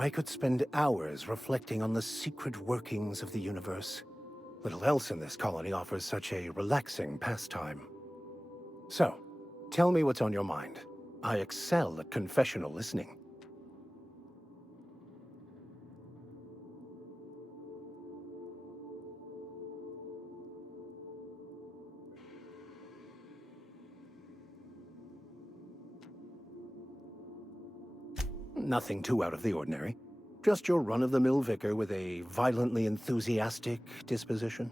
I could spend hours reflecting on the secret workings of the universe. Little else in this colony offers such a relaxing pastime. So, tell me what's on your mind. I excel at confessional listening. Nothing too out of the ordinary. Just your run-of-the-mill vicar with a violently enthusiastic disposition.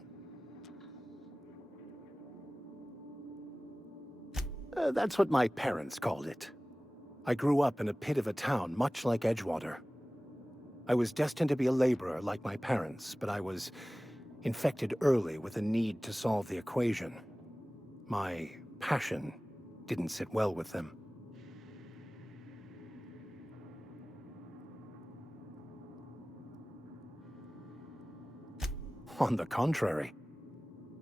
That's what my parents called it. I grew up in a pit of a town much like Edgewater. I was destined to be a laborer like my parents, but I was infected early with a need to solve the equation. My passion didn't sit well with them. On the contrary,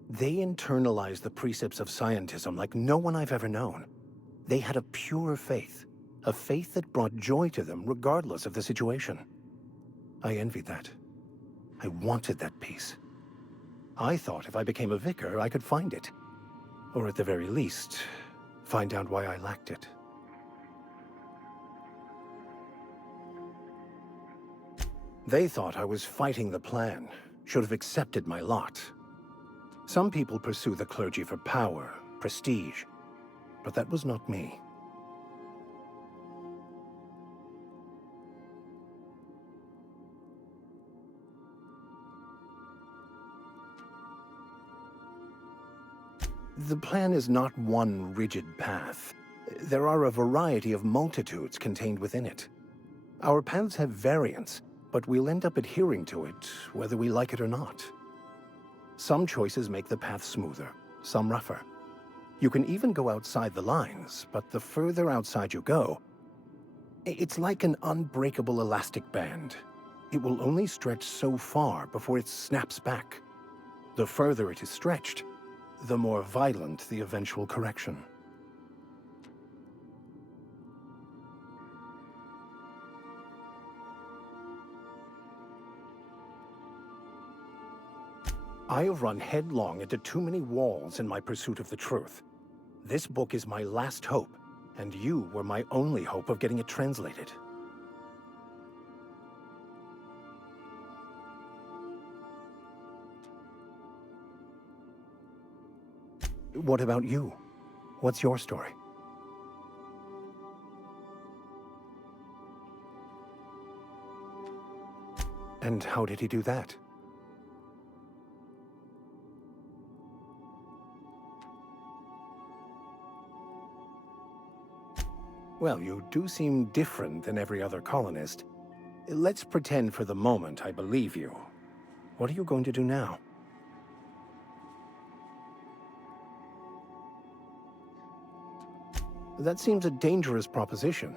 they internalized the precepts of scientism like no one I've ever known. They had a pure faith, a faith that brought joy to them regardless of the situation. I envied that. I wanted that peace. I thought if I became a vicar, I could find it. Or at the very least, find out why I lacked it. They thought I was fighting the plan, should have accepted my lot. Some people pursue the clergy for power, prestige, but that was not me. The plan is not one rigid path. There are a variety of multitudes contained within it. Our paths have variance, but we'll end up adhering to it, whether we like it or not. Some choices make the path smoother, some rougher. You can even go outside the lines, but the further outside you go, it's like an unbreakable elastic band. It will only stretch so far before it snaps back. The further it is stretched, the more violent the eventual correction. I have run headlong into too many walls in my pursuit of the truth. This book is my last hope, and you were my only hope of getting it translated. What about you? What's your story? And how did he do that? Well, you do seem different than every other colonist. Let's pretend for the moment I believe you. What are you going to do now? That seems a dangerous proposition.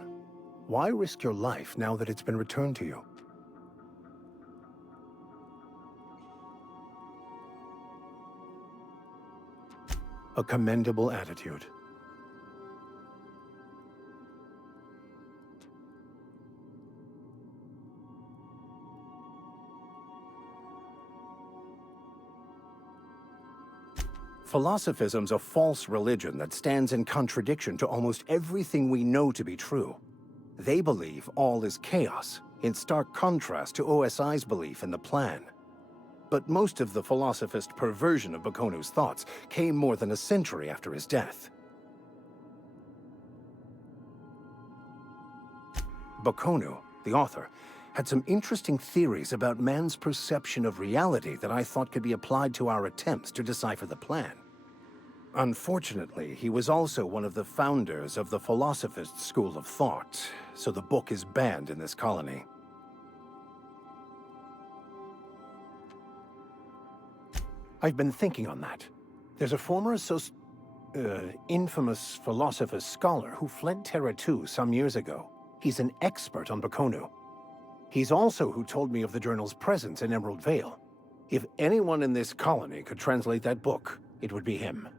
Why risk your life now that it's been returned to you? A commendable attitude. Philosophism's a false religion that stands in contradiction to almost everything we know to be true. They believe all is chaos, in stark contrast to OSI's belief in the plan. But most of the philosophist perversion of Bakonu's thoughts came more than a century after his death. Bakonu, the author, had some interesting theories about man's perception of reality that I thought could be applied to our attempts to decipher the plan. Unfortunately, he was also one of the founders of the philosophist school of thought, so the book is banned in this colony. I've been thinking on that. There's a former infamous philosopher scholar who fled Terra 2 some years ago. He's an expert on Bakonu. He's also who told me of the journal's presence in Emerald Vale. If anyone in this colony could translate that book, it would be him.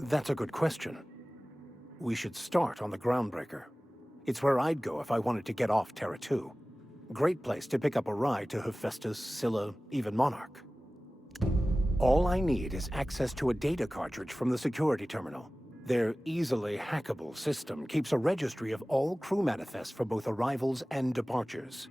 That's a good question. We should start on the Groundbreaker. It's where I'd go if I wanted to get off Terra 2. Great place to pick up a ride to Hephaestus, Scylla, even Monarch. All I need is access to a data cartridge from the security terminal. Their easily hackable system keeps a registry of all crew manifests for both arrivals and departures.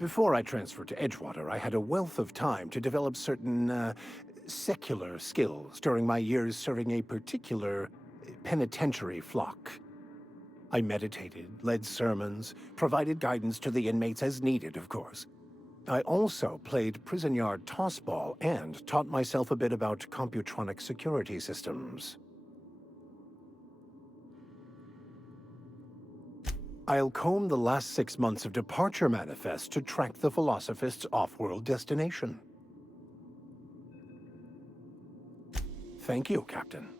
Before I transferred to Edgewater, I had a wealth of time to develop certain, secular skills during my years serving a particular penitentiary flock. I meditated, led sermons, provided guidance to the inmates as needed, of course. I also played prison yard tossball and taught myself a bit about computronic security systems. I'll comb the last 6 months of departure manifests to track the Philosophist's off-world destination. Thank you, Captain.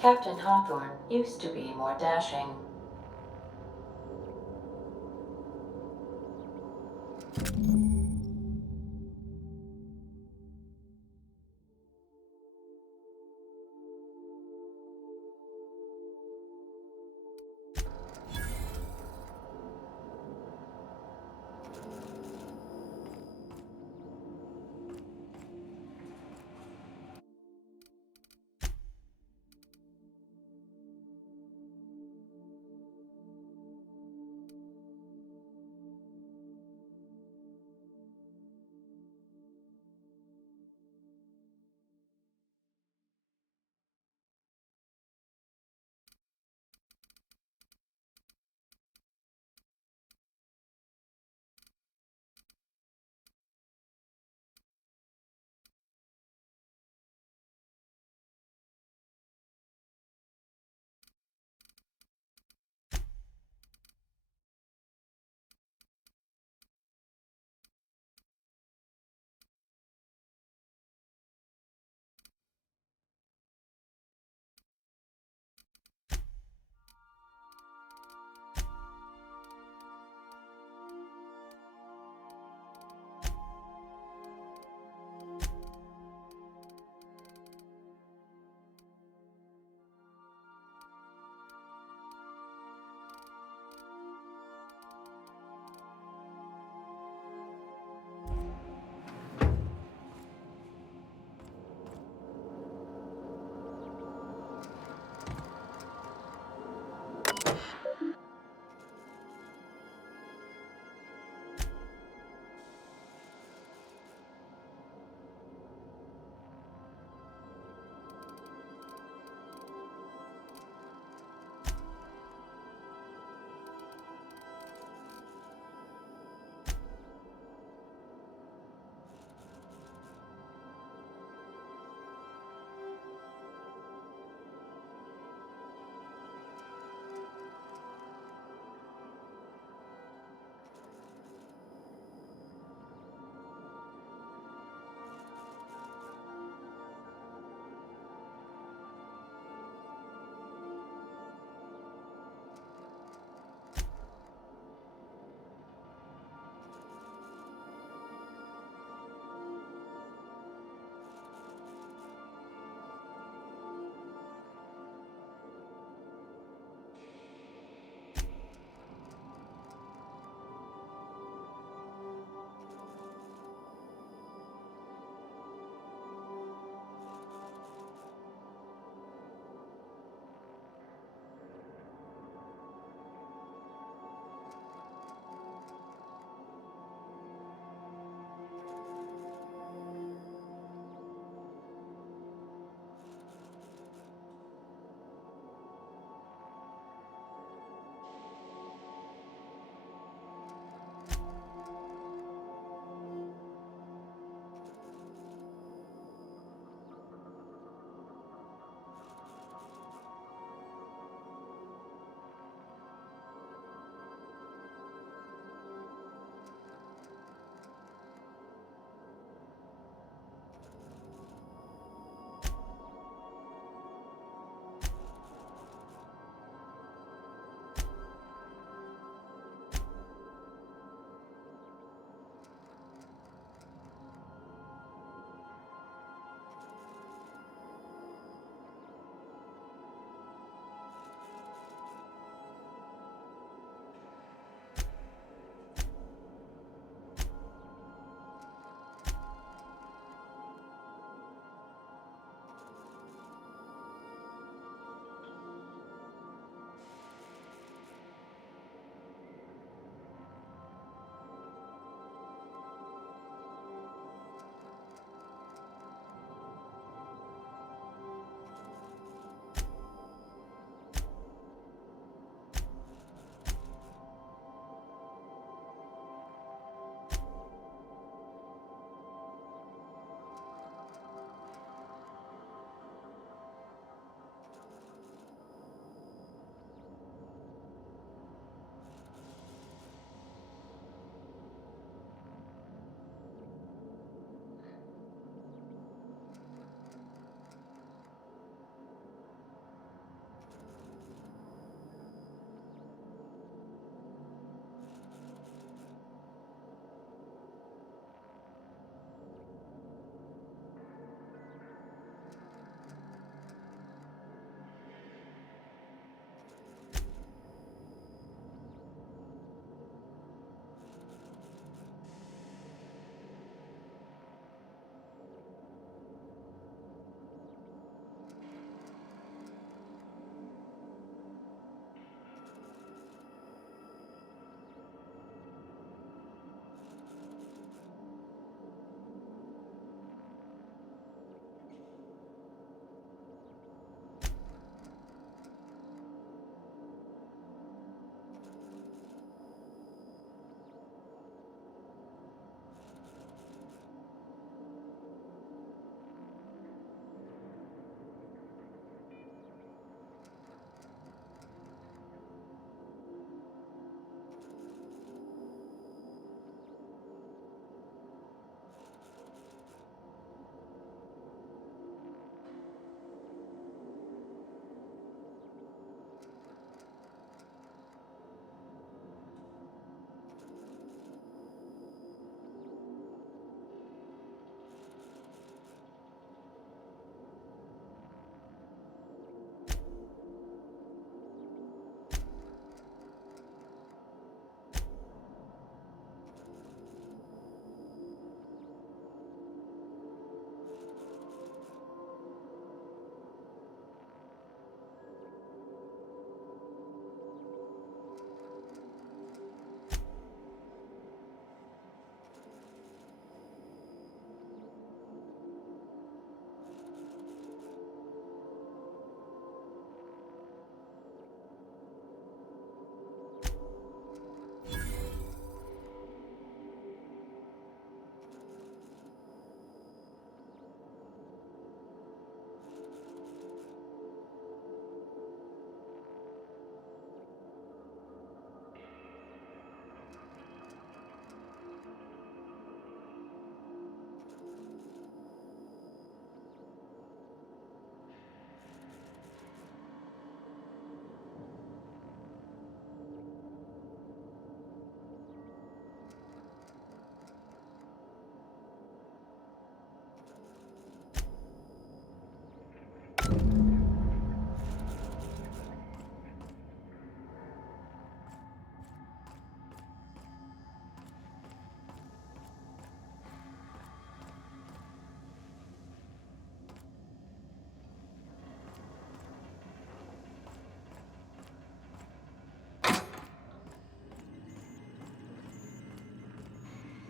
Captain Hawthorne used to be more dashing.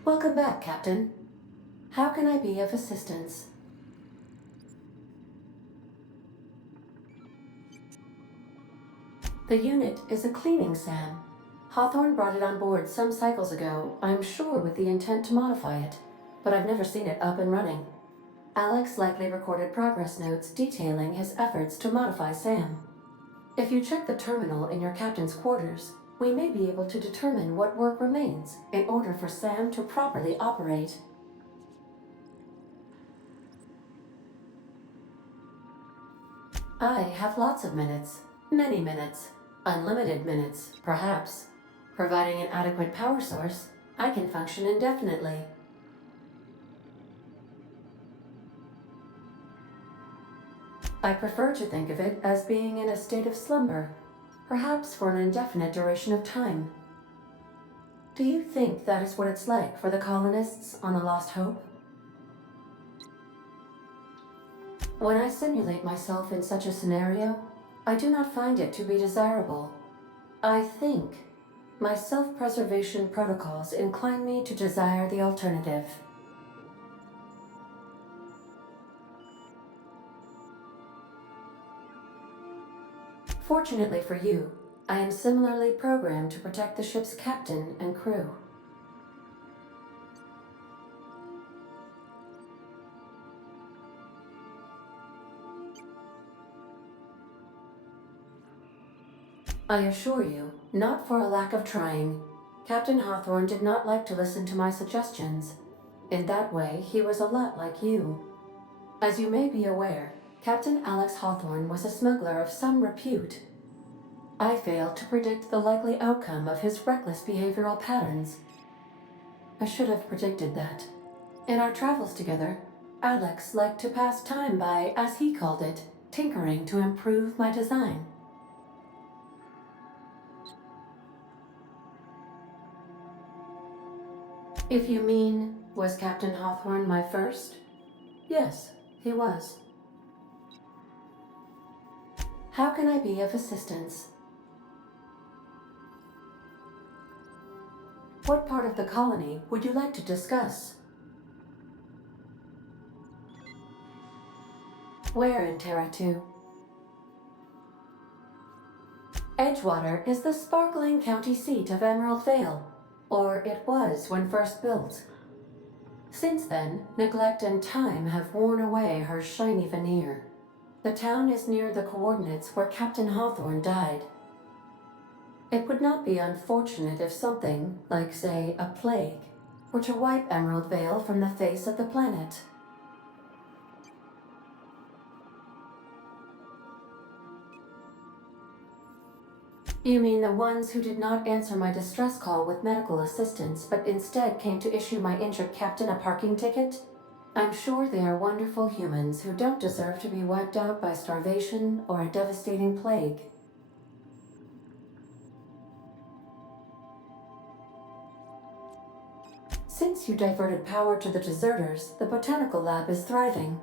Welcome back, Captain. How can I be of assistance? The unit is a cleaning SAM. Hawthorne brought it on board some cycles ago, I'm sure with the intent to modify it, but I've never seen it up and running. Alex likely recorded progress notes detailing his efforts to modify SAM. If you check the terminal in your captain's quarters, we may be able to determine what work remains in order for SAM to properly operate. I have lots of minutes. Many minutes. Unlimited minutes, perhaps. Providing an adequate power source, I can function indefinitely. I prefer to think of it as being in a state of slumber, perhaps for an indefinite duration of time. Do you think that is what it's like for the colonists on the Lost Hope? When I simulate myself in such a scenario, I do not find it to be desirable. I think my self-preservation protocols incline me to desire the alternative. Fortunately for you, I am similarly programmed to protect the ship's captain and crew. I assure you, not for a lack of trying. Captain Hawthorne did not like to listen to my suggestions. In that way, he was a lot like you. As you may be aware, Captain Alex Hawthorne was a smuggler of some repute. I failed to predict the likely outcome of his reckless behavioral patterns. I should have predicted that. In our travels together, Alex liked to pass time by, as he called it, tinkering to improve my design. If you mean, was Captain Hawthorne my first? Yes, he was. How can I be of assistance? What part of the colony would you like to discuss? Where in Terra 2? Edgewater is the sparkling county seat of Emerald Vale, or it was when first built. Since then, neglect and time have worn away her shiny veneer. The town is near the coordinates where Captain Hawthorne died. It would not be unfortunate if something, like say a plague, were to wipe Emerald Vale from the face of the planet. You mean the ones who did not answer my distress call with medical assistance, but instead came to issue my injured captain a parking ticket? I'm sure they are wonderful humans who don't deserve to be wiped out by starvation or a devastating plague. Since you diverted power to the deserters, the botanical lab is thriving.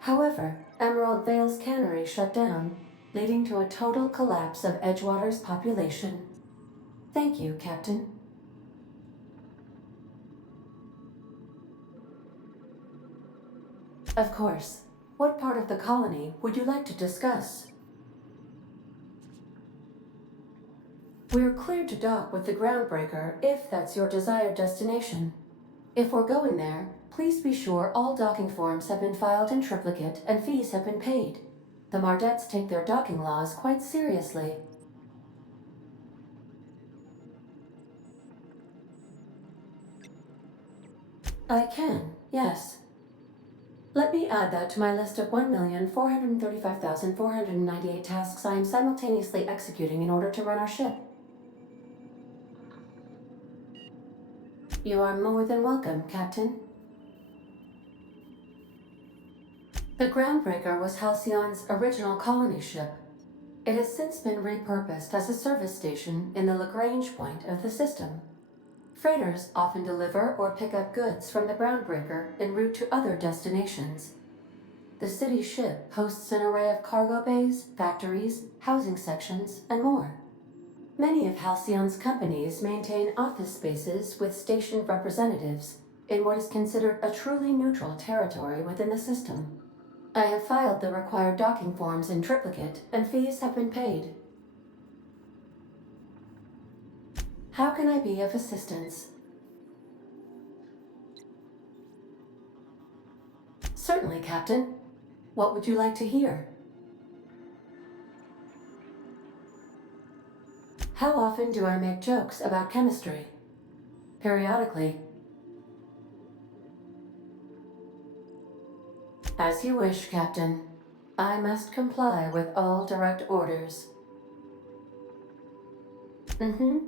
However, Emerald Vale's cannery shut down, leading to a total collapse of Edgewater's population. Thank you, Captain. Of course. What part of the colony would you like to discuss? We're cleared to dock with the Groundbreaker if that's your desired destination. If we're going there, please be sure all docking forms have been filed in triplicate and fees have been paid. The Mardettes take their docking laws quite seriously. I can, yes. Let me add that to my list of 1,435,498 tasks I am simultaneously executing in order to run our ship. You are more than welcome, Captain. The Groundbreaker was Halcyon's original colony ship. It has since been repurposed as a service station in the Lagrange point of the system. Freighters often deliver or pick up goods from the Groundbreaker en route to other destinations. The city ship hosts an array of cargo bays, factories, housing sections, and more. Many of Halcyon's companies maintain office spaces with station representatives in what is considered a truly neutral territory within the system. I have filed the required docking forms in triplicate, and fees have been paid. How can I be of assistance? Certainly, Captain. What would you like to hear? How often do I make jokes about chemistry? Periodically. As you wish, Captain. I must comply with all direct orders. Mm-hmm.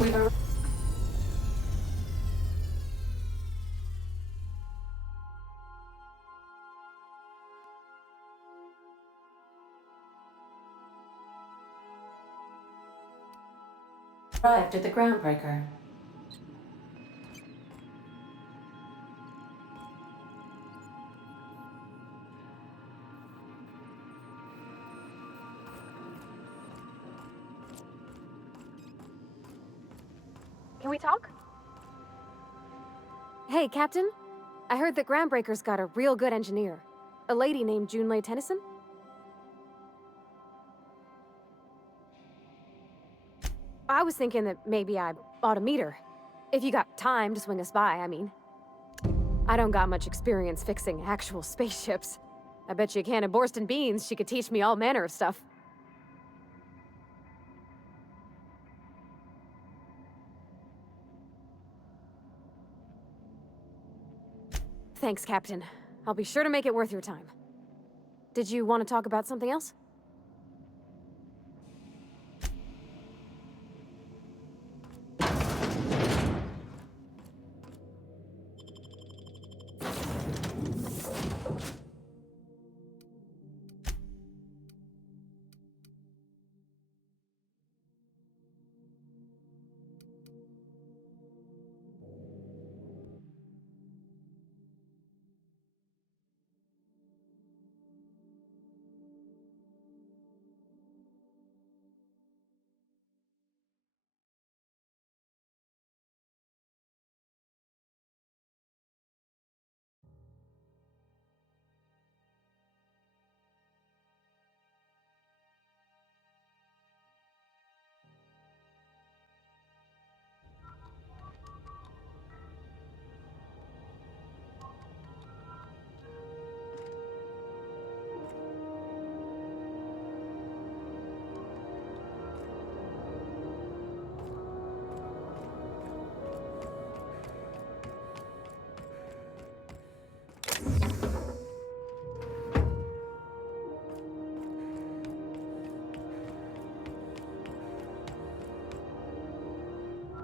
We've arrived. Arrived at the Groundbreaker. Can we talk? Hey, Captain. I heard that Groundbreaker's got a real good engineer. A lady named Junlei Tennyson? I was thinking that maybe I ought to meet her. If you got time to swing us by, I mean. I don't got much experience fixing actual spaceships. I bet you a can of Borston beans she could teach me all manner of stuff. Thanks, Captain. I'll be sure to make it worth your time. Did you want to talk about something else?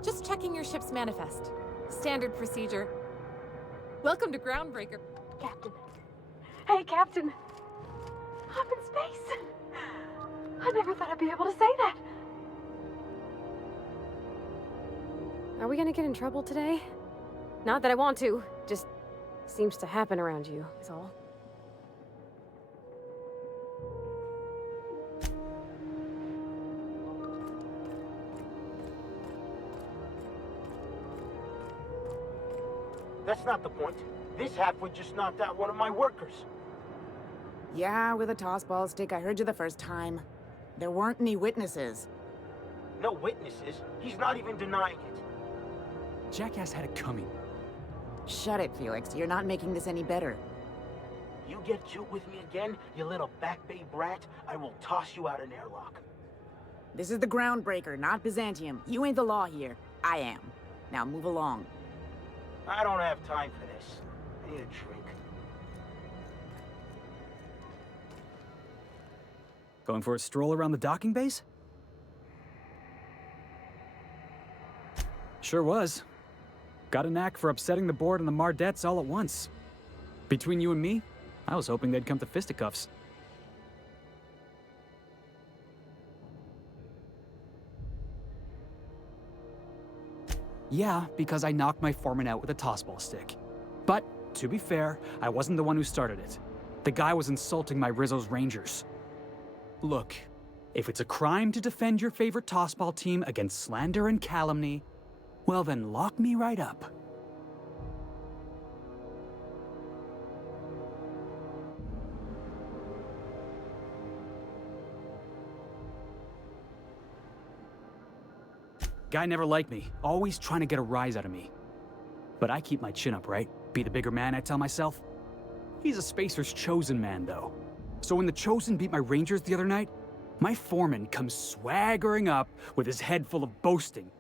Just checking your ship's manifest. Standard procedure. Welcome to Groundbreaker. Captain. Hey, Captain. I'm in space. I never thought I'd be able to say that. Are we gonna get in trouble today? Not that I want to, just seems to happen around you, is all. That's not the point. This halfwit just knocked out one of my workers. Yeah, with a tossball stick, I heard you the first time. There weren't any witnesses. No witnesses. He's not even denying it. Jackass had it coming. Shut it, Felix. You're not making this any better. You get cute with me again, you little Back Bay brat, I will toss you out an airlock. This is the Groundbreaker, not Byzantium. You ain't the law here. I am. Now move along. I don't have time for this. I need a drink. Going for a stroll around the docking base? Sure was. Got a knack for upsetting the board and the Mardettes all at once. Between you and me, I was hoping they'd come to fisticuffs. Yeah, because I knocked my foreman out with a tossball stick. But, to be fair, I wasn't the one who started it. The guy was insulting my Rizzo's Rangers. Look, if it's a crime to defend your favorite tossball team against slander and calumny, well then lock me right up. Guy never liked me, always trying to get a rise out of me. But I keep my chin up, right? Be the bigger man, I tell myself. He's a Spacer's chosen man, though. So when the Chosen beat my Rangers the other night, my foreman comes swaggering up with his head full of boasting.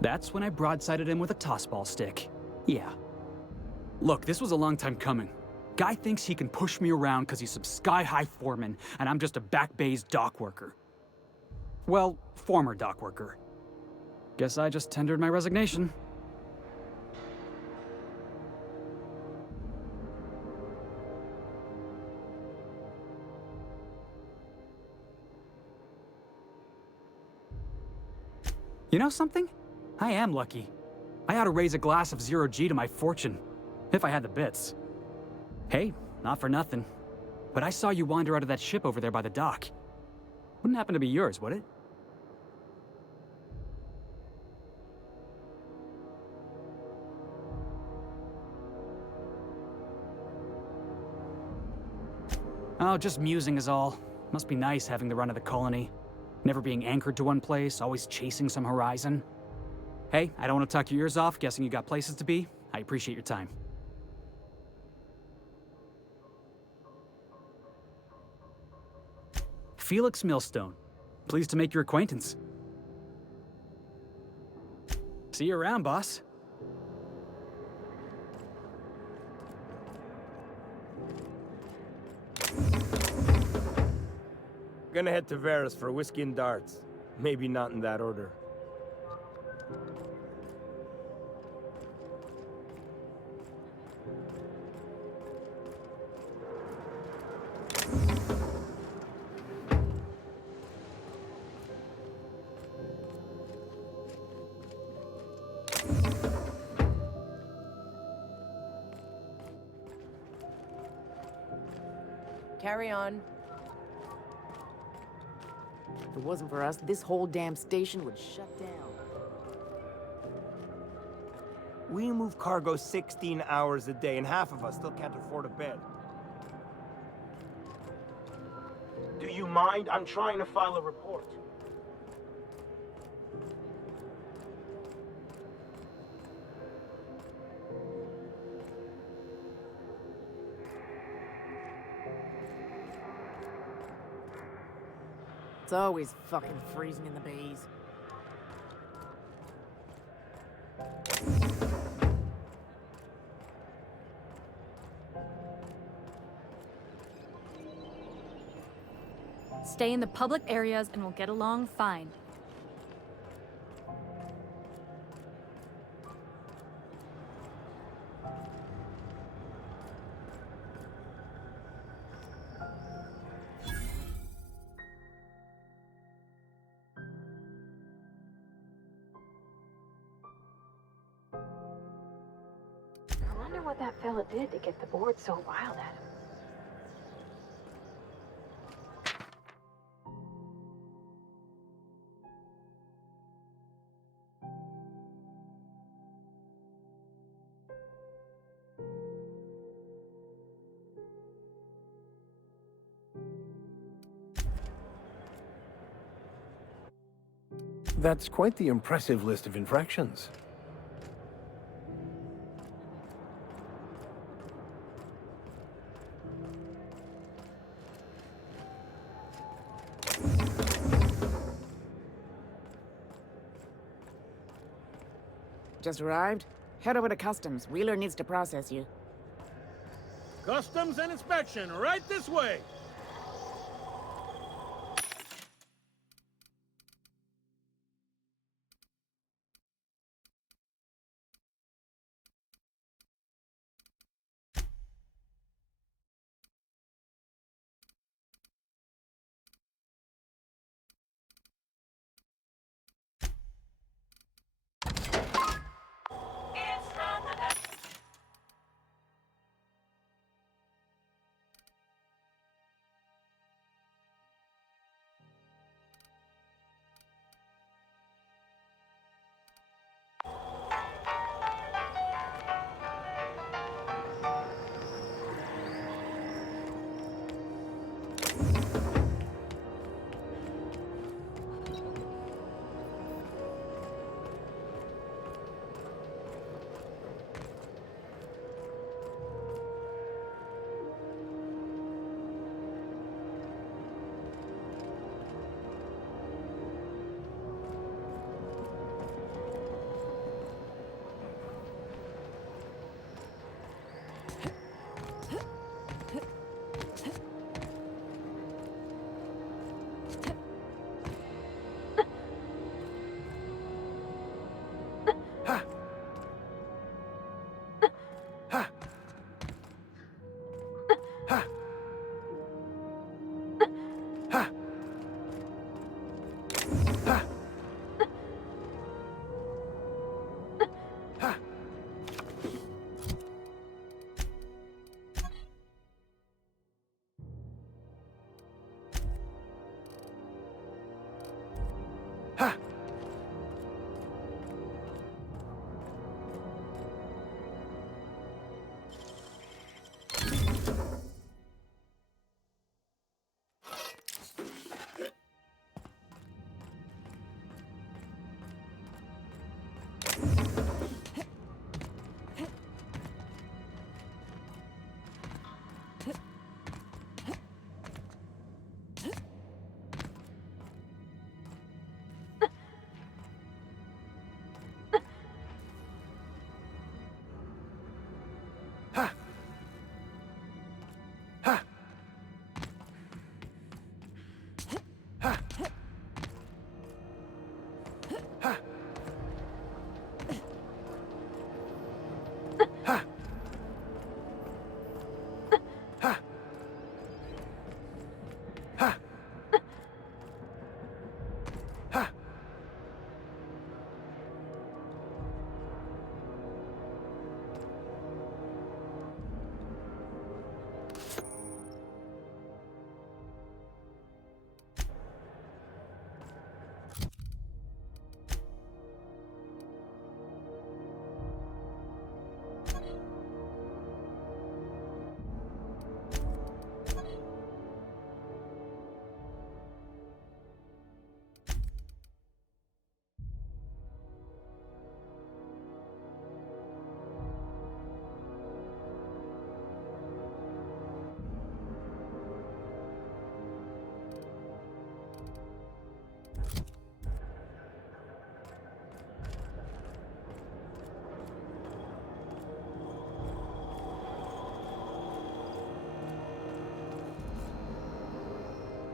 That's when I broadsided him with a tossball stick. Yeah. Look, this was a long time coming. Guy thinks he can push me around because he's some sky-high foreman, and I'm just a Back Bay's dock worker. Well, former dock worker. Guess I just tendered my resignation. You know something? I am lucky. I ought to raise a glass of zero-G to my fortune, if I had the bits. Hey, not for nothing, but I saw you wander out of that ship over there by the dock. Wouldn't happen to be yours, would it? Oh, just musing is all. Must be nice having the run of the colony. Never being anchored to one place, always chasing some horizon. Hey, I don't want to talk your ears off, guessing you got places to be. I appreciate your time. Felix Millstone. Pleased to make your acquaintance. See you around, boss. Gonna head to Varus for whiskey and darts. Maybe not in that order. Carry on. If it wasn't for us, this whole damn station would shut down. We move cargo 16 hours a day, and half of us still can't afford a bed. Do you mind? I'm trying to file a report. It's always fucking freezing in the bays. Stay in the public areas and we'll get along fine. I wonder what that fella did to get the board so riled at him. That's quite the impressive list of infractions. Just arrived? Head over to Customs. Wheeler needs to process you. Customs and inspection, right this way! Ha! Ha! Ha! Ha! Ha! Ha! Ha! Ha! Ha!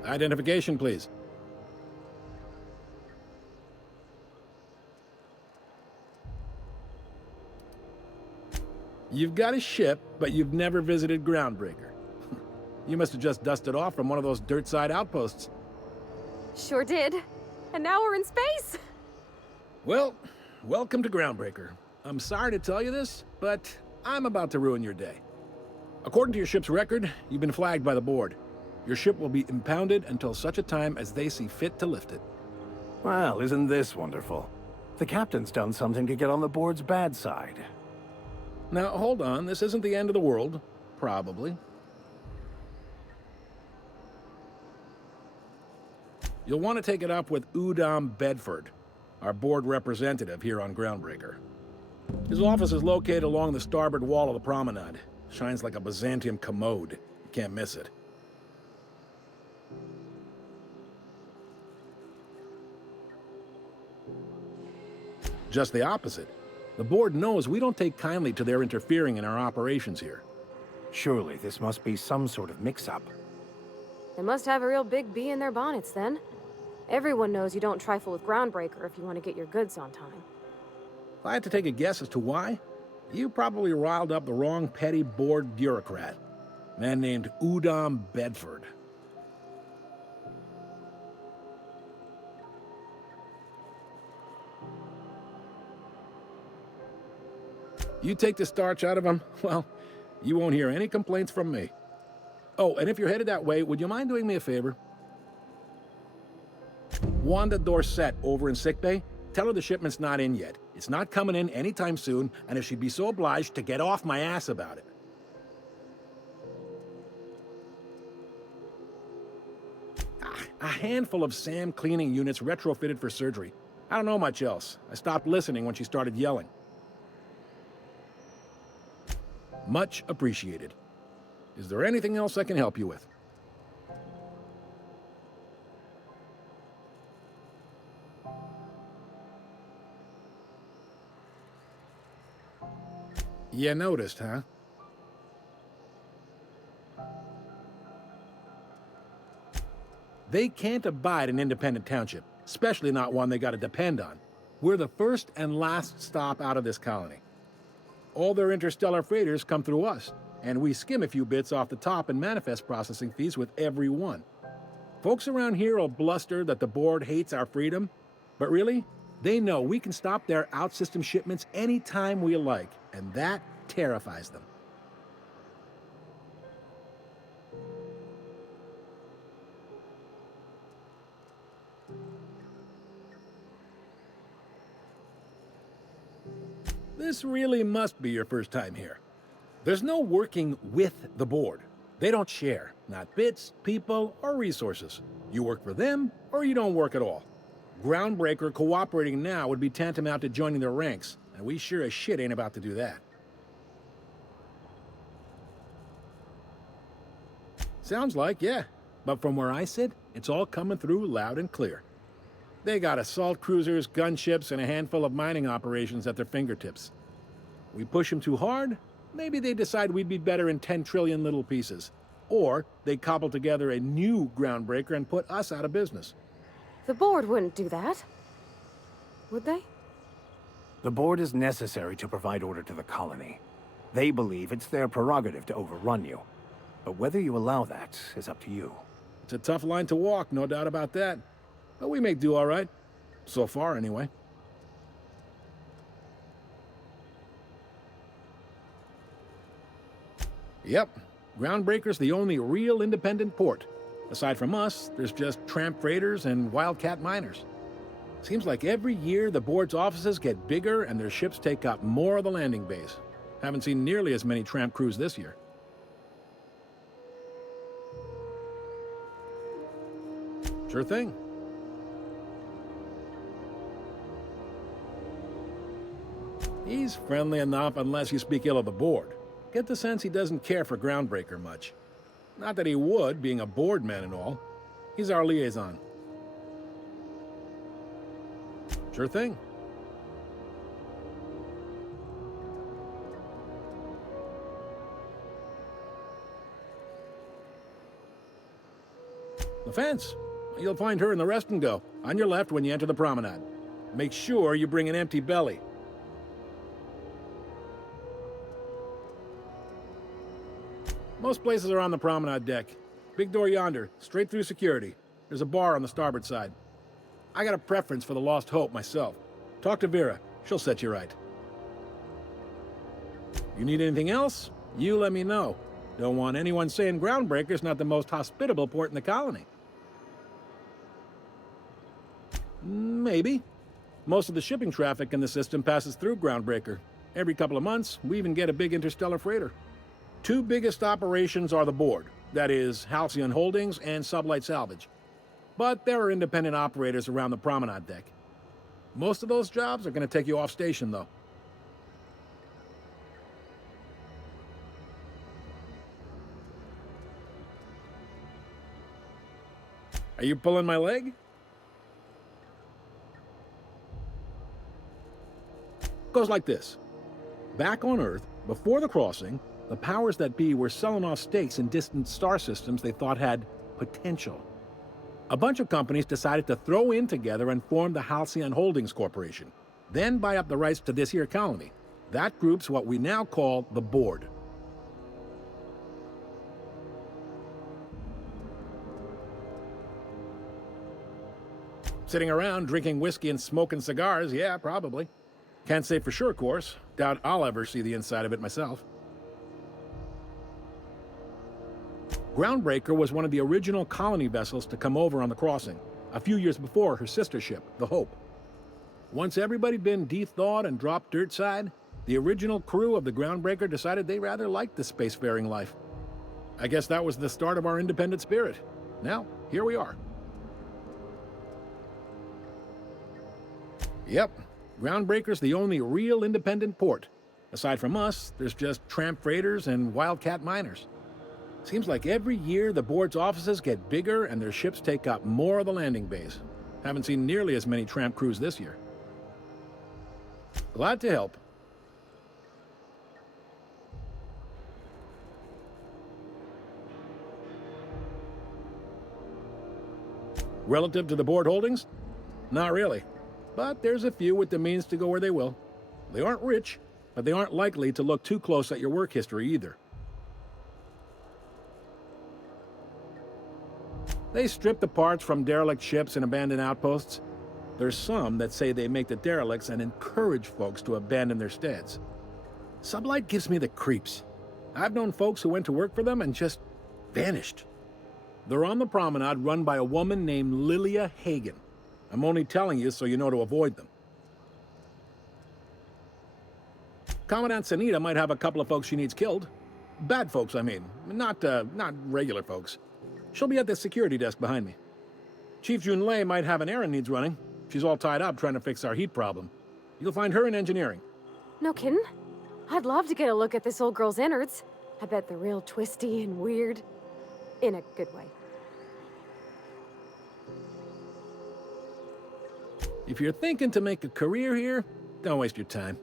Identification, please. You've got a ship, but you've never visited Groundbreaker. You must have just dusted off from one of those dirt-side outposts. Sure did. And now we're in space! Well, welcome to Groundbreaker. I'm sorry to tell you this, but I'm about to ruin your day. According to your ship's record, you've been flagged by the board. Your ship will be impounded until such a time as they see fit to lift it. Well, isn't this wonderful? The captain's done something to get on the board's bad side. Now, hold on. This isn't the end of the world. Probably. You'll want to take it up with Udom Bedford, our board representative here on Groundbreaker. His office is located along the starboard wall of the promenade. Shines like a Byzantium commode. You can't miss it. Just the opposite. The board knows we don't take kindly to their interfering in our operations here. Surely this must be some sort of mix-up. They must have a real big bee in their bonnets, then. Everyone knows you don't trifle with Groundbreaker if you want to get your goods on time. If I had to take a guess as to why, you probably riled up the wrong petty board bureaucrat. A man named Udom Bedford. You take the starch out of him, well, you won't hear any complaints from me. Oh, and if you're headed that way, would you mind doing me a favor? Wanda Dorset over in sickbay, tell her the shipment's not in yet. It's not coming in anytime soon, and if she'd be so obliged to get off my ass about it. A handful of SAM cleaning units retrofitted for surgery. I don't know much else. I stopped listening when she started yelling. Much appreciated. Is there anything else I can help you with? You noticed, huh? They can't abide an independent township, especially not one they gotta depend on. We're the first and last stop out of this colony. All their interstellar freighters come through us, and we skim a few bits off the top in manifest processing fees with every one. Folks around here will bluster that the board hates our freedom, but really, they know we can stop their out-system shipments anytime we like, and that terrifies them. This really must be your first time here. There's no working with the board. They don't share, not bits, people, or resources. You work for them, or you don't work at all. Groundbreaker cooperating now would be tantamount to joining their ranks, and we sure as shit ain't about to do that. Sounds like, yeah. But from where I sit, it's all coming through loud and clear. They got assault cruisers, gunships, and a handful of mining operations at their fingertips. We push them too hard, maybe they decide we'd be better in 10 trillion little pieces. Or they cobble together a new Groundbreaker and put us out of business. The board wouldn't do that. Would they? The board is necessary to provide order to the colony. They believe it's their prerogative to overrun you. But whether you allow that is up to you. It's a tough line to walk, no doubt about that. But we make do all right. So far, anyway. Yep. Groundbreaker's the only real independent port. Aside from us, there's just tramp freighters and wildcat miners. Seems like every year the board's offices get bigger and their ships take up more of the landing base. Haven't seen nearly as many tramp crews this year. Sure thing. He's friendly enough unless you speak ill of the board. Get the sense he doesn't care for Groundbreaker much. Not that he would, being a board man and all. He's our liaison. Sure thing. The fence. You'll find her in the rest and go, on your left when you enter the promenade. Make sure you bring an empty belly. Most places are on the promenade deck. Big door yonder, straight through security. There's a bar on the starboard side. I got a preference for the Lost Hope myself. Talk to Vera. She'll set you right. You need anything else? You let me know. Don't want anyone saying Groundbreaker's not the most hospitable port in the colony. Maybe. Most of the shipping traffic in the system passes through Groundbreaker. Every couple of months, we even get a big interstellar freighter. Two biggest operations are the board. That is, Halcyon Holdings and Sublight Salvage. But there are independent operators around the promenade deck. Most of those jobs are going to take you off station, though. Are you pulling my leg? Goes like this. Back on Earth, before the crossing, the powers that be were selling off stakes in distant star systems they thought had potential. A bunch of companies decided to throw in together and form the Halcyon Holdings Corporation, then buy up the rights to this here colony. That group's what we now call the board. Sitting around drinking whiskey and smoking cigars, yeah, probably. Can't say for sure, of course. Doubt I'll ever see the inside of it myself. Groundbreaker was one of the original colony vessels to come over on the crossing, a few years before her sister ship, the Hope. Once everybody'd been de-thawed and dropped dirt side, the original crew of the Groundbreaker decided they rather liked the spacefaring life. I guess that was the start of our independent spirit. Now, here we are. Yep, Groundbreaker's the only real independent port. Aside from us, there's just tramp freighters and wildcat miners. Seems like every year the board's offices get bigger and their ships take up more of the landing bays. Haven't seen nearly as many tramp crews this year. Glad to help. Relative to the board holdings? Not really. But there's a few with the means to go where they will. They aren't rich, but they aren't likely to look too close at your work history either. They strip the parts from derelict ships and abandoned outposts. There's some that say they make the derelicts and encourage folks to abandon their steads. Sublight gives me the creeps. I've known folks who went to work for them and just vanished. They're on the promenade run by a woman named Lilia Hagen. I'm only telling you so you know to avoid them. Commandant Sanita might have a couple of folks she needs killed. Bad folks, I mean. Not regular folks. She'll be at the security desk behind me. Chief Junlei might have an errand needs running. She's all tied up trying to fix our heat problem. You'll find her in engineering. No kidding? I'd love to get a look at this old girl's innards. I bet they're real twisty and weird. In a good way. If you're thinking to make a career here, don't waste your time.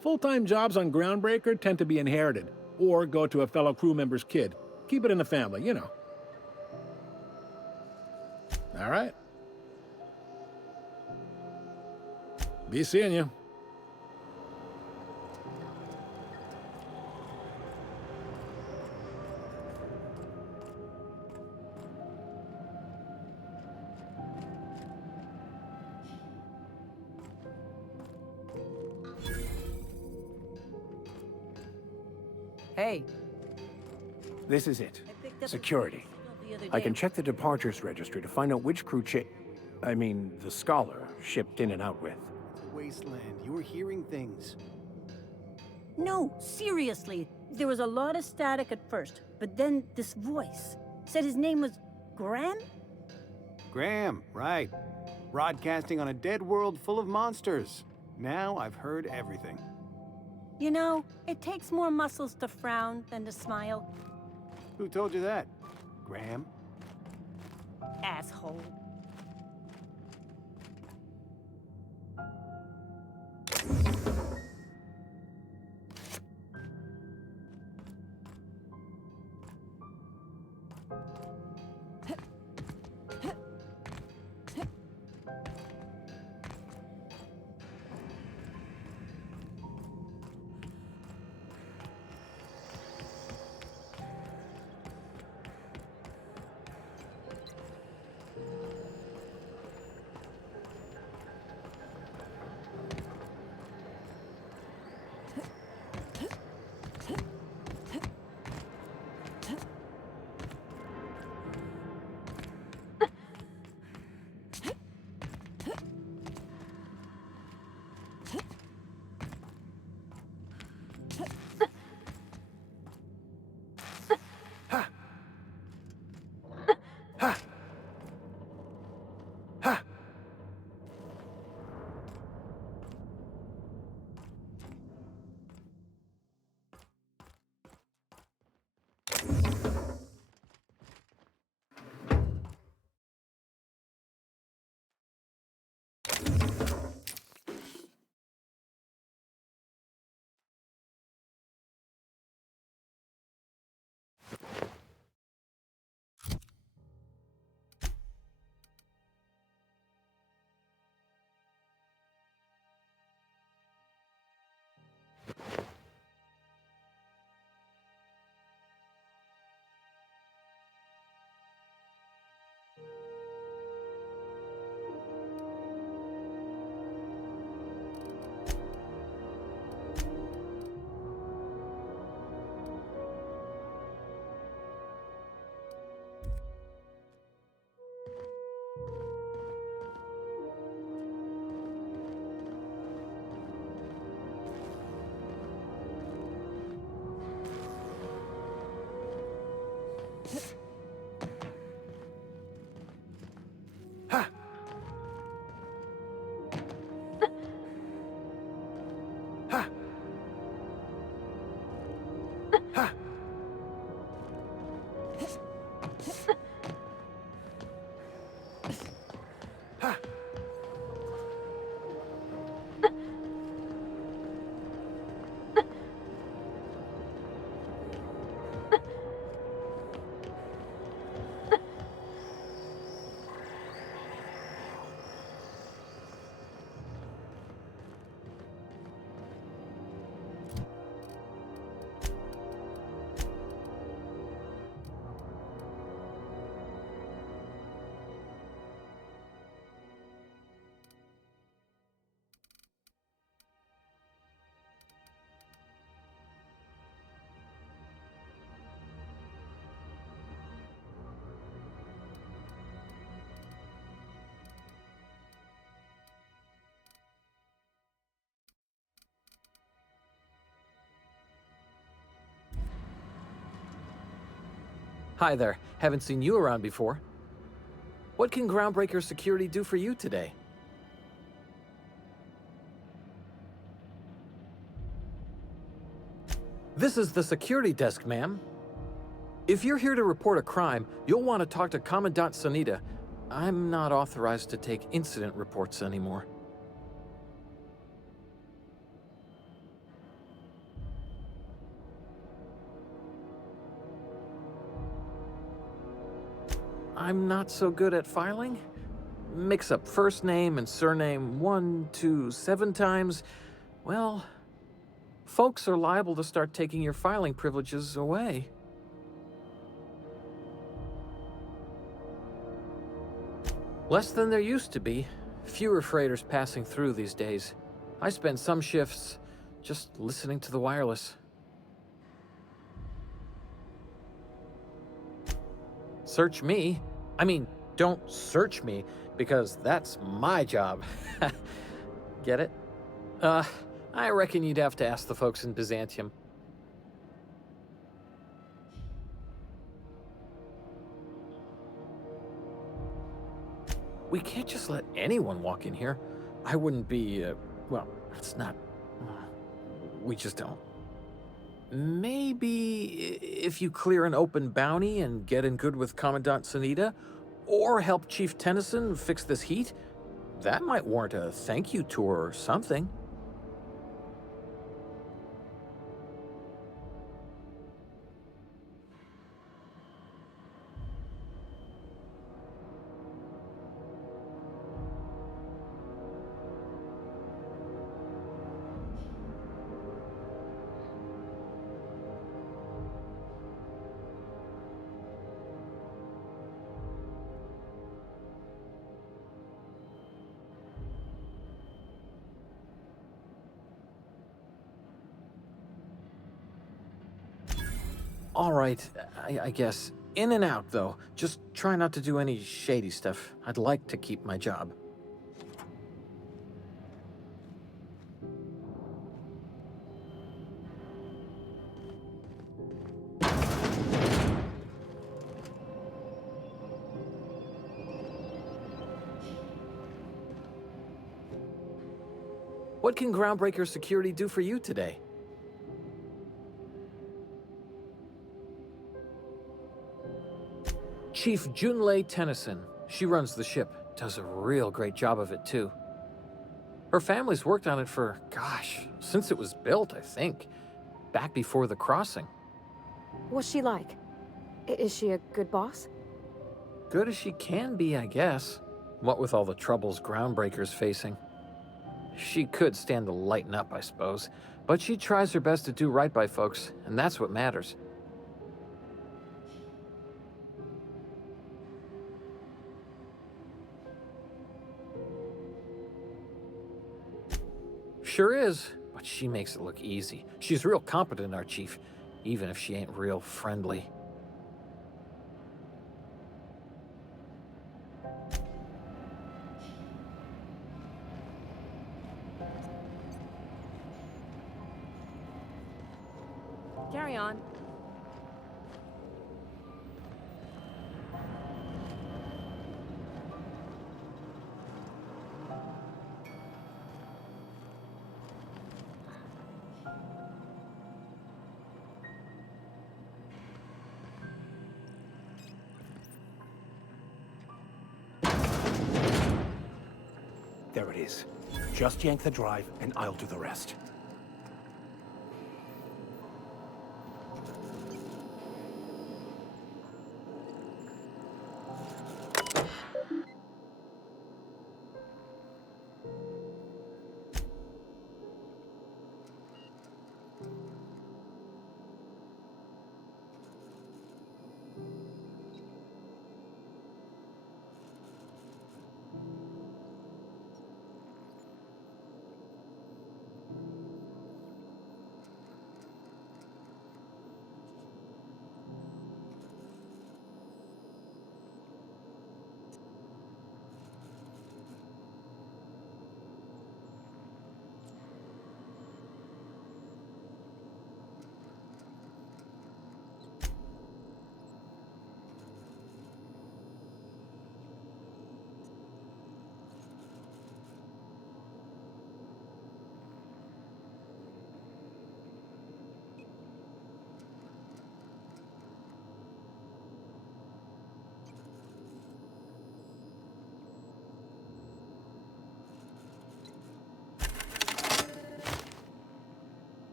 Full-time jobs on Groundbreaker tend to be inherited, or go to a fellow crew member's kid. Keep it in the family, you know. All right. Be seeing you. Hey. This is it. Security. I can check the departures registry to find out which crew the Scholar, shipped in and out with. It's a wasteland. You were hearing things. No, seriously. There was a lot of static at first, but then this voice said his name was Graham? Graham, right. Broadcasting on a dead world full of monsters. Now I've heard everything. You know, it takes more muscles to frown than to smile. Who told you that? Graham? Asshole. Hi there. Haven't seen you around before. What can Groundbreaker security do for you today? This is the security desk, ma'am. If you're here to report a crime, you'll want to talk to Commandant Sanita. I'm not authorized to take incident reports anymore. I'm not so good at filing. Mix up first name and surname 1, 2, 7 times. Well, folks are liable to start taking your filing privileges away. Less than there used to be. Fewer freighters passing through these days. I spend some shifts just listening to the wireless. Search me? I mean, don't search me, because that's my job. Get it? I reckon you'd have to ask the folks in Byzantium. We can't just let anyone walk in here. I wouldn't be, well, it's not... We just don't. Maybe if you clear an open bounty and get in good with Commandant Sanita, or help Chief Tennyson fix this heat, that might warrant a thank you tour or something. All right, I guess. In and out, though. Just try not to do any shady stuff. I'd like to keep my job. What can Groundbreaker security do for you today? Chief Junlei Tennyson. She runs the ship. Does a real great job of it, too. Her family's worked on it for, gosh, since it was built, I think. Back before the crossing. What's she like? Is she a good boss? Good as she can be, I guess. What with all the troubles Groundbreaker's facing. She could stand to lighten up, I suppose. But she tries her best to do right by folks, and that's what matters. Sure is, but she makes it look easy. She's real competent, our chief, even if she ain't real friendly. Carry on. There it is. Just yank the drive, and I'll do the rest.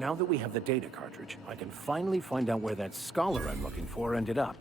Now that we have the data cartridge, I can finally find out where that scholar I'm looking for ended up.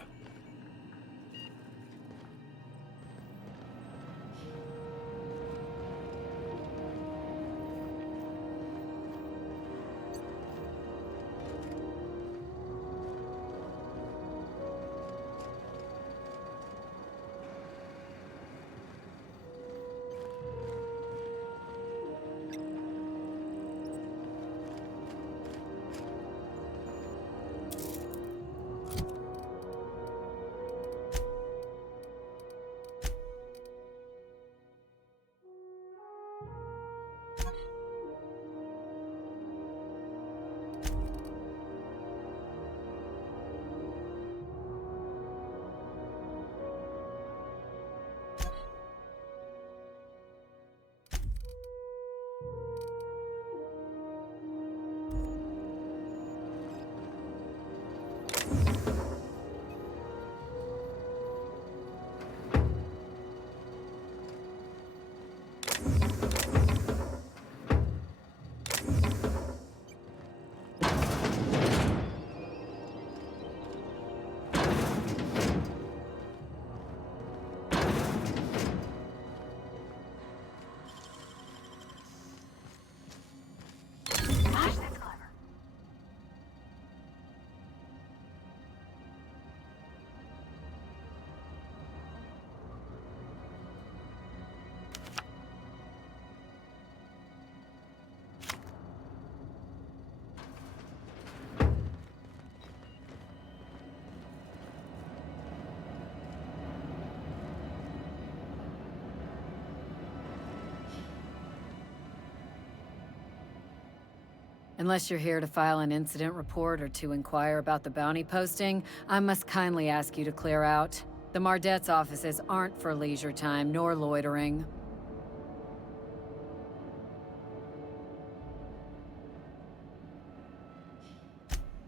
Unless you're here to file an incident report or to inquire about the bounty posting, I must kindly ask you to clear out. The Mardet's offices aren't for leisure time nor loitering.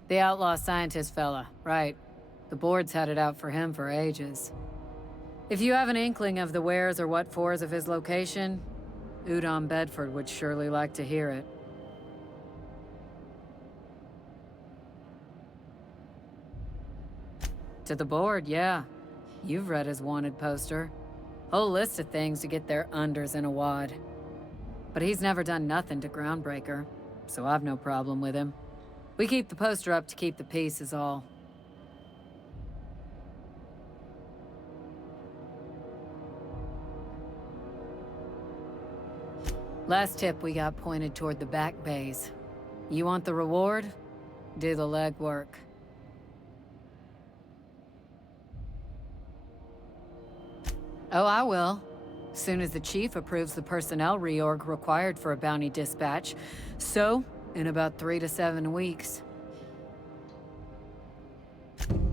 The outlaw scientist fella, right. The board's had it out for him for ages. If you have an inkling of the wheres or what-fors of his location, Udon Bedford would surely like to hear it. To the board, yeah. You've read his wanted poster. Whole list of things to get their unders in a wad. But he's never done nothing to Groundbreaker, so I've no problem with him. We keep the poster up to keep the peace is all. Last tip we got pointed toward the back bays. You want the reward? Do the legwork. Oh, I will. Soon as the chief approves the personnel reorg required for a bounty dispatch. So, in about 3 to 7 weeks.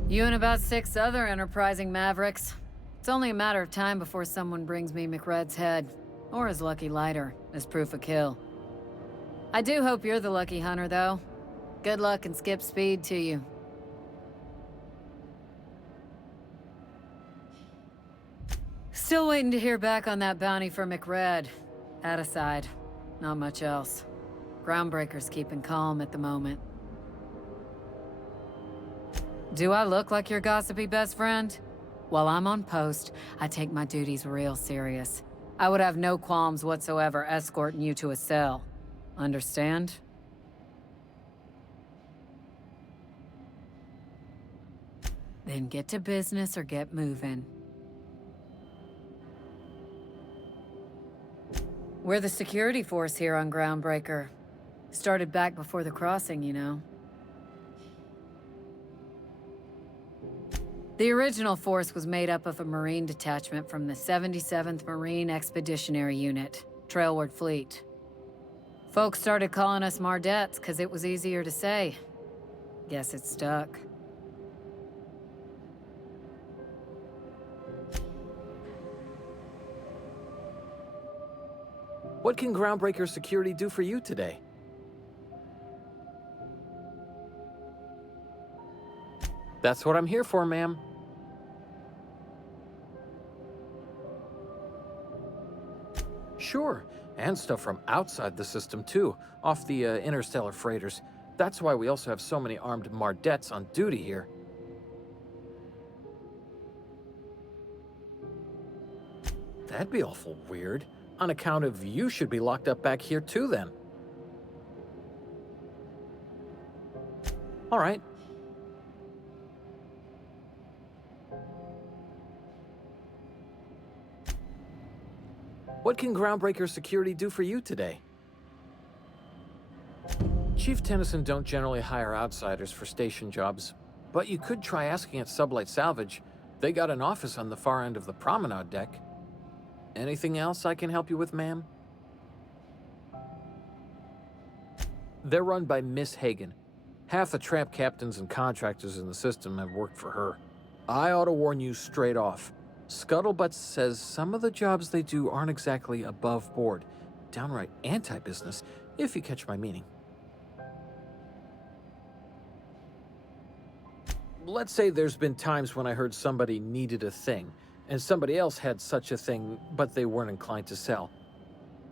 You and about 6 other enterprising mavericks. It's only a matter of time before someone brings me McRed's head, or his lucky lighter, as proof of kill. I do hope you're the lucky hunter, though. Good luck and skip speed to you. Still waiting to hear back on that bounty for McRed. That aside, not much else. Groundbreaker's keeping calm at the moment. Do I look like your gossipy best friend? While I'm on post, I take my duties real serious. I would have no qualms whatsoever escorting you to a cell. Understand? Then get to business or get moving. We're the security force here on Groundbreaker. Started back before the crossing, you know. The original force was made up of a Marine detachment from the 77th Marine Expeditionary Unit, Trailward Fleet. Folks started calling us Mardets because it was easier to say. Guess it stuck. What can Groundbreaker security do for you today? That's what I'm here for, ma'am. Sure, and stuff from outside the system too, off the interstellar freighters. That's why we also have so many armed Mardettes on duty here. That'd be awful weird. On account of you should be locked up back here too, then. All right. What can Groundbreaker security do for you today? Chief Tennyson don't generally hire outsiders for station jobs, but you could try asking at Sublight Salvage. They got an office on the far end of the promenade deck. Anything else I can help you with, ma'am? They're run by Miss Hagen. Half the tramp captains and contractors in the system have worked for her. I ought to warn you straight off. Scuttlebutt says some of the jobs they do aren't exactly above board. Downright anti-business, if you catch my meaning. Let's say there's been times when I heard somebody needed a thing, and somebody else had such a thing, but they weren't inclined to sell.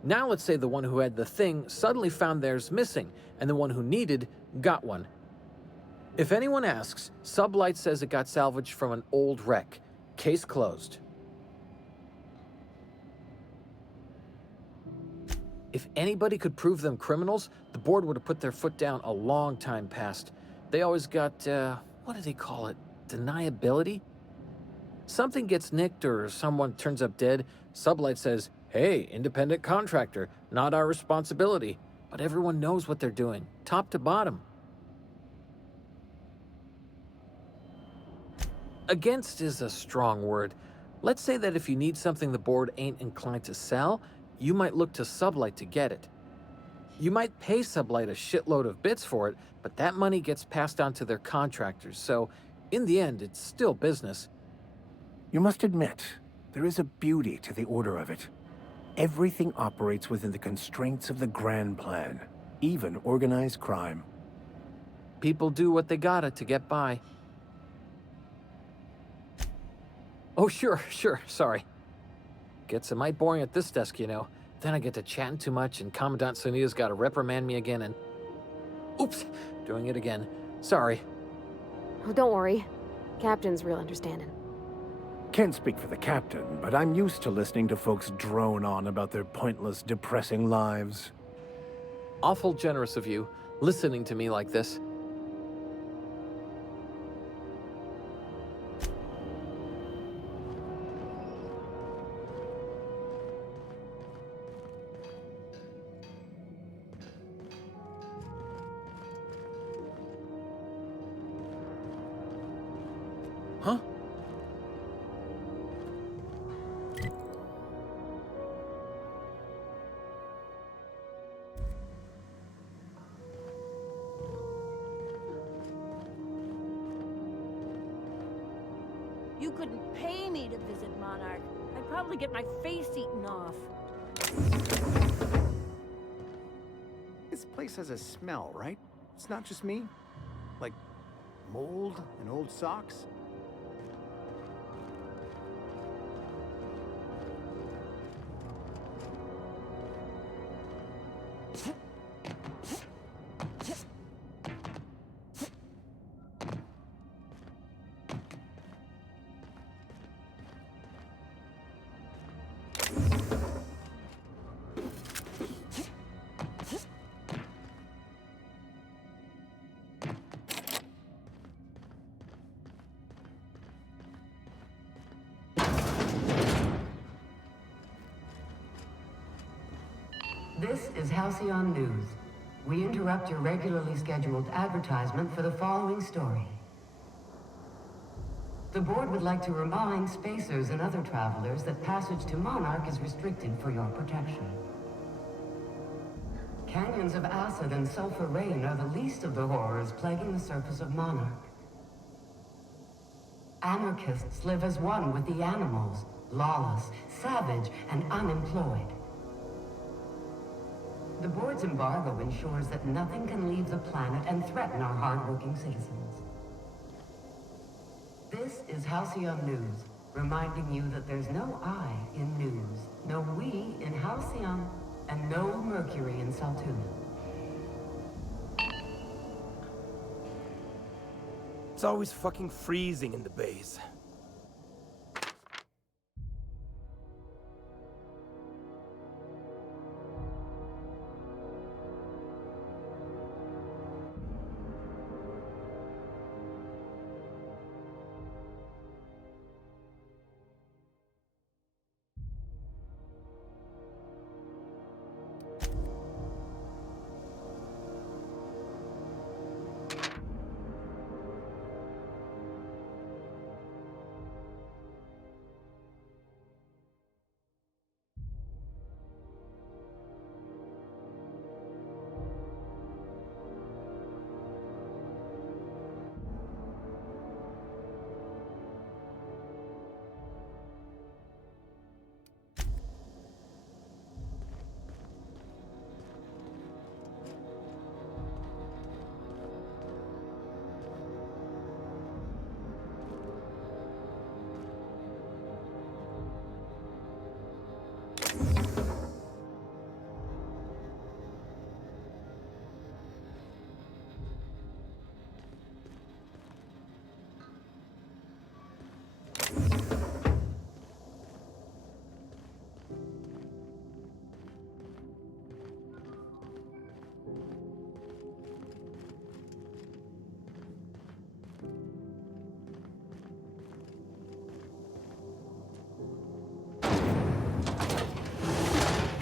Now let's say the one who had the thing suddenly found theirs missing, and the one who needed got one. If anyone asks, Sublight says it got salvaged from an old wreck. Case closed. If anybody could prove them criminals, the board would have put their foot down a long time past. They always got, what do they call it? Deniability? Something gets nicked or someone turns up dead, Sublight says, hey, independent contractor, not our responsibility. But everyone knows what they're doing, top to bottom. Against is a strong word. Let's say that if you need something the board ain't inclined to sell, you might look to Sublight to get it. You might pay Sublight a shitload of bits for it, but that money gets passed on to their contractors, so in the end, it's still business. You must admit, there is a beauty to the order of it. Everything operates within the constraints of the grand plan, even organized crime. People do what they gotta to get by. Oh, sure, sorry. Gets a mite boring at this desk, you know. Then I get to chatting too much and Commandant Sonia's gotta reprimand me again and... Oops, doing it again. Sorry. Oh, don't worry. Captain's real understanding. Can't speak for the captain, but I'm used to listening to folks drone on about their pointless, depressing lives. Awful generous of you, listening to me like this. Huh? You couldn't pay me to visit Monarch. I'd probably get my face eaten off. This place has a smell, right? It's not just me? Like mold and old socks? This is Halcyon News. We interrupt your regularly scheduled advertisement for the following story. The board would like to remind spacers and other travelers that passage to Monarch is restricted for your protection. Canyons of acid and sulfur rain are the least of the horrors plaguing the surface of Monarch. Anarchists live as one with the animals, lawless, savage, and unemployed. The board's embargo ensures that nothing can leave the planet and threaten our hard-working citizens. This is Halcyon News, reminding you that there's no I in news, no we in Halcyon, and no Mercury in Saltuna. It's always fucking freezing in the bays.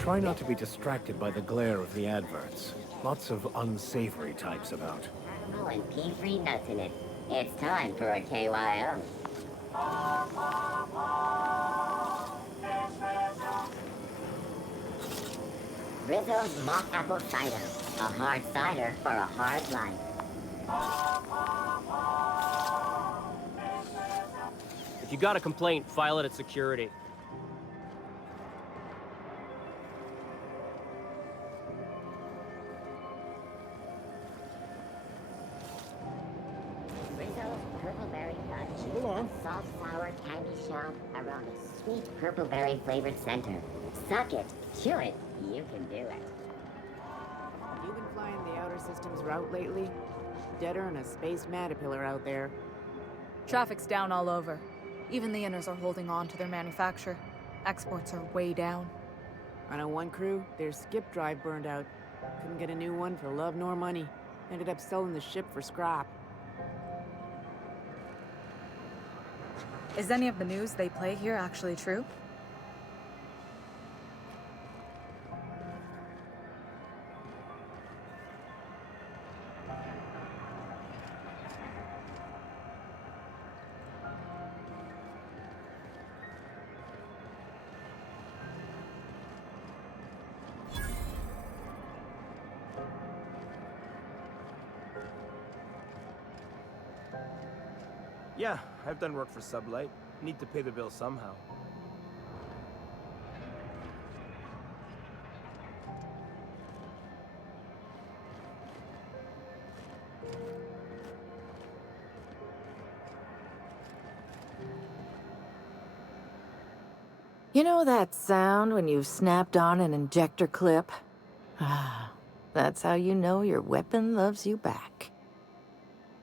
Try not to be distracted by the glare of the adverts. Lots of unsavory types about. Caramel and pea-free nuts in it. It's time for a KYO. Rizzo's mock apple cider. A hard cider for a hard life. If you got a complaint, file it at security. Soft sour candy shop around a sweet purple-berry flavored center. Suck it, chew it, you can do it. You been flying the outer systems route lately? Deader than a space caterpillar out there. Traffic's down all over. Even the inners are holding on to their manufacture. Exports are way down. I know one crew, their skip drive burned out. Couldn't get a new one for love nor money. Ended up selling the ship for scrap. Is any of the news they play here actually true? Yeah, I've done work for Sublight. Need to pay the bill somehow. You know that sound when you've snapped on an injector clip? Ah, that's how you know your weapon loves you back.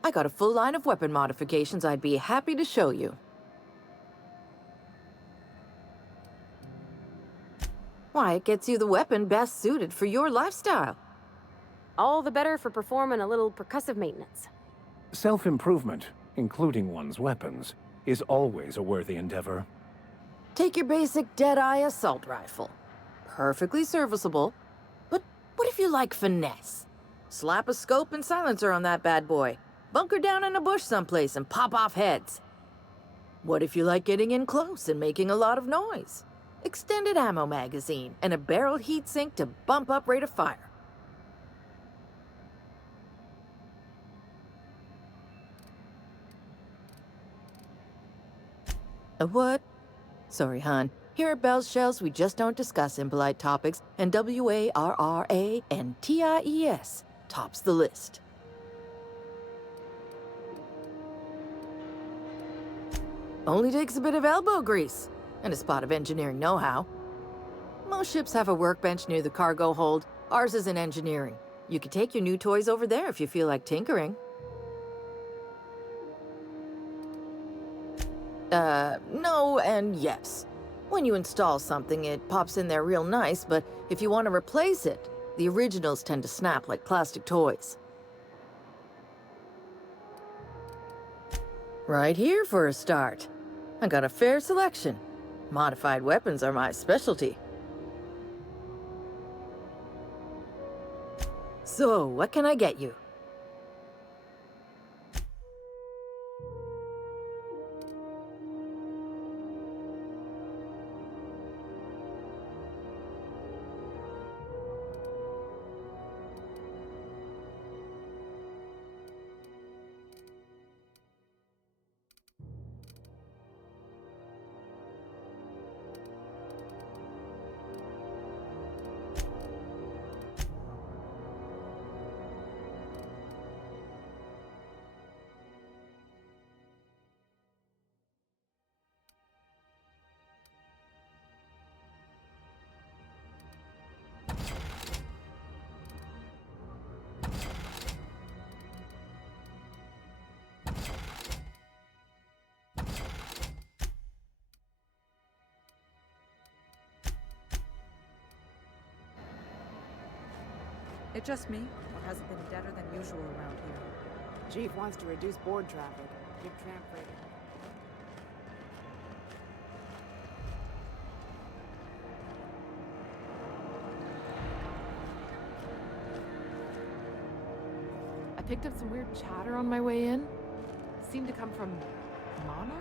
I got a full line of weapon modifications I'd be happy to show you. Why, it gets you the weapon best suited for your lifestyle. All the better for performing a little percussive maintenance. Self-improvement, including one's weapons, is always a worthy endeavor. Take your basic Deadeye assault rifle. Perfectly serviceable. But what if you like finesse? Slap a scope and silencer on that bad boy. Bunker down in a bush someplace and pop off heads. What if you like getting in close and making a lot of noise? Extended ammo magazine and a barrel heatsink to bump up rate of fire. A what? Sorry, hon. Here at Bell's Shells, we just don't discuss impolite topics, and WARRA and TIES tops the list. Only takes a bit of elbow grease and a spot of engineering know-how. Most ships have a workbench near the cargo hold. Ours is in engineering. You could take your new toys over there if you feel like tinkering. No and yes. When you install something, it pops in there real nice, but if you want to replace it, the originals tend to snap like plastic toys. Right here for a start. I got a fair selection. Modified weapons are my specialty. So, what can I get you? It just me, or has it been deader than usual around here? Chief wants to reduce board traffic. Give tramp freight. I picked up some weird chatter on my way in. Seemed to come from Monarch?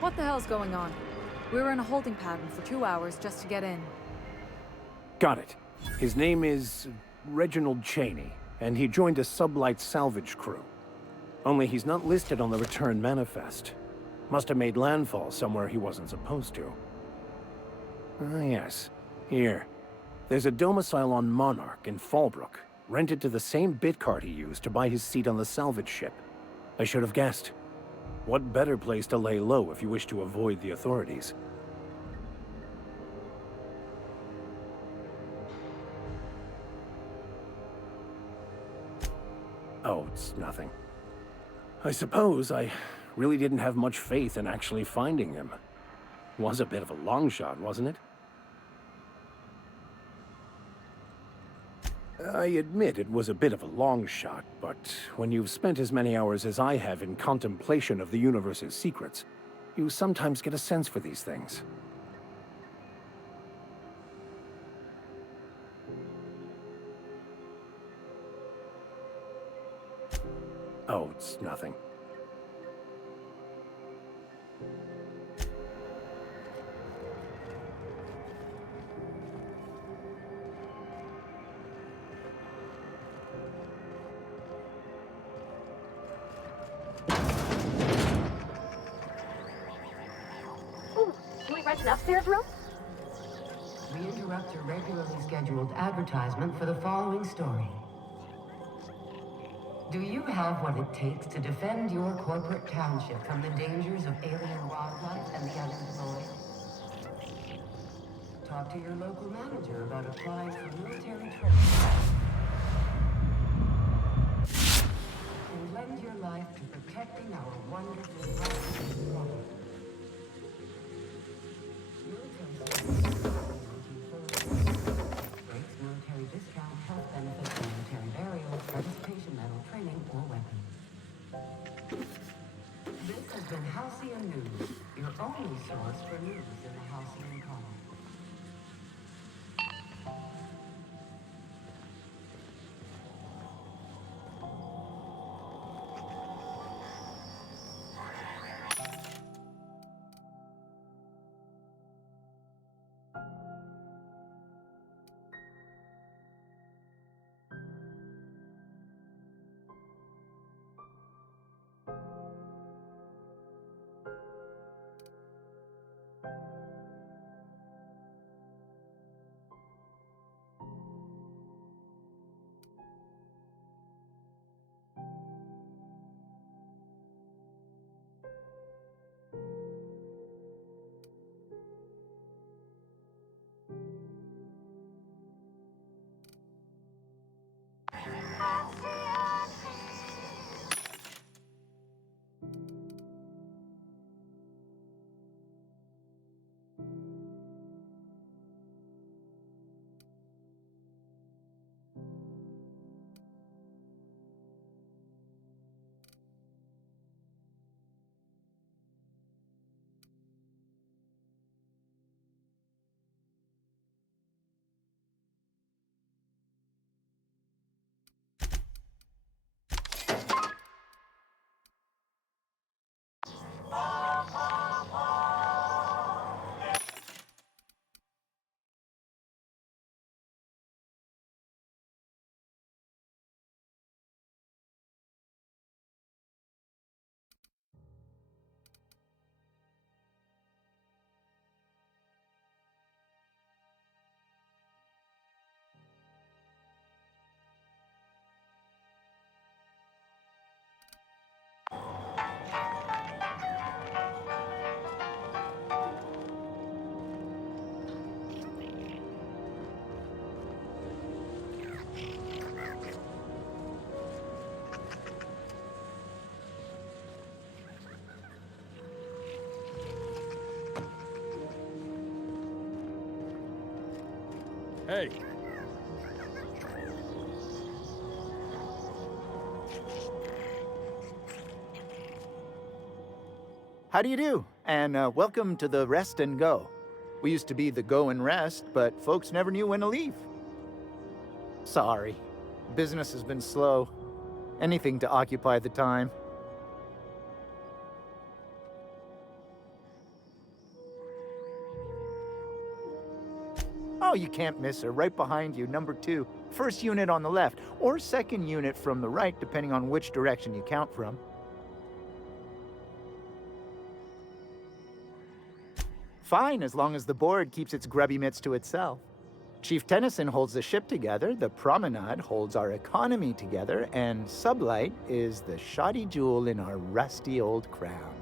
What the hell's going on? We were in a holding pattern for 2 hours just to get in. Got it. His name is Reginald Cheney, and he joined a sublight salvage crew. Only he's not listed on the return manifest. Must have made landfall somewhere he wasn't supposed to. Ah, yes. Here. There's a domicile on Monarch in Fallbrook, rented to the same bit card he used to buy his seat on the salvage ship. I should have guessed. What better place to lay low if you wish to avoid the authorities? Oh, it's nothing. I suppose I really didn't have much faith in actually finding him. Was a bit of a long shot, wasn't it? I admit it was a bit of a long shot, but when you've spent as many hours as I have in contemplation of the universe's secrets, you sometimes get a sense for these things. Oh, it's nothing. Can we rent an upstairs room? We interrupt your regularly scheduled advertisement for the following story. Do you have what it takes to defend your corporate township from the dangers of alien wildlife and the unemployed? Talk to your local manager about applying for military training. And lend your life to protecting our wonderful planet. Rates, military discount, health benefits, military burial, participation medal, training, or weapons. This has been Halcyon News. your only source for news in the Halcyon colony. Hey. How do you do? And welcome to the Rest and Go. We used to be the Go and Rest, but folks never knew when to leave. Sorry. Business has been slow. Anything to occupy the time. Oh, you can't miss her. Right behind you, number 2. First unit on the left, or second unit from the right, depending on which direction you count from. Fine, as long as the board keeps its grubby mitts to itself. Chief Tennyson holds the ship together, the Promenade holds our economy together, and Sublight is the shoddy jewel in our rusty old crown.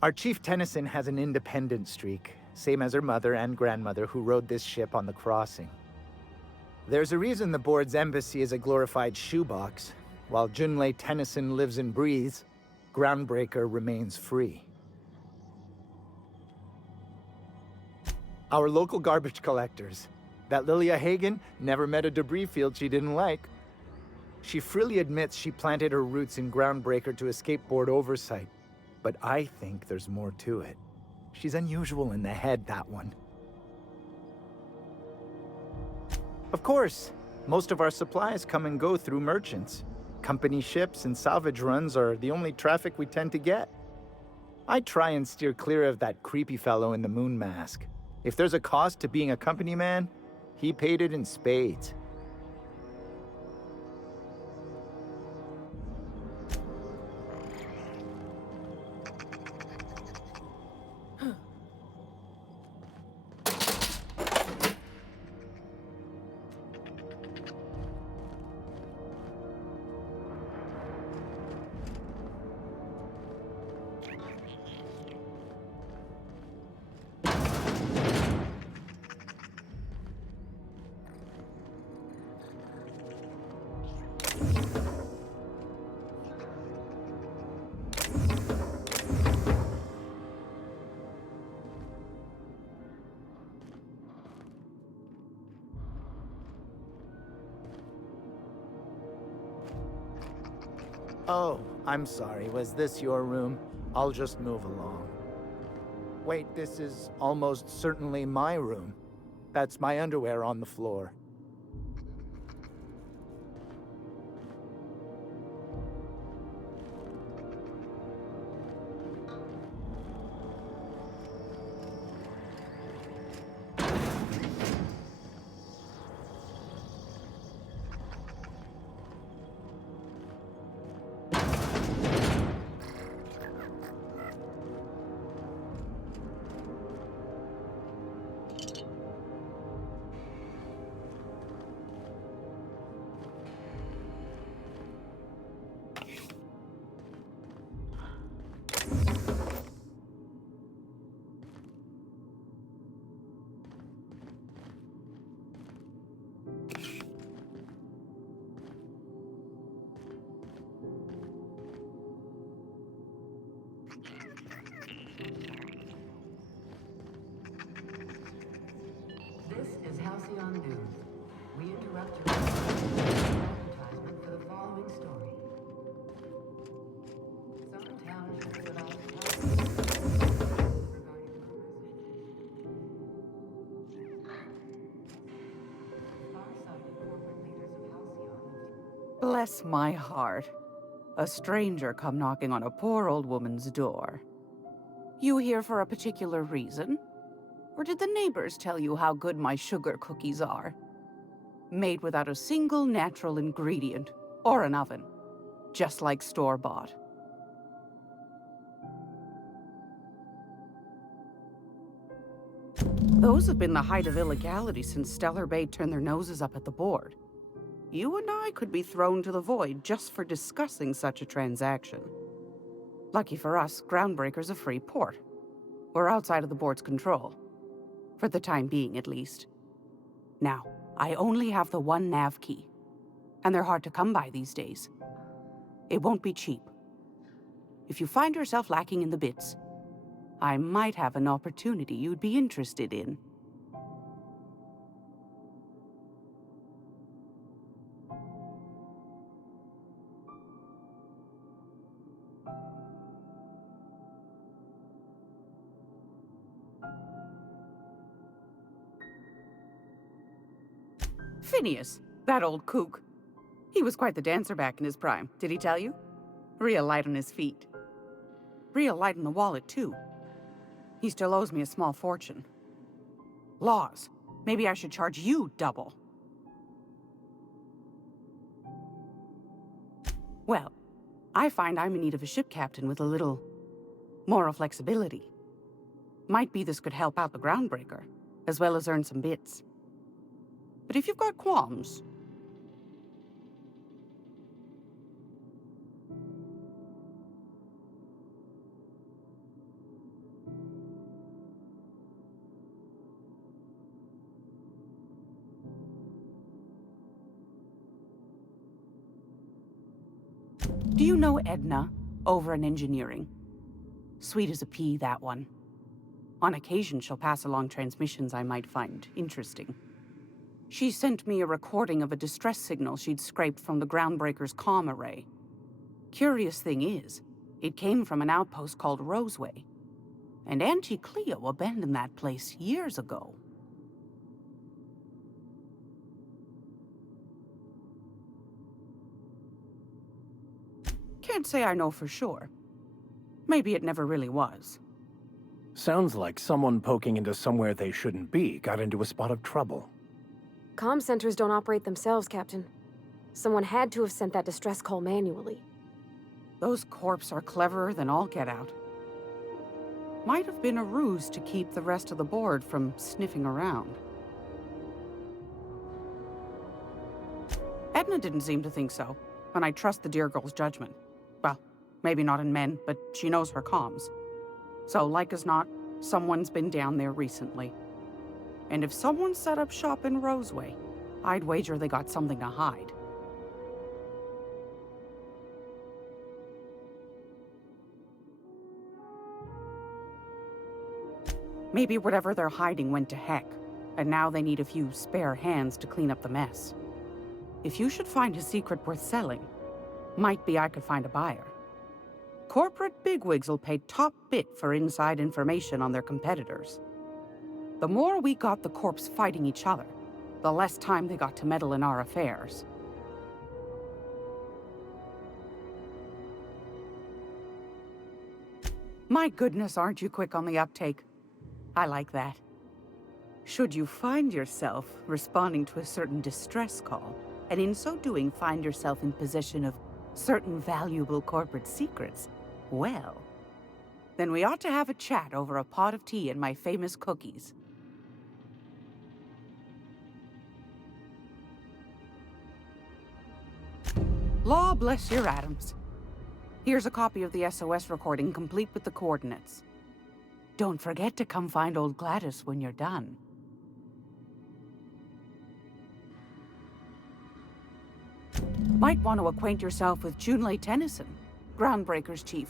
Our Chief Tennyson has an independent streak, same as her mother and grandmother who rode this ship on the crossing. There's a reason the board's embassy is a glorified shoebox. While Junlei Tennyson lives and breathes, Groundbreaker remains free. Our local garbage collectors. That Lilia Hagen never met a debris field she didn't like. She freely admits she planted her roots in Groundbreaker to escape board oversight. But I think there's more to it. She's unusual in the head, that one. Of course, most of our supplies come and go through merchants. Company ships and salvage runs are the only traffic we tend to get. I try and steer clear of that creepy fellow in the moon mask. If there's a cost to being a company man, he paid it in spades. Oh, I'm sorry. Was this your room? I'll just move along. Wait, this is almost certainly my room. That's my underwear on the floor. This is Halcyon News. We interrupt your advertisement for the following story. Some townships Bless my heart. A stranger come knocking on a poor old woman's door. You here for a particular reason? Or did the neighbors tell you how good my sugar cookies are? Made without a single natural ingredient, or an oven. Just like store-bought. Those have been the height of illegality since Stellar Bay turned their noses up at the board. You and I could be thrown to the void just for discussing such a transaction. Lucky for us, Groundbreaker's a free port. We're outside of the board's control. For the time being, at least. Now, I only have the one nav key. And they're hard to come by these days. It won't be cheap. If you find yourself lacking in the bits, I might have an opportunity you'd be interested in. Phineas, that old kook. He was quite the dancer back in his prime, did he tell you? Real light on his feet. Real light in the wallet, too. He still owes me a small fortune. Laws. Maybe I should charge you double. Well, I find I'm in need of a ship captain with a little moral flexibility. Might be this could help out the Groundbreaker, as well as earn some bits. But if you've got qualms... Do you know Edna, over in engineering? Sweet as a pea, that one. On occasion, she'll pass along transmissions I might find interesting. She sent me a recording of a distress signal she'd scraped from the Groundbreaker's comm array. Curious thing is, it came from an outpost called Roseway. And Auntie Cleo abandoned that place years ago. Can't say I know for sure. Maybe it never really was. Sounds like someone poking into somewhere they shouldn't be got into a spot of trouble. Comm centers don't operate themselves, Captain. Someone had to have sent that distress call manually. Those corps are cleverer than all get out. Might have been a ruse to keep the rest of the board from sniffing around. Edna didn't seem to think so, and I trust the dear girl's judgment. Well, maybe not in men, but she knows her comms. So, like as not, someone's been down there recently. And if someone set up shop in Roseway, I'd wager they got something to hide. Maybe whatever they're hiding went to heck, and now they need a few spare hands to clean up the mess. If you should find a secret worth selling, Might be I could find a buyer. Corporate bigwigs will pay top bit for inside information on their competitors. The more we got the corps fighting each other, the less time they got to meddle in our affairs. My goodness, aren't you quick on the uptake? I like that. Should you find yourself responding to a certain distress call, and in so doing find yourself in possession of certain valuable corporate secrets, well, then we ought to have a chat over a pot of tea and my famous cookies. Law bless your atoms. Here's a copy of the SOS recording, complete with the coordinates. Don't forget to come find old Gladys when you're done. Might want to acquaint yourself with Junlei Tennyson, Groundbreaker's chief.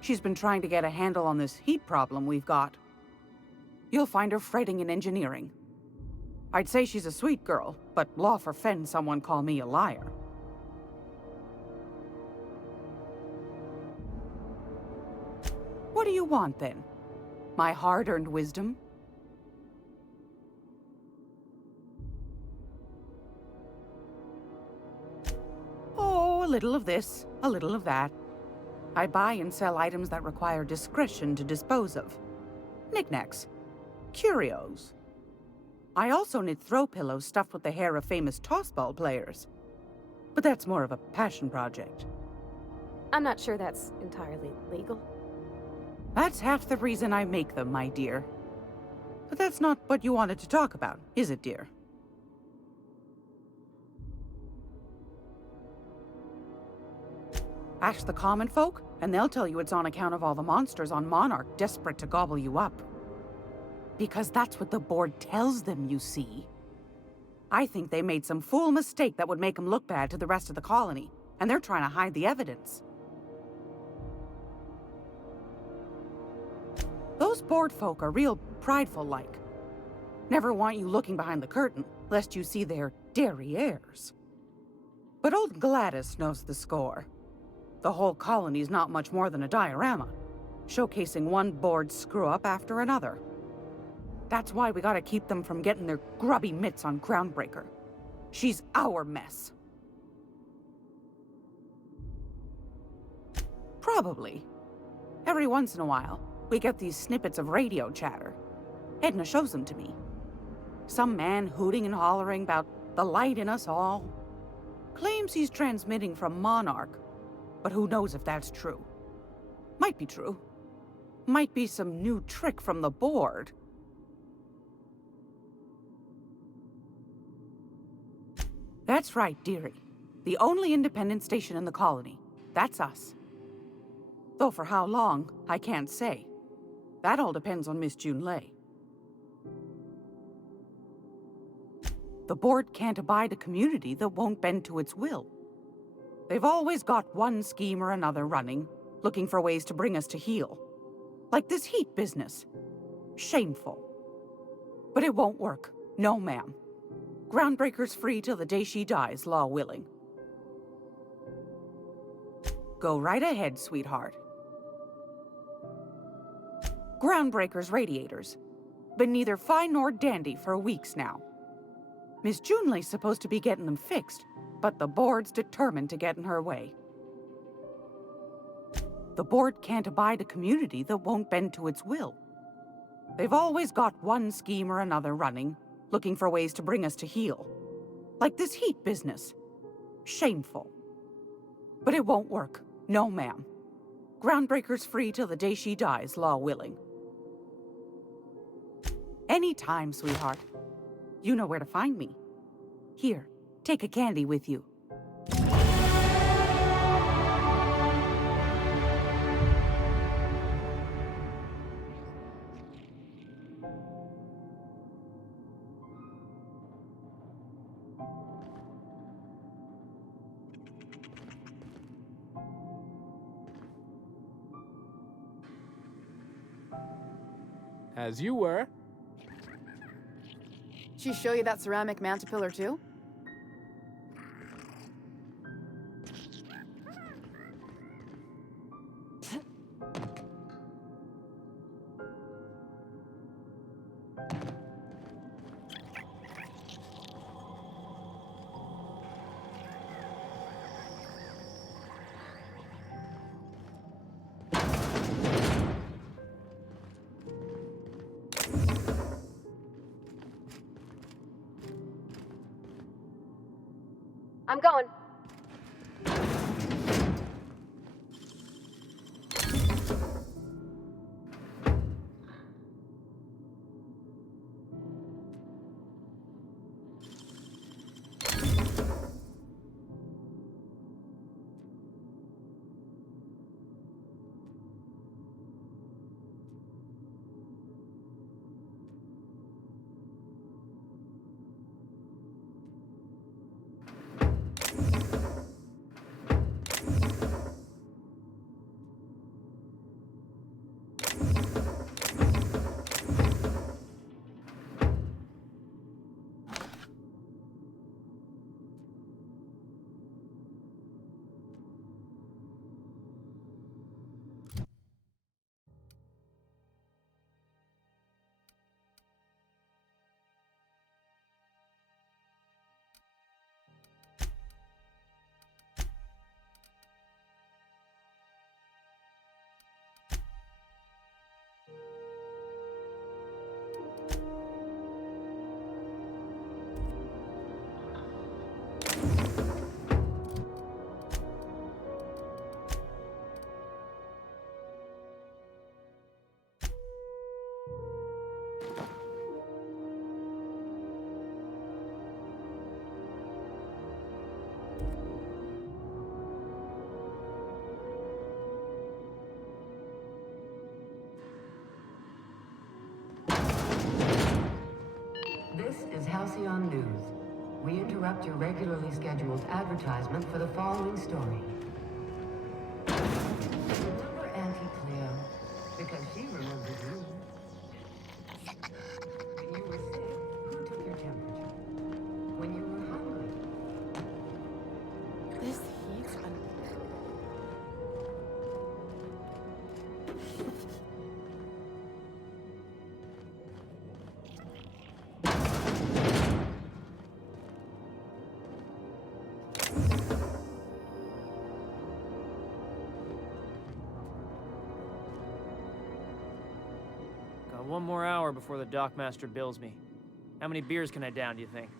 She's been trying to get a handle on this heat problem we've got. You'll find her fretting in engineering. I'd say she's a sweet girl, but law forfend someone call me a liar. What do you want, then? My hard-earned wisdom? Oh, a little of this, a little of that. I buy and sell items that require discretion to dispose of. Knickknacks. Curios. I also knit throw pillows stuffed with the hair of famous tossball players. But that's more of a passion project. I'm not sure that's entirely legal. That's half the reason I make them, my dear. But that's not what you wanted to talk about, is it, dear? Ask the common folk, and they'll tell you it's on account of all the monsters on Monarch desperate to gobble you up. Because that's what the board tells them, you see. I think they made some fool mistake that would make them look bad to the rest of the colony, and they're trying to hide the evidence. Those board folk are real prideful-like. Never want you looking behind the curtain, lest you see their derrieres. But old Gladys knows the score. The whole colony's not much more than a diorama, showcasing one board screw-up after another. That's why we gotta keep them from getting their grubby mitts on Groundbreaker. She's our mess. Probably. Every once in a while, we get these snippets of radio chatter. Edna shows them to me. Some man hooting and hollering about the light in us all. Claims he's transmitting from Monarch, but who knows if that's true. Might be true. Might be some new trick from the board. That's right, dearie. The only independent station in the colony. That's us. Though for how long, I can't say. That all depends on Miss Junlei. The board can't abide a community that won't bend to its will. They've always got one scheme or another running, looking for ways to bring us to heel. Like this heat business. Shameful. But it won't work. No, ma'am. Groundbreaker's free till the day she dies, law willing. Go right ahead, sweetheart. Groundbreaker's radiators. Been neither fine nor dandy for weeks now. Miss Junlei's supposed to be getting them fixed, but the board's determined to get in her way. The board can't abide a community that won't bend to its will. They've always got one scheme or another running, looking for ways to bring us to heel. Like this heat business. Shameful. But it won't work. No, ma'am. Groundbreaker's free till the day she dies, law willing. Anytime, sweetheart. You know where to find me. Here, take a candy with you. As you were. She show you that ceramic mantipillar too? I'm going. This is Halcyon News. We interrupt your regularly scheduled advertisement for the following story. Remember Auntie Cleo? Because she remembers you. When you were sick, who took your temperature? When you were hungry. This heat's Got one more hour before the dockmaster bills me. How many beers can I down, do you think?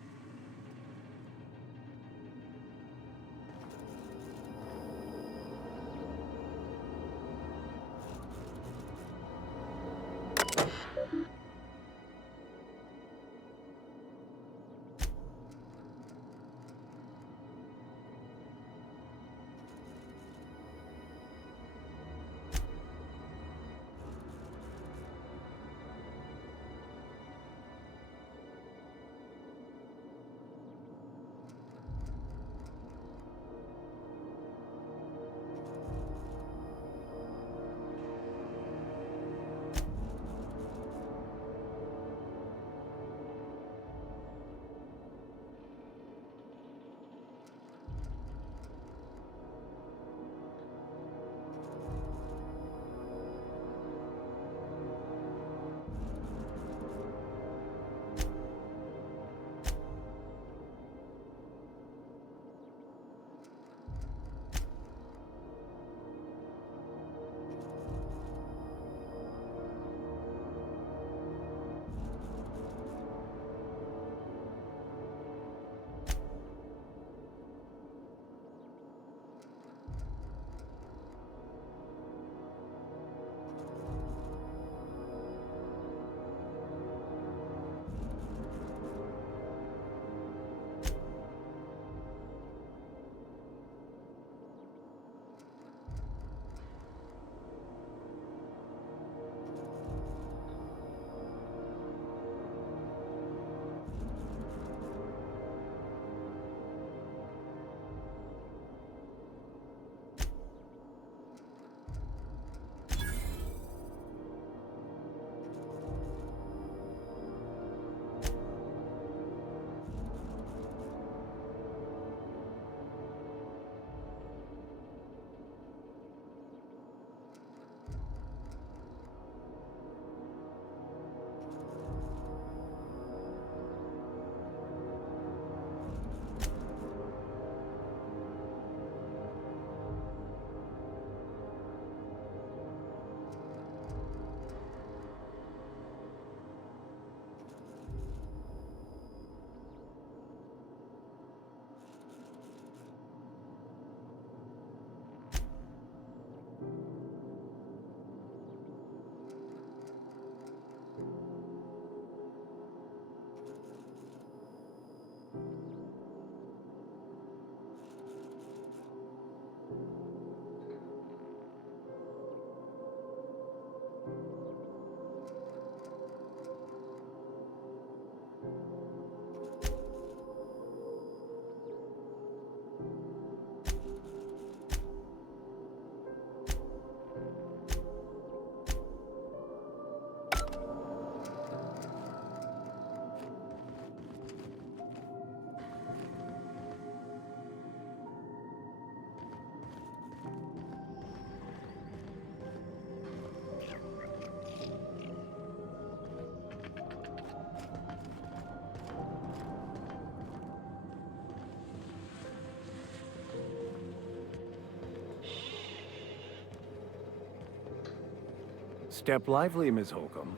Step lively, Miss Holcomb.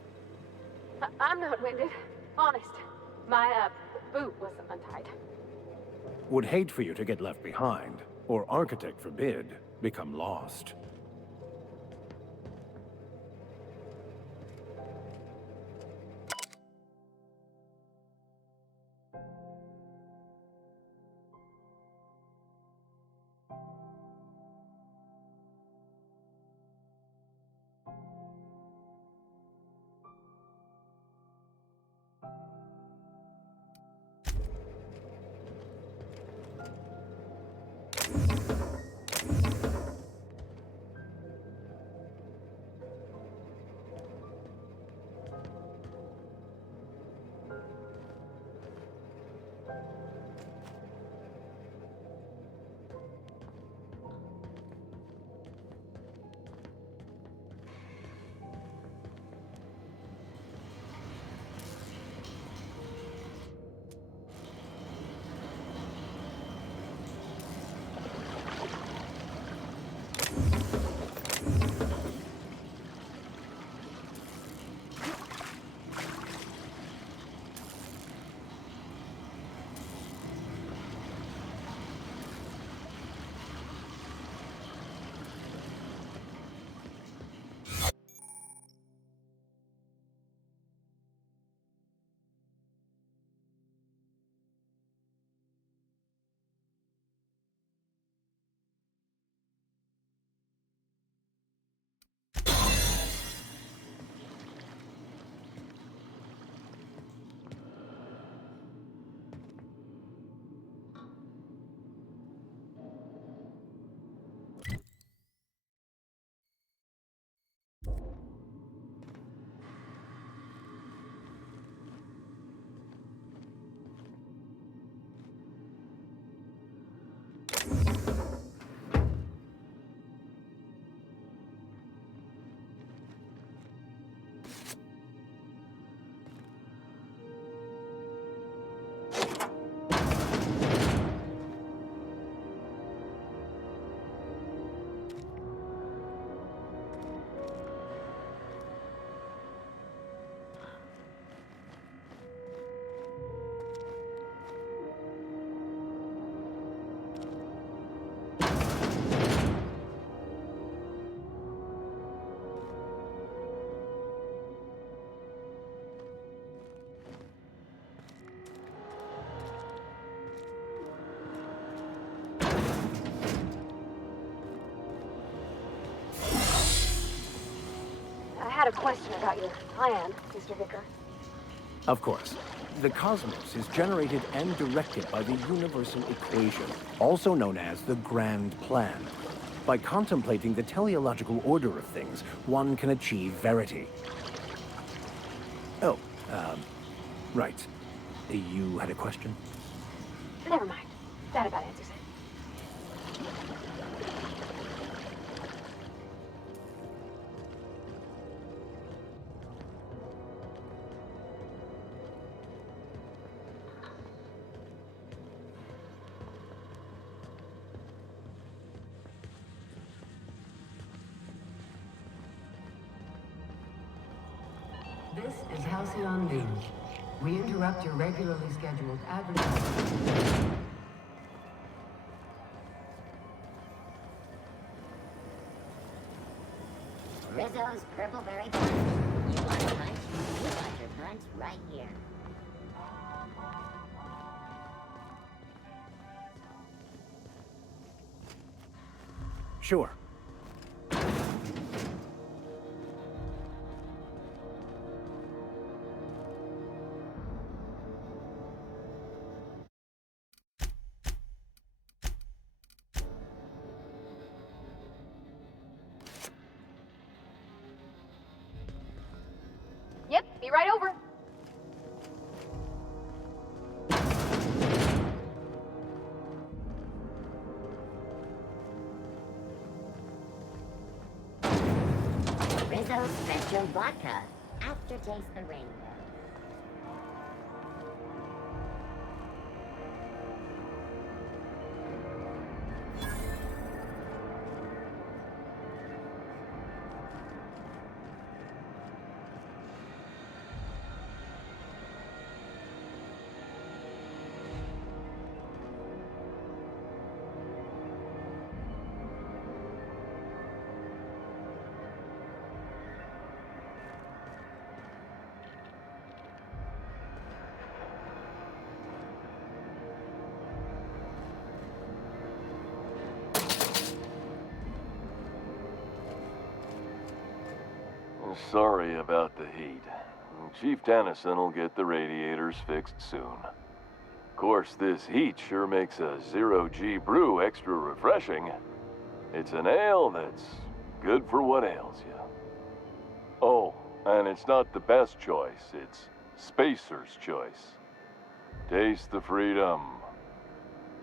I'm not winded. Honest. My, boot was untied. Would hate for you to get left behind, or architect forbid, become lost. I had a question about your plan, Mr. Vicker. Of course. The cosmos is generated and directed by the universal equation, also known as the Grand Plan. By contemplating the teleological order of things, one can achieve verity. Oh, right. You had a question? Never mind. That about answers it. This is Halcyon News. We interrupt your regularly scheduled advertising. Rizzo's Purpleberry Punch. You want a punch? You want your punch right here. Sure. Yep, be right over. Rizzo's Special Vodka. Aftertaste the rainbow. sorry about the heat. Chief Tennyson will get the radiators fixed soon. Of course, this heat sure makes a zero-G brew extra refreshing. It's an ale that's good for what ails you. Oh, and it's not the best choice, it's Spacer's choice. Taste the freedom.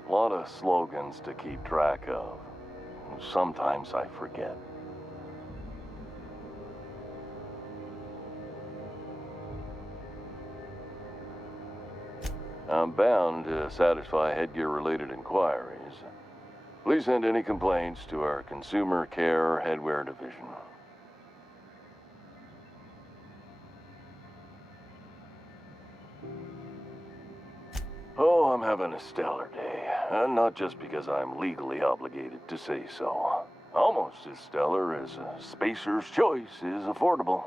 A lot of slogans to keep track of. Sometimes I forget. I'm bound to satisfy headgear-related inquiries. Please send any complaints to our Consumer Care Headwear Division. Oh, I'm having a stellar day. Not just because I'm legally obligated to say so. Almost as stellar as Spacer's Choice is affordable.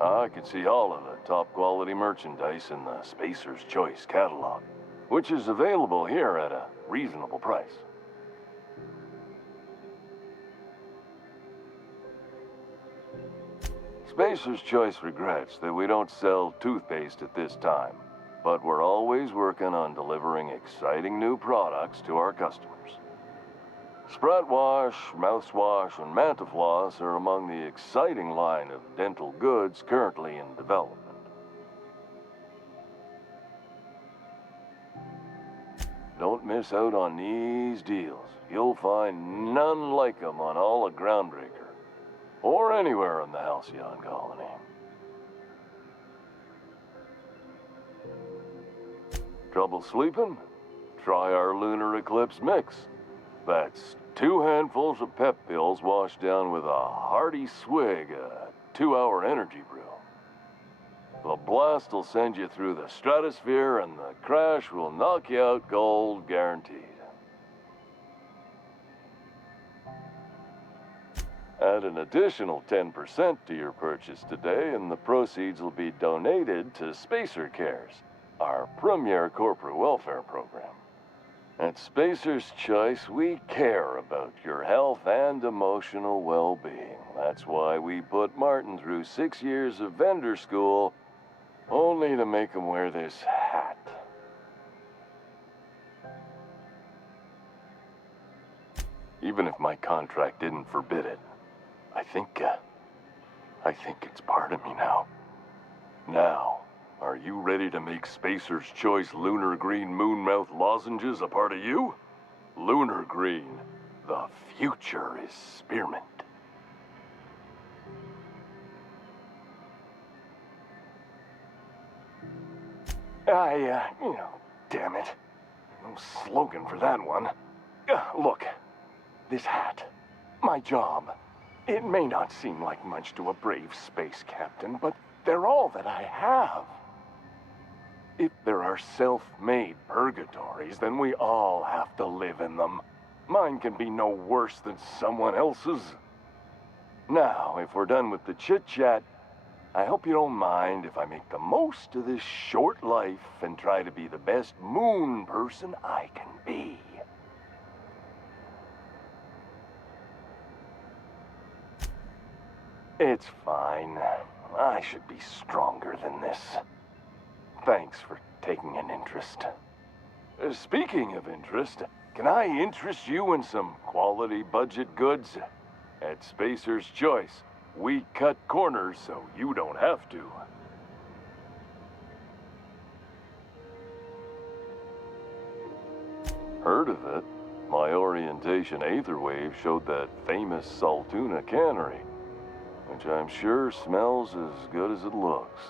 I can see all of the top quality merchandise in the Spacer's Choice catalog, which is available here at a reasonable price. Spacer's Choice regrets that we don't sell toothpaste at this time, but we're always working on delivering exciting new products to our customers. Sprout Wash, Mouthwash, and Mantafloss are among the exciting line of dental goods currently in development. Don't miss out on these deals. You'll find none like them on all of Groundbreaker, or anywhere in the Halcyon colony. Trouble sleeping? Try our Lunar Eclipse mix. That's 2 handfuls of pep pills washed down with a hearty swig of 2-hour energy brew. The blast will send you through the stratosphere and the crash will knock you out cold, guaranteed. Add an additional 10% to your purchase today and the proceeds will be donated to Spacer Cares, our premier corporate welfare program. At Spacer's Choice, we care about your health and emotional well-being. That's why we put Martin through 6 years of vendor school, only to make him wear this hat. Even if my contract didn't forbid it, I think it's part of me now. Now, are you ready to make Spacer's Choice Lunar Green Moonmouth lozenges a part of you? Lunar Green, the future is spearmint. Damn it. No slogan for that one. Look, this hat, my job. It may not seem like much to a brave space captain, but they're all that I have. If there are self-made purgatories, then we all have to live in them. Mine can be no worse than someone else's. Now, if we're done with the chit-chat, I hope you don't mind if I make the most of this short life and try to be the best moon person I can be. It's fine. I should be stronger than this. Thanks for taking an interest. Speaking of interest, can I interest you in some quality budget goods? At Spacer's Choice, we cut corners so you don't have to. Heard of it? My orientation aetherwave showed that famous Saltuna cannery, which I'm sure smells as good as it looks.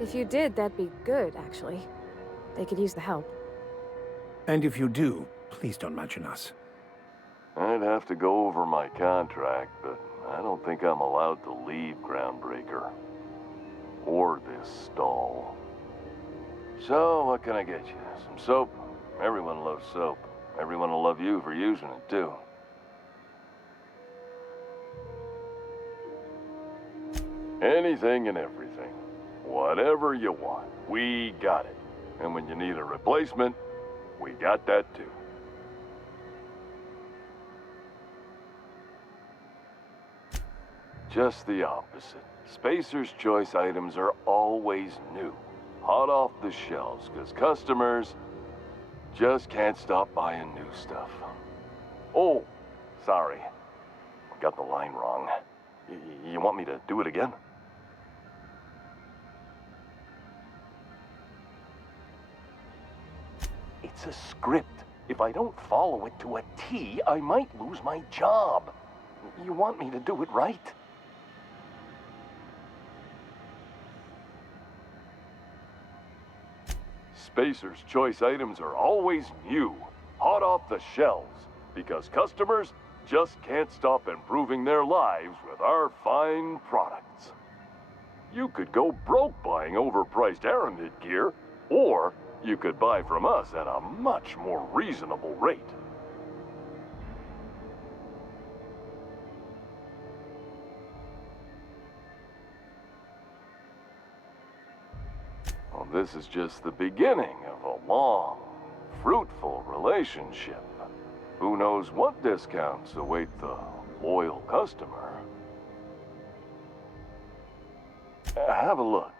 If you did, that'd be good, actually. They could use the help. And if you do, please don't mention us. I'd have to go over my contract, but I don't think I'm allowed to leave Groundbreaker. Or this stall. So, what can I get you? Some soap? Everyone loves soap. Everyone will love you for using it, too. Anything and everything. Whatever you want, we got it. And when you need a replacement, we got that too. Just the opposite. Spacer's Choice items are always new, hot off the shelves, because customers just can't stop buying new stuff. Oh, sorry. Got the line wrong. You want me to do it again? It's a script. If I don't follow it to a T, I might lose my job. You want me to do it right? Spacer's Choice items are always new, hot off the shelves, because customers just can't stop improving their lives with our fine products. You could go broke buying overpriced Aramid gear, or you could buy from us at a much more reasonable rate. Well, this is just the beginning of a long, fruitful relationship. Who knows what discounts await the loyal customer? Have a look.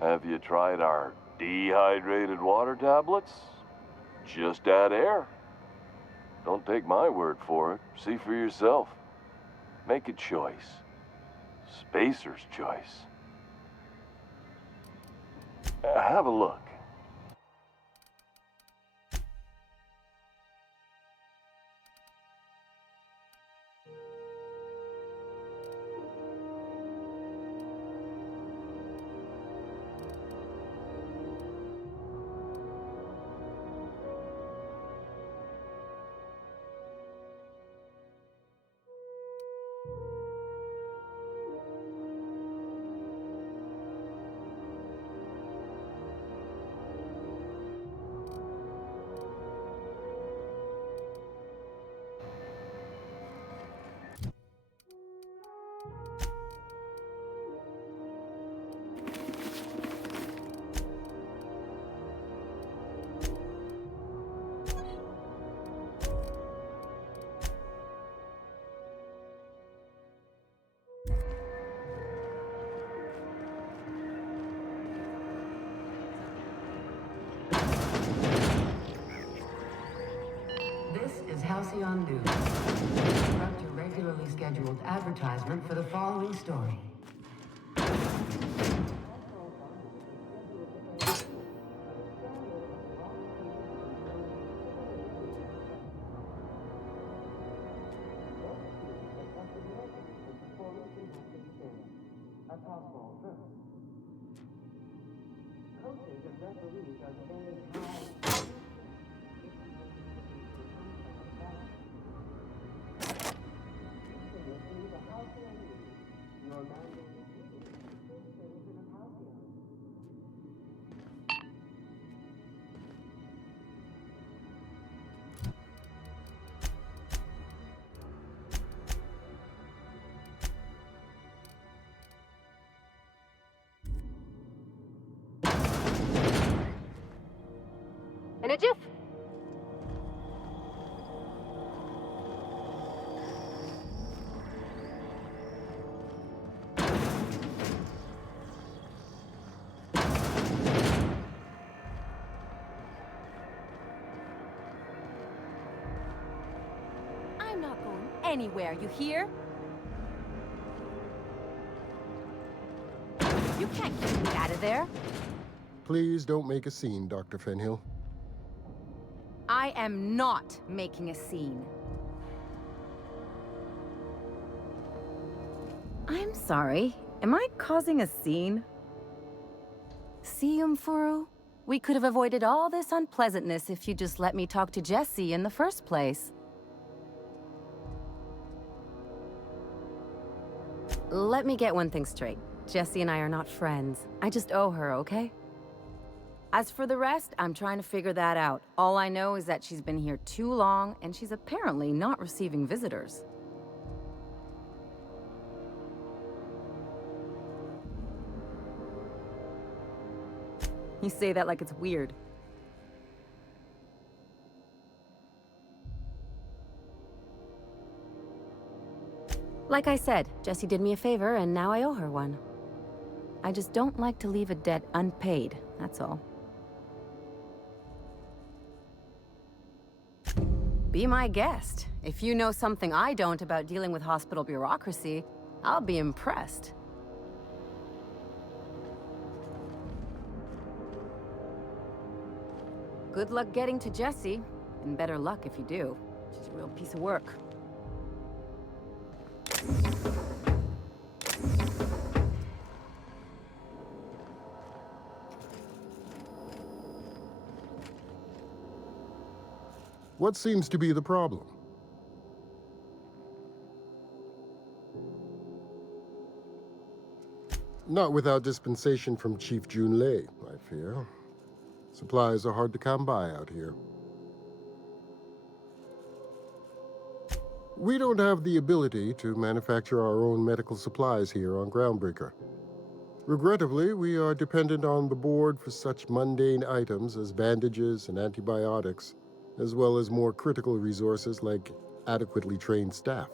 Have you tried our dehydrated water tablets? Just add air. Don't take my word for it. See for yourself. Make a choice. Spacer's choice. Have a look. This is Halcyon News. Interrupt your regularly scheduled advertisement for the following story. In a jiff. I'm not going anywhere, you hear? You can't get me out of there. Please don't make a scene, Dr. Fenhill. I am not making a scene. I'm sorry. Am I causing a scene? See, Umfuru? We could have avoided all this unpleasantness if you just let me talk to Jessie in the first place. Let me get one thing straight. Jessie and I are not friends. I just owe her, okay? As for the rest, I'm trying to figure that out. All I know is that she's been here too long, and she's apparently not receiving visitors. You say that like it's weird. Like I said, Jessie did me a favor, and now I owe her one. I just don't like to leave a debt unpaid, that's all. Be my guest. If you know something I don't about dealing with hospital bureaucracy, I'll be impressed. Good luck getting to Jessie, and better luck if you do. She's a real piece of work. What seems to be the problem? Not without dispensation from Chief Junlei, I fear. Supplies are hard to come by out here. We don't have the ability to manufacture our own medical supplies here on Groundbreaker. Regrettably, we are dependent on the board for such mundane items as bandages and antibiotics, as well as more critical resources like adequately trained staff.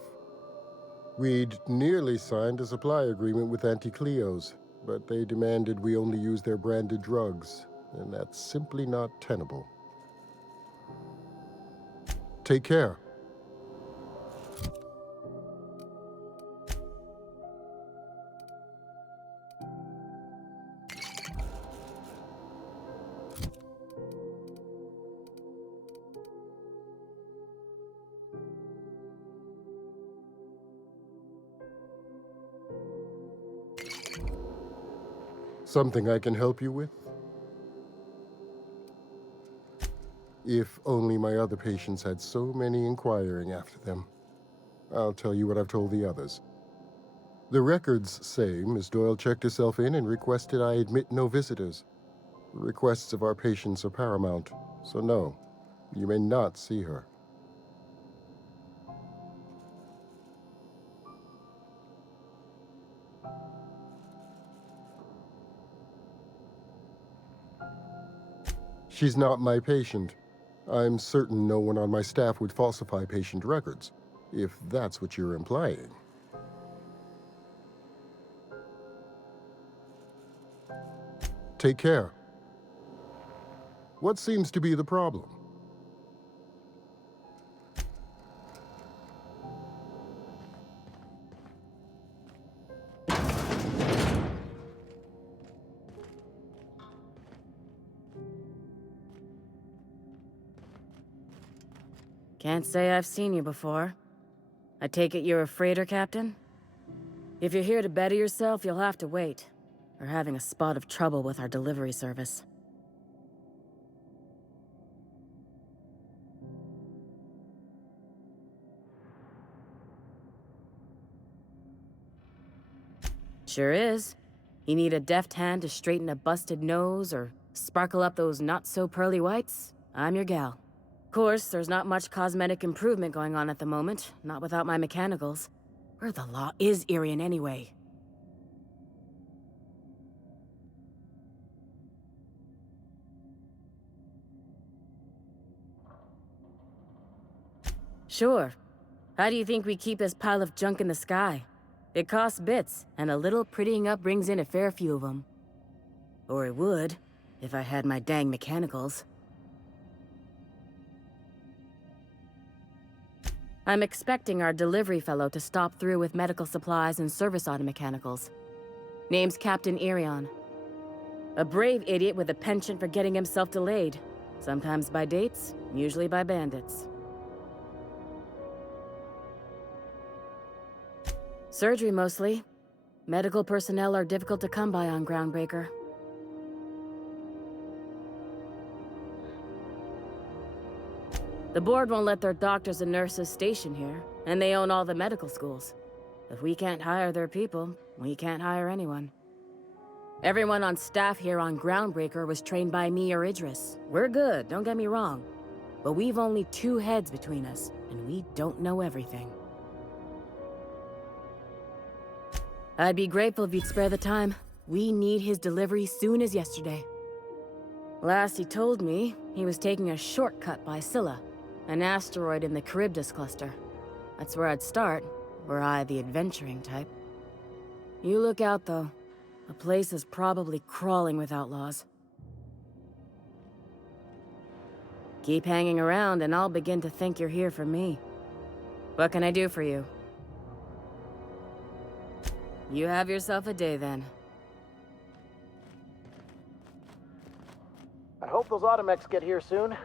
We'd nearly signed a supply agreement with Anti-Cleos, but they demanded we only use their branded drugs, and that's simply not tenable. Take care. Something I can help you with? If only my other patients had so many inquiring after them. I'll tell you what I've told the others. The records say Miss Doyle checked herself in and requested I admit no visitors. The requests of our patients are paramount, so no, you may not see her. She's not my patient. I'm certain no one on my staff would falsify patient records, if that's what you're implying. Take care. What seems to be the problem? Can't say I've seen you before. I take it you're a freighter captain? If you're here to better yourself, you'll have to wait. We're having a spot of trouble with our delivery service. Sure is. You need a deft hand to straighten a busted nose or sparkle up those not-so-pearly whites? I'm your gal. Of course, there's not much cosmetic improvement going on at the moment, not without my mechanicals. Where the law is Irian anyway? Sure. How do you think we keep this pile of junk in the sky? It costs bits, and a little prettying up brings in a fair few of them. Or it would, if I had my dang mechanicals. I'm expecting our delivery fellow to stop through with medical supplies and service auto mechanicals. Name's Captain Irion. A brave idiot with a penchant for getting himself delayed. Sometimes by dates, usually by bandits. Surgery mostly. Medical personnel are difficult to come by on Groundbreaker. The board won't let their doctors and nurses station here, and they own all the medical schools. If we can't hire their people, we can't hire anyone. Everyone on staff here on Groundbreaker was trained by me or Idris. We're good, don't get me wrong. But we've only 2 heads between us, and we don't know everything. I'd be grateful if you'd spare the time. We need his delivery soon as yesterday. Last he told me, he was taking a shortcut by Scylla, an asteroid in the Charybdis cluster. That's where I'd start, were I the adventuring type. You look out, though. The place is probably crawling with outlaws. Keep hanging around, and I'll begin to think you're here for me. What can I do for you? You have yourself a day, then. I hope those automechs get here soon.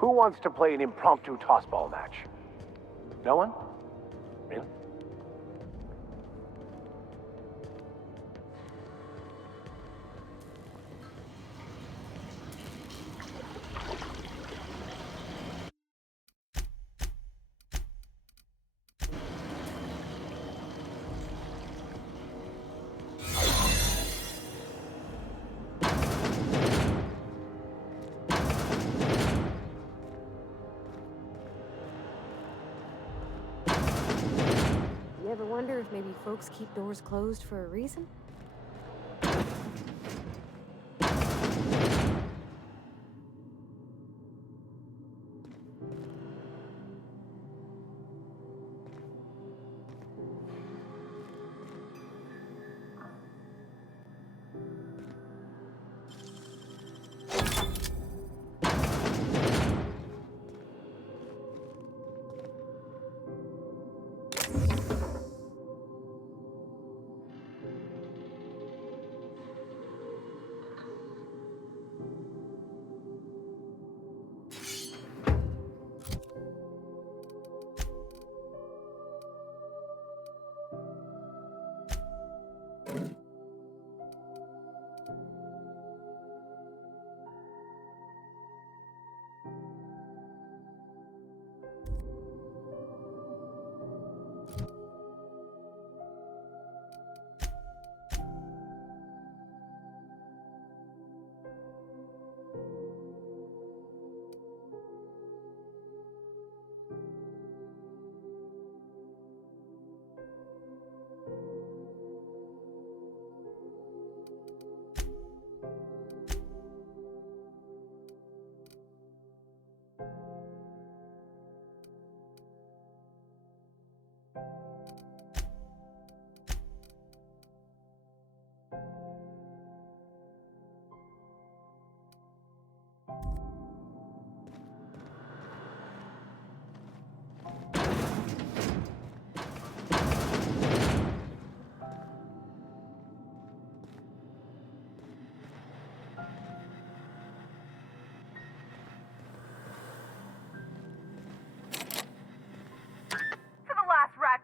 Who wants to play an impromptu tossball match? No one? Really? You ever wonder if maybe folks keep doors closed for a reason?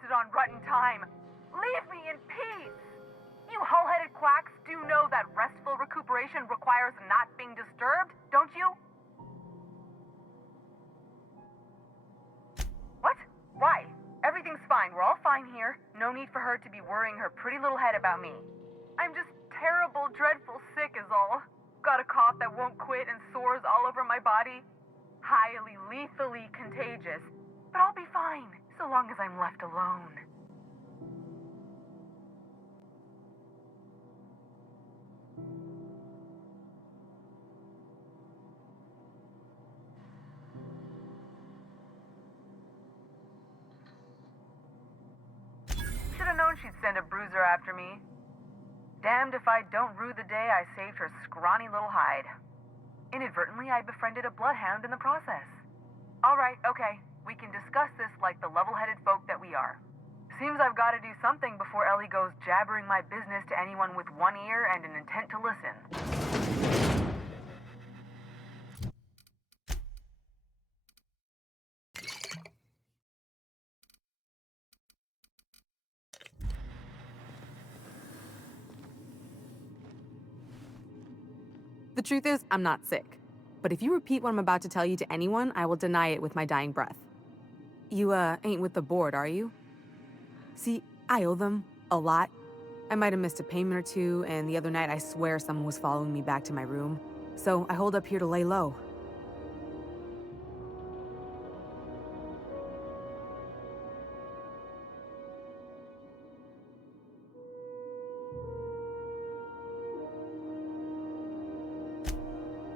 On rotten time. Leave me in peace! You hull-headed quacks do know that restful recuperation requires not being disturbed, don't you? What? Why? Everything's fine. We're all fine here. No need for her to be worrying her pretty little head about me. I'm just terrible, dreadful sick is all. Got a cough that won't quit and sores all over my body. Highly, lethally contagious. But I'll be fine, so long as I'm left alone. Should have known she'd send a bruiser after me. Damned if I don't rue the day I saved her scrawny little hide. Inadvertently, I befriended a bloodhound in the process. Alright, okay. We can discuss this like the level-headed folk that we are. Seems I've got to do something before Ellie goes jabbering my business to anyone with one ear and an intent to listen. The truth is, I'm not sick. But if you repeat what I'm about to tell you to anyone, I will deny it with my dying breath. You, ain't with the board, are you? See, I owe them a lot. I might have missed a payment or two, and the other night I swear someone was following me back to my room. So I hold up here to lay low.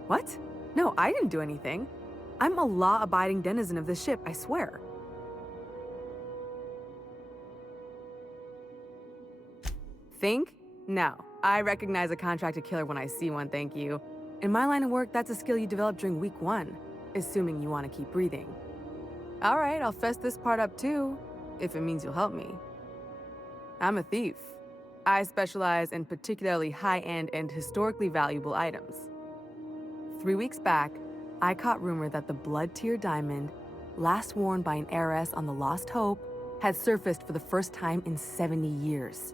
What? No, I didn't do anything. I'm a law-abiding denizen of this ship, I swear. Think? No. I recognize a contracted killer when I see one, thank you. In my line of work, that's a skill you develop during week 1, assuming you want to keep breathing. All right, I'll fess this part up too, if it means you'll help me. I'm a thief. I specialize in particularly high-end and historically valuable items. 3 weeks back, I caught rumor that the blood tier diamond, last worn by an heiress on the Lost Hope, had surfaced for the first time in 70 years.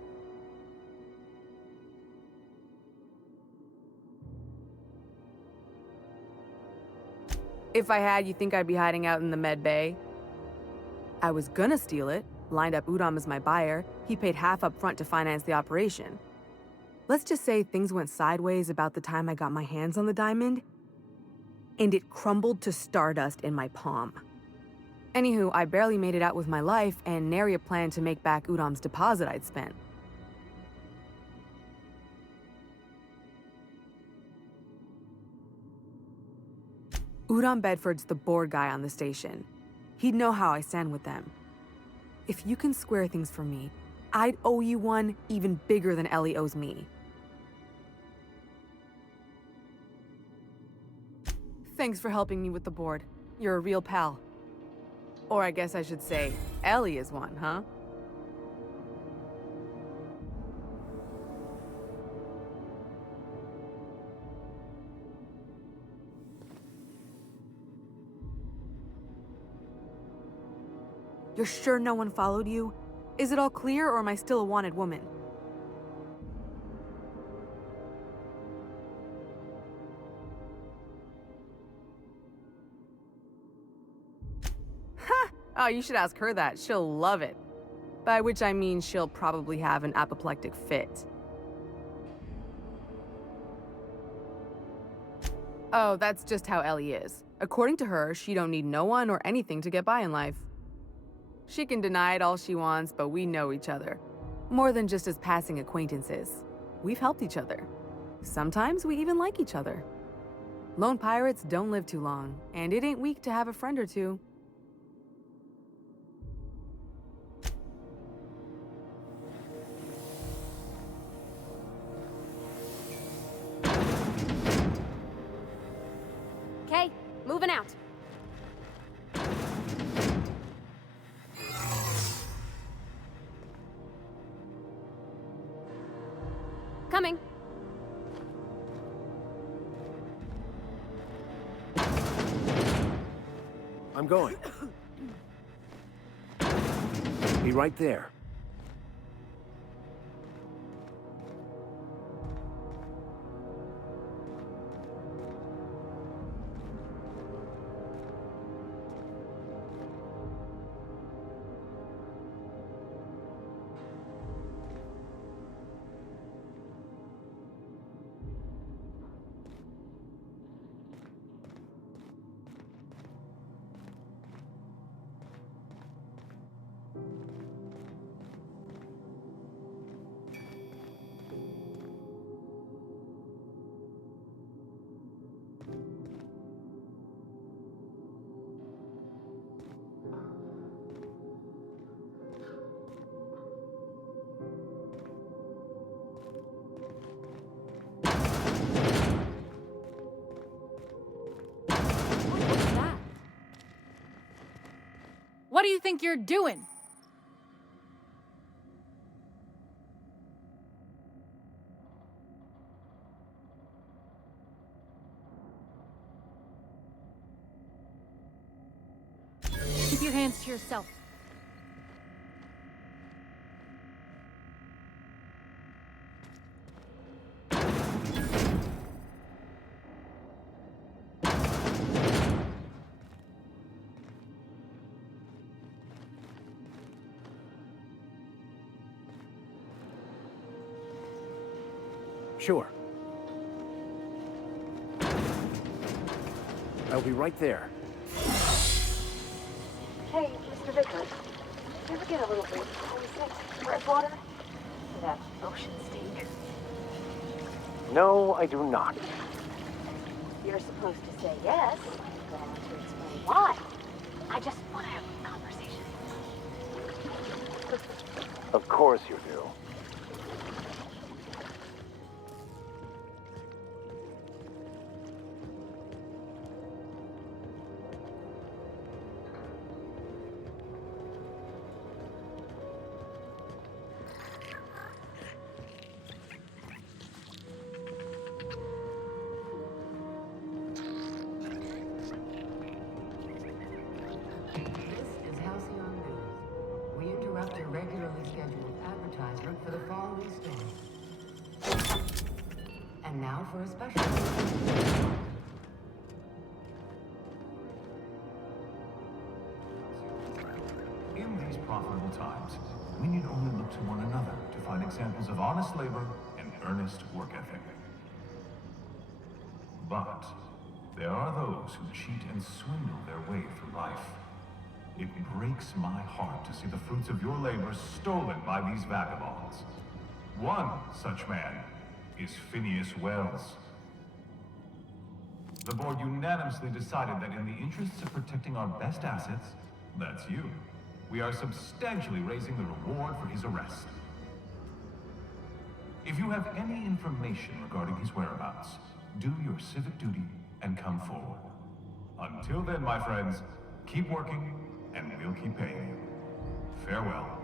If I had, you think I'd be hiding out in the med bay? I was gonna steal it, lined up Udom as my buyer. He paid half up front to finance the operation. Let's just say things went sideways about the time I got my hands on the diamond, and it crumbled to stardust in my palm. Anywho, I barely made it out with my life, and nary a plan to make back Udom's deposit I'd spent. Udom Bedford's the board guy on the station. He'd know how I stand with them. If you can square things for me, I'd owe you one even bigger than Ellie owes me. Thanks for helping me with the board. You're a real pal. Or I guess I should say, Ellie is one, huh? You're sure no one followed you? Is it all clear, or am I still a wanted woman? Ha! Oh, you should ask her that. She'll love it. By which I mean she'll probably have an apoplectic fit. Oh, that's just how Ellie is. According to her, she don't need no one or anything to get by in life. She can deny it all she wants, but we know each other. More than just as passing acquaintances. We've helped each other. Sometimes we even like each other. Lone pirates don't live too long, and it ain't weak to have a friend or two. Okay, moving out. Coming. I'm going. Be right there. What do you think you're doing? Keep your hands to yourself. Sure. I'll be right there. Hey, Mr. Vickers. You ever get a little bit homesick? Freshwater? That ocean stink? No, I do not. You're supposed to say yes. Go on to explain why. I just want to have a conversation. Of course you do. interrupt your regularly scheduled advertisement for the following story. And now for a special. In these profitable times, we need only look to one another to find examples of honest labor and earnest work ethic. But there are those who cheat and swindle their way through life. It breaks my heart to see the fruits of your labor stolen by these vagabonds. One such man is Phineas Wells. The board unanimously decided that in the interests of protecting our best assets, that's you, we are substantially raising the reward for his arrest. If you have any information regarding his whereabouts, do your civic duty and come forward. Until then, my friends, keep working and we'll keep paying you. Farewell.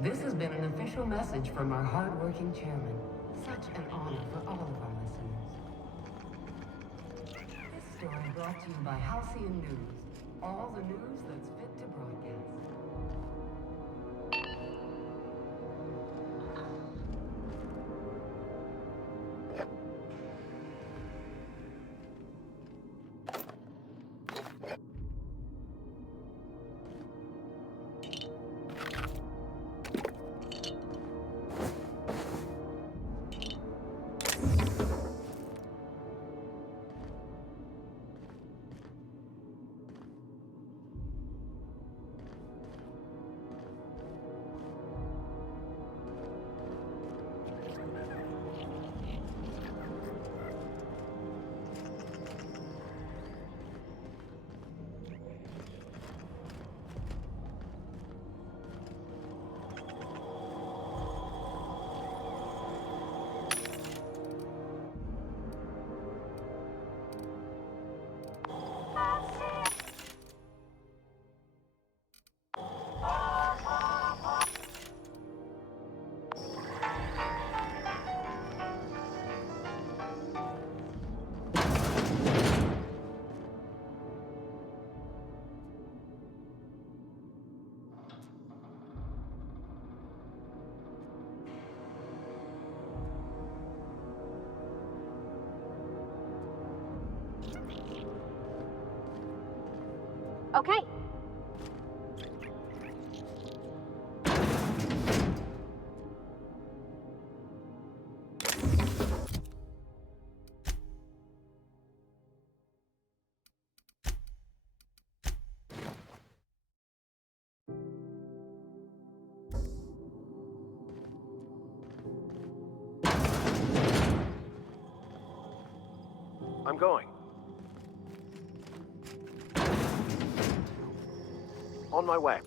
This has been an official message from our hard-working chairman. Such an honor for all of our listeners. This story brought to you by Halcyon News. All the news that's fit to broadcast. Okay. I'm going. On my way.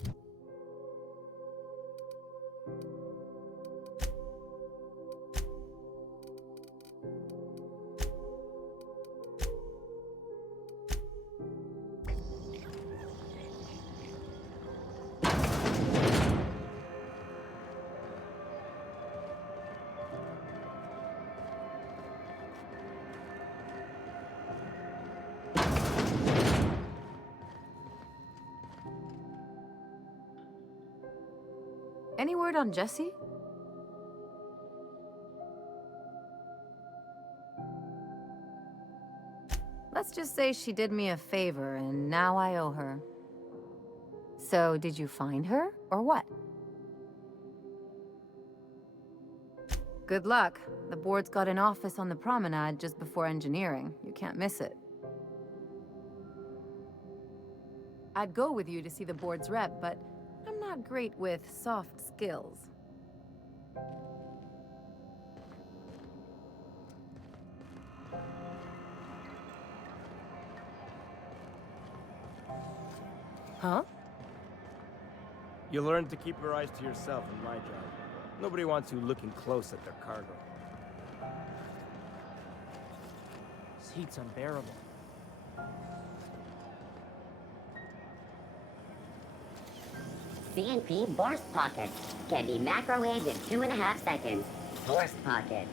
Any word on Jessie? Let's just say she did me a favor, and now I owe her. So, did you find her, or what? Good luck. The board's got an office on the promenade just before engineering. You can't miss it. I'd go with you to see the board's rep, but I'm not great with soft skills. Huh? You learn to keep your eyes to yourself in my job. Nobody wants you looking close at their cargo. This heat's unbearable. CNP Burst Pockets can be microwaved in 2.5 seconds. Burst Pockets.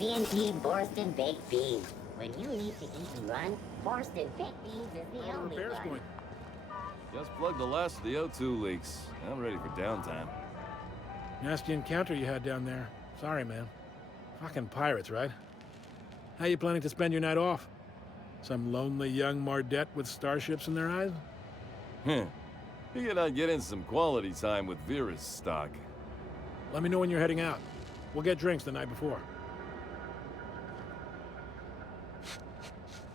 TNT Borston Baked Beans. When you need to eat and run, Borston Baked Beans is the only one. Just plugged the last of the O2 leaks. I'm ready for downtime. Nasty encounter you had down there. Sorry, man. Fucking pirates, right? How you planning to spend your night off? Some lonely young Mardette with starships in their eyes? Figured I'd get in some quality time with Vera's stock. Let me know when you're heading out. We'll get drinks the night before.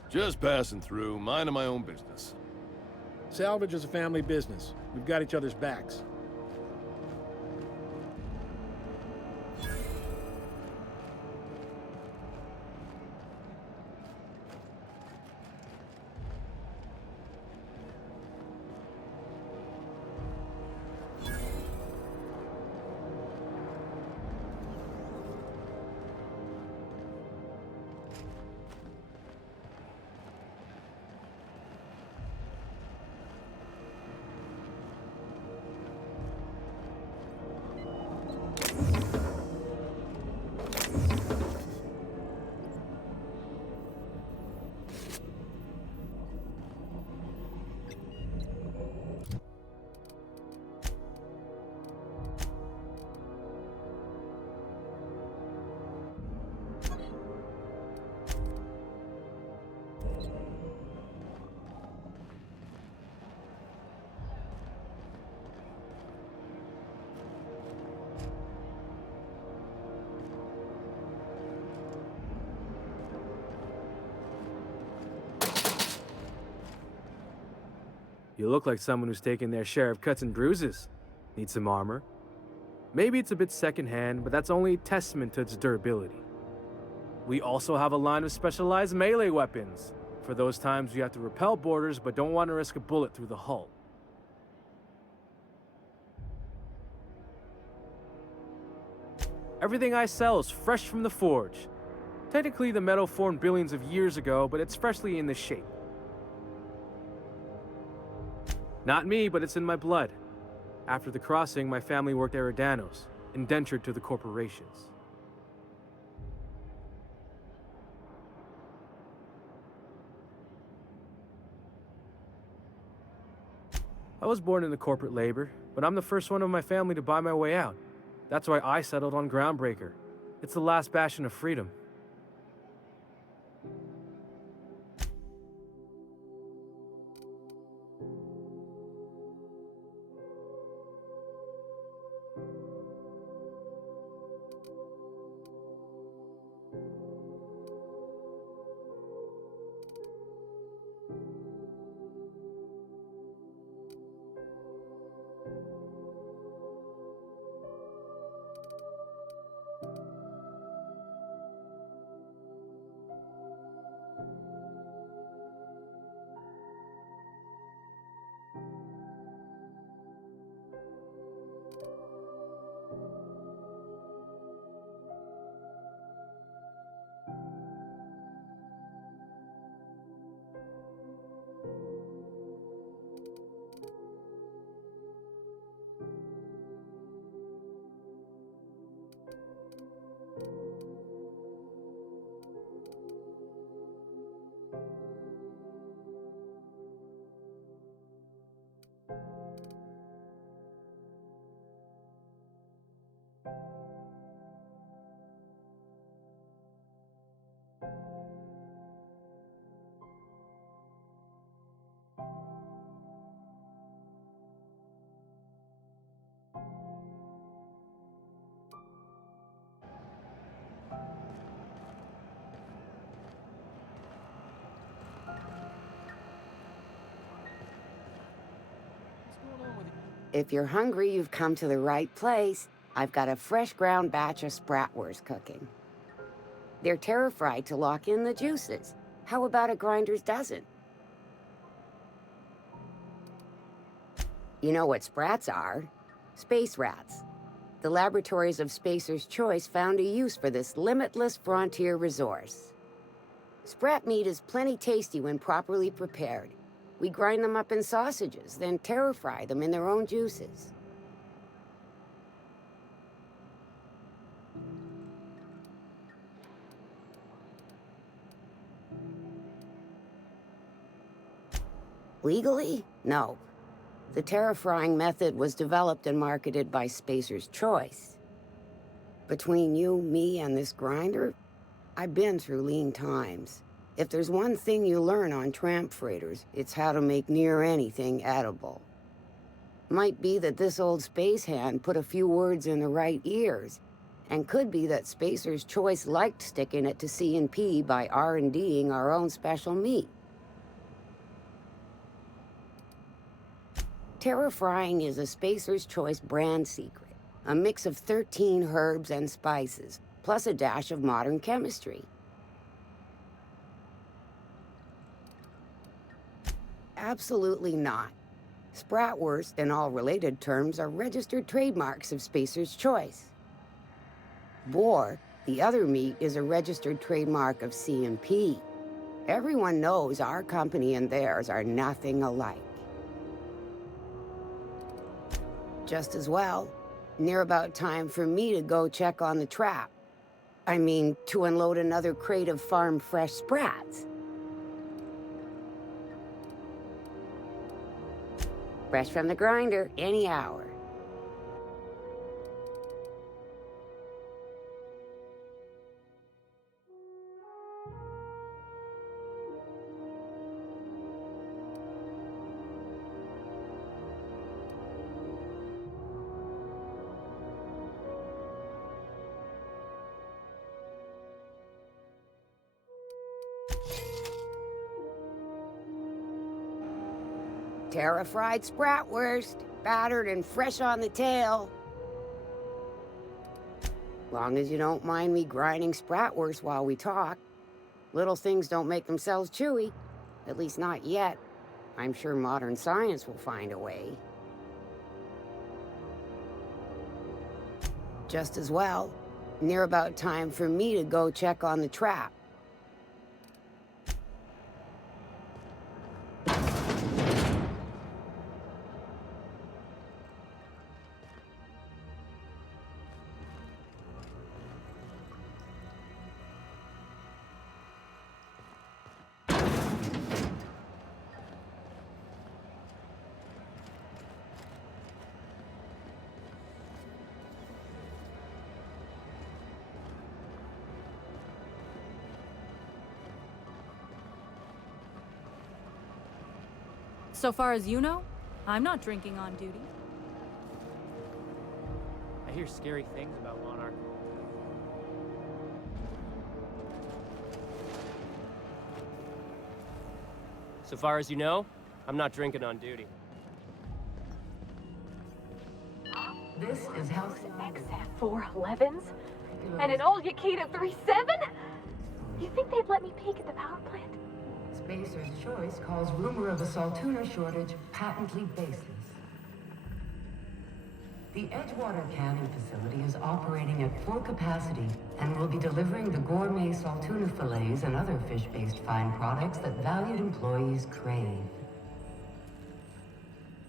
Just passing through, minding my own business. Salvage is a family business. We've got each other's backs. You look like someone who's taken their share of cuts and bruises. Need some armor? Maybe it's a bit secondhand, but that's only a testament to its durability. We also have a line of specialized melee weapons, for those times you have to repel boarders but don't want to risk a bullet through the hull. Everything I sell is fresh from the forge. Technically, the metal formed billions of years ago, but it's freshly in this shape. Not me, but it's in my blood. After the crossing, my family worked Eridanos, indentured to the corporations. I was born into corporate labor, but I'm the first one of my family to buy my way out. That's why I settled on Groundbreaker. It's the last bastion of freedom. If you're hungry, you've come to the right place. I've got a fresh ground batch of spratwurst cooking. They're terra-fried to lock in the juices. How about a grinder's dozen? You know what sprats are? Space rats. The laboratories of Spacer's Choice found a use for this limitless frontier resource. Sprat meat is plenty tasty when properly prepared. We grind them up in sausages, then terra-fry them in their own juices. Legally? No. The terrafrying method was developed and marketed by Spacer's Choice. Between you, me, and this grinder, I've been through lean times. If there's one thing you learn on tramp freighters, it's how to make near anything edible. Might be that this old space hand put a few words in the right ears, and could be that Spacer's Choice liked sticking it to C&P by R&D'ing our own special meat. Terrafrying is a Spacer's Choice brand secret, a mix of 13 herbs and spices, plus a dash of modern chemistry. Absolutely not. Spratwurst and all related terms are registered trademarks of Spacer's Choice. Boar, the other meat, is a registered trademark of C&P. Everyone knows our company and theirs are nothing alike. Just as well, near about time for me to go check on the trap. I mean, to unload another crate of farm-fresh sprats. Fresh from the grinder, any hour. Terra-fried spratwurst, battered and fresh on the tail. Long as you don't mind me grinding spratwurst while we talk. Little things don't make themselves chewy. At least not yet. I'm sure modern science will find a way. Just as well. Near about time for me to go check on the trap. So far as you know, I'm not drinking on duty. I hear scary things about Monarch. So far as you know, I'm not drinking on duty. This is House XF411s? And an old Yakita 3.7? You think they'd let me peek at the power plant? Spacer's Choice calls rumor of a Saltuna shortage patently baseless. The Edgewater canning facility is operating at full capacity and will be delivering the gourmet Saltuna fillets and other fish-based fine products that valued employees crave.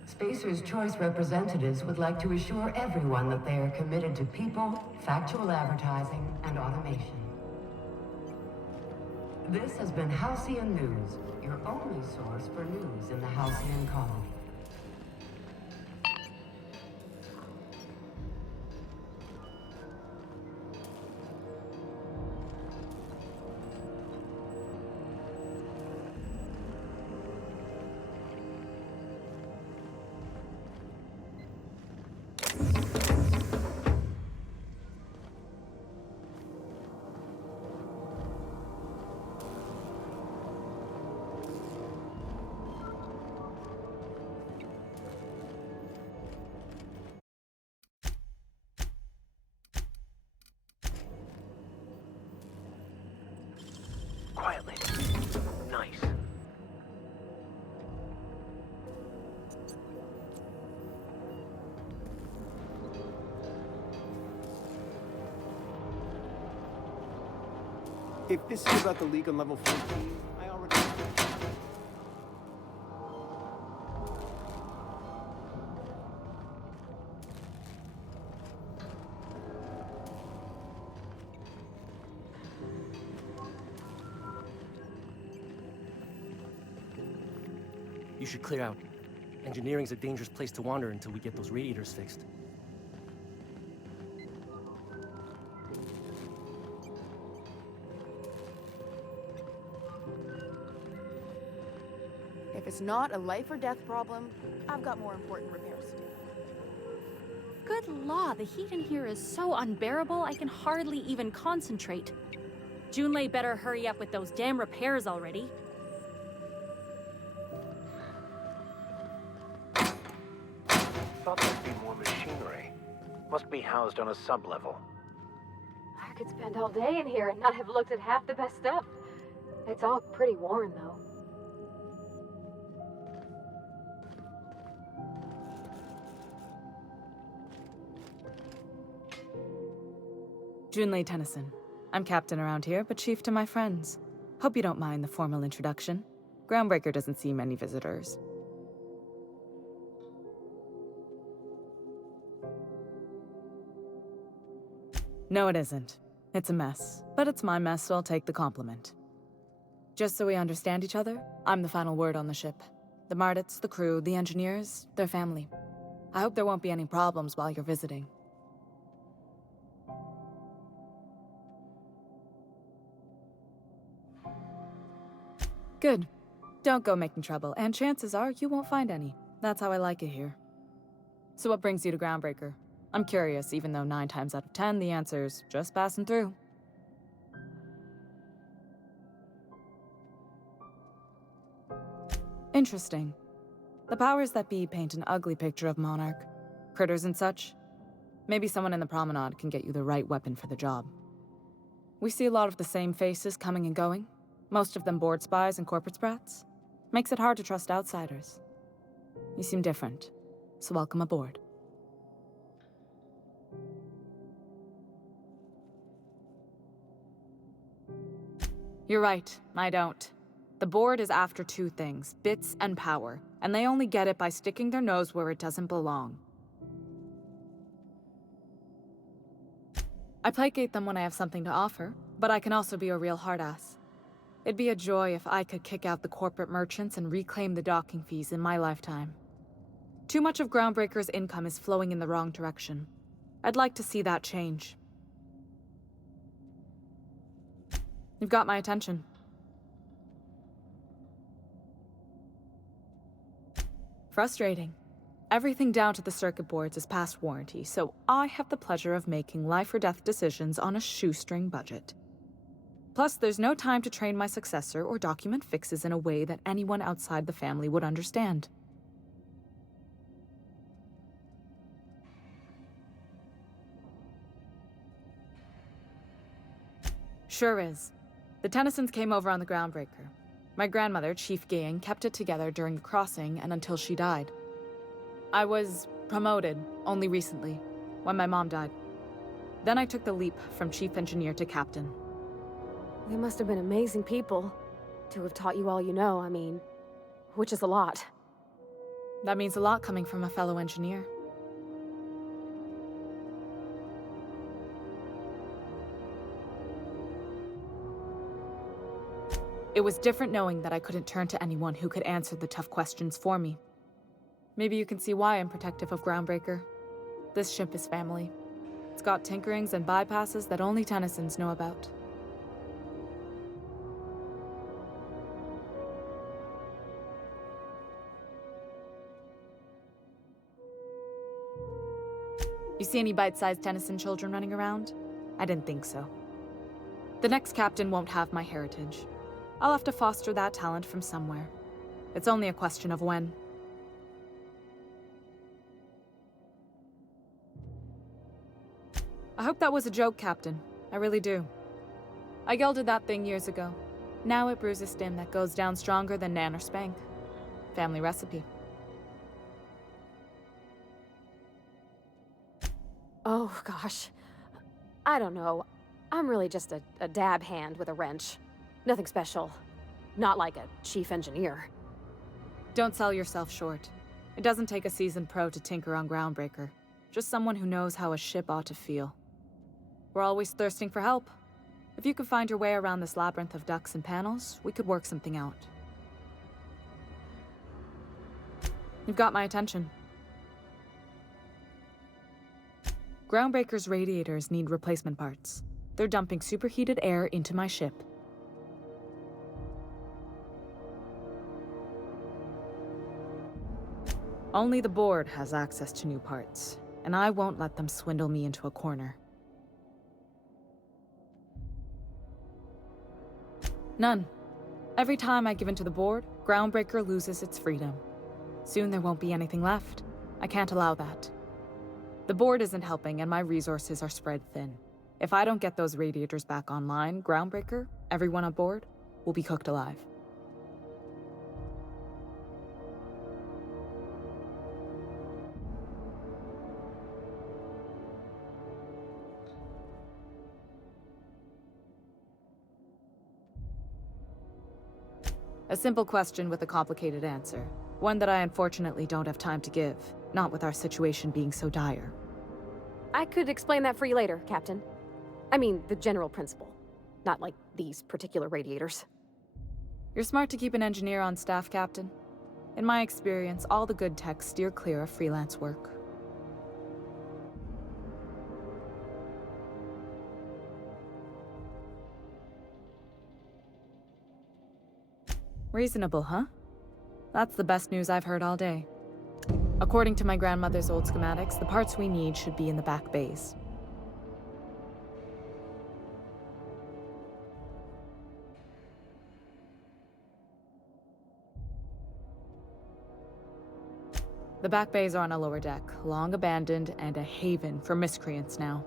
Spacer's Choice representatives would like to assure everyone that they are committed to people, factual advertising, and automation. This has been Halcyon News, your only source for news in the Halcyon colony. Quietly. Nice. If this is about the leak on level 14, I already know. You You should clear out. Engineering's a dangerous place to wander until we get those radiators fixed. If it's not a life or death problem, I've got more important repairs to do. Good law, the heat in here is so unbearable I can hardly even concentrate. Junlei better hurry up with those damn repairs already. Thought there'd be more machinery. Must be housed on a sublevel. I could spend all day in here and not have looked at half the best stuff. It's all pretty worn, though. Junlei Tennyson. I'm captain around here, but chief to my friends. Hope you don't mind the formal introduction. Groundbreaker doesn't see many visitors. No, it isn't. It's a mess. But it's my mess, so I'll take the compliment. Just so we understand each other, I'm the final word on the ship. The Mardits, the crew, the engineers, their family. I hope there won't be any problems while you're visiting. Good. Don't go making trouble, and chances are you won't find any. That's how I like it here. So what brings you to Groundbreaker? I'm curious, even though 9 times out of 10 the answer's just passing through. Interesting. The powers that be paint an ugly picture of Monarch. Critters and such. Maybe someone in the promenade can get you the right weapon for the job. We see a lot of the same faces coming and going. Most of them board spies and corporate sprats. Makes it hard to trust outsiders. You seem different, so welcome aboard. You're right, I don't. The board is after 2 things, bits and power, and they only get it by sticking their nose where it doesn't belong. I placate them when I have something to offer, but I can also be a real hard-ass. It'd be a joy if I could kick out the corporate merchants and reclaim the docking fees in my lifetime. Too much of Groundbreaker's income is flowing in the wrong direction. I'd like to see that change. You've got my attention. Frustrating. Everything down to the circuit boards is past warranty, so I have the pleasure of making life or death decisions on a shoestring budget. Plus, there's no time to train my successor or document fixes in a way that anyone outside the family would understand. Sure is. The Tennysons came over on the Groundbreaker. My grandmother, Chief Gaying, kept it together during the crossing and until she died. I was promoted only recently, when my mom died. Then I took the leap from chief engineer to captain. They must have been amazing people to have taught you all you know, I mean, which is a lot. That means a lot coming from a fellow engineer. It was different knowing that I couldn't turn to anyone who could answer the tough questions for me. Maybe you can see why I'm protective of Groundbreaker. This ship is family. It's got tinkerings and bypasses that only Tennysons know about. You see any bite-sized Tennyson children running around? I didn't think so. The next captain won't have my heritage. I'll have to foster that talent from somewhere. It's only a question of when. I hope that was a joke, Captain. I really do. I gelded that thing years ago. Now it brews a stem that goes down stronger than Nan or Spank. Family recipe. Oh, gosh. I don't know. I'm really just a dab hand with a wrench. Nothing special. Not like a chief engineer. Don't sell yourself short. It doesn't take a seasoned pro to tinker on Groundbreaker. Just someone who knows how a ship ought to feel. We're always thirsting for help. If you could find your way around this labyrinth of ducts and panels, we could work something out. You've got my attention. Groundbreaker's radiators need replacement parts. They're dumping superheated air into my ship. Only the board has access to new parts, and I won't let them swindle me into a corner. None. Every time I give in to the board, Groundbreaker loses its freedom. Soon there won't be anything left. I can't allow that. The board isn't helping, and my resources are spread thin. If I don't get those radiators back online, Groundbreaker, everyone on board, will be cooked alive. A simple question with a complicated answer. One that I unfortunately don't have time to give, not with our situation being so dire. I could explain that for you later, Captain. I mean, the general principle. Not like these particular radiators. You're smart to keep an engineer on staff, Captain. In my experience, all the good techs steer clear of freelance work. Reasonable, huh? That's the best news I've heard all day. According to my grandmother's old schematics, the parts we need should be in the back bays. The back bays are on a lower deck, long abandoned and a haven for miscreants now.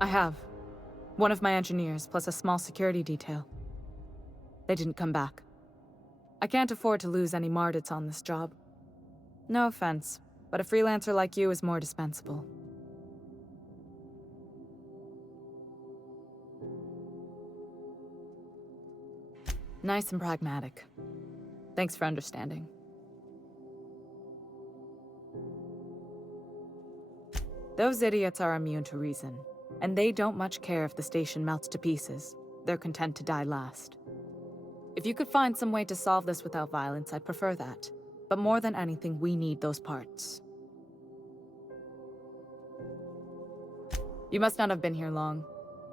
I have. One of my engineers, plus a small security detail. They didn't come back. I can't afford to lose any Mardits on this job. No offense, but a freelancer like you is more dispensable. Nice and pragmatic. Thanks for understanding. Those idiots are immune to reason, and they don't much care if the station melts to pieces. They're content to die last. If you could find some way to solve this without violence, I'd prefer that. But more than anything, we need those parts. You must not have been here long.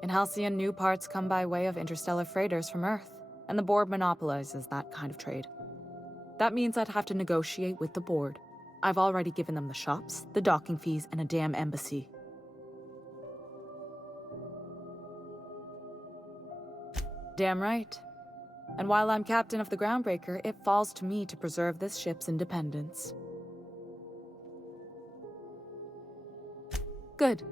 In Halcyon, new parts come by way of interstellar freighters from Earth, and the board monopolizes that kind of trade. That means I'd have to negotiate with the board. I've already given them the shops, the docking fees, and a damn embassy. Damn right. And while I'm captain of the Groundbreaker, it falls to me to preserve this ship's independence. Good.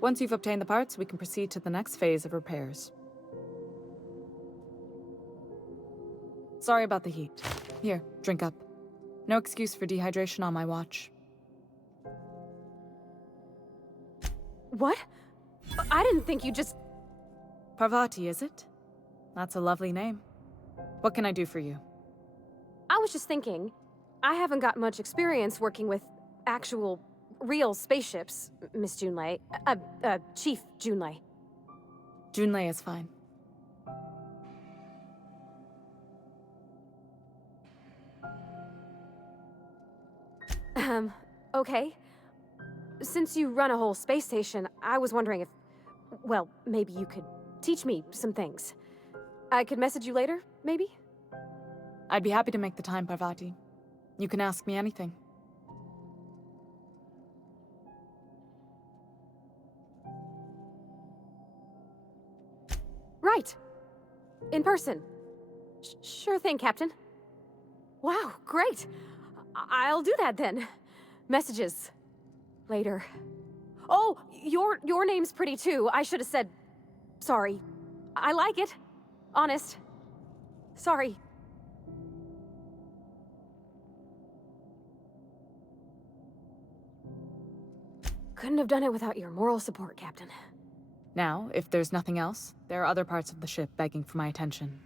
Once you've obtained the parts, we can proceed to the next phase of repairs. Sorry about the heat. Here, drink up. No excuse for dehydration on my watch. What? I didn't think you just... Parvati, is it? That's a lovely name. What can I do for you? I was just thinking, I haven't got much experience working with actual, real spaceships, Miss Junlei. Chief Junlei. Junlei is fine. Okay. Since you run a whole space station, I was wondering if... Well, maybe you could teach me some things. I could message you later, maybe? I'd be happy to make the time, Parvati. You can ask me anything. Right. In person. Sure thing, Captain. Wow, great. I'll do that then. Messages. Later. Oh, your name's pretty too. I should have said... Sorry. I like it. Honest. Sorry. Couldn't have done it without your moral support, Captain. Now, if there's nothing else, there are other parts of the ship begging for my attention.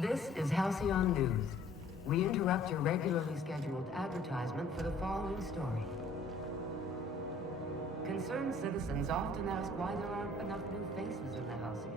This is Halcyon News. We interrupt your regularly scheduled advertisement for the following story. Concerned citizens often ask why there aren't enough new faces in the Halcyon.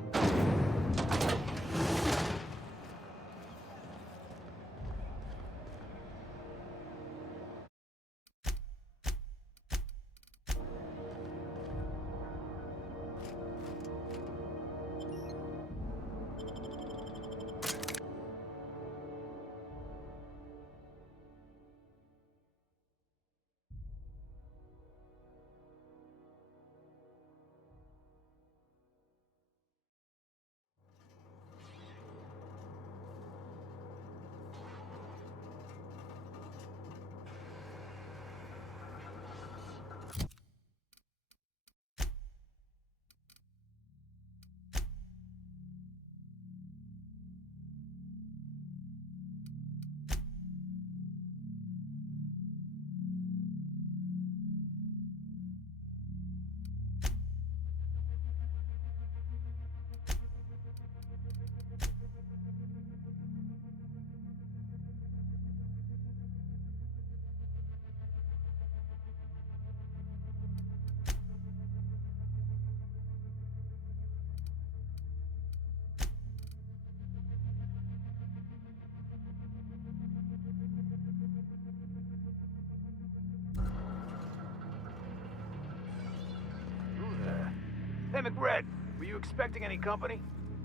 Hey, McRed, were you expecting any company?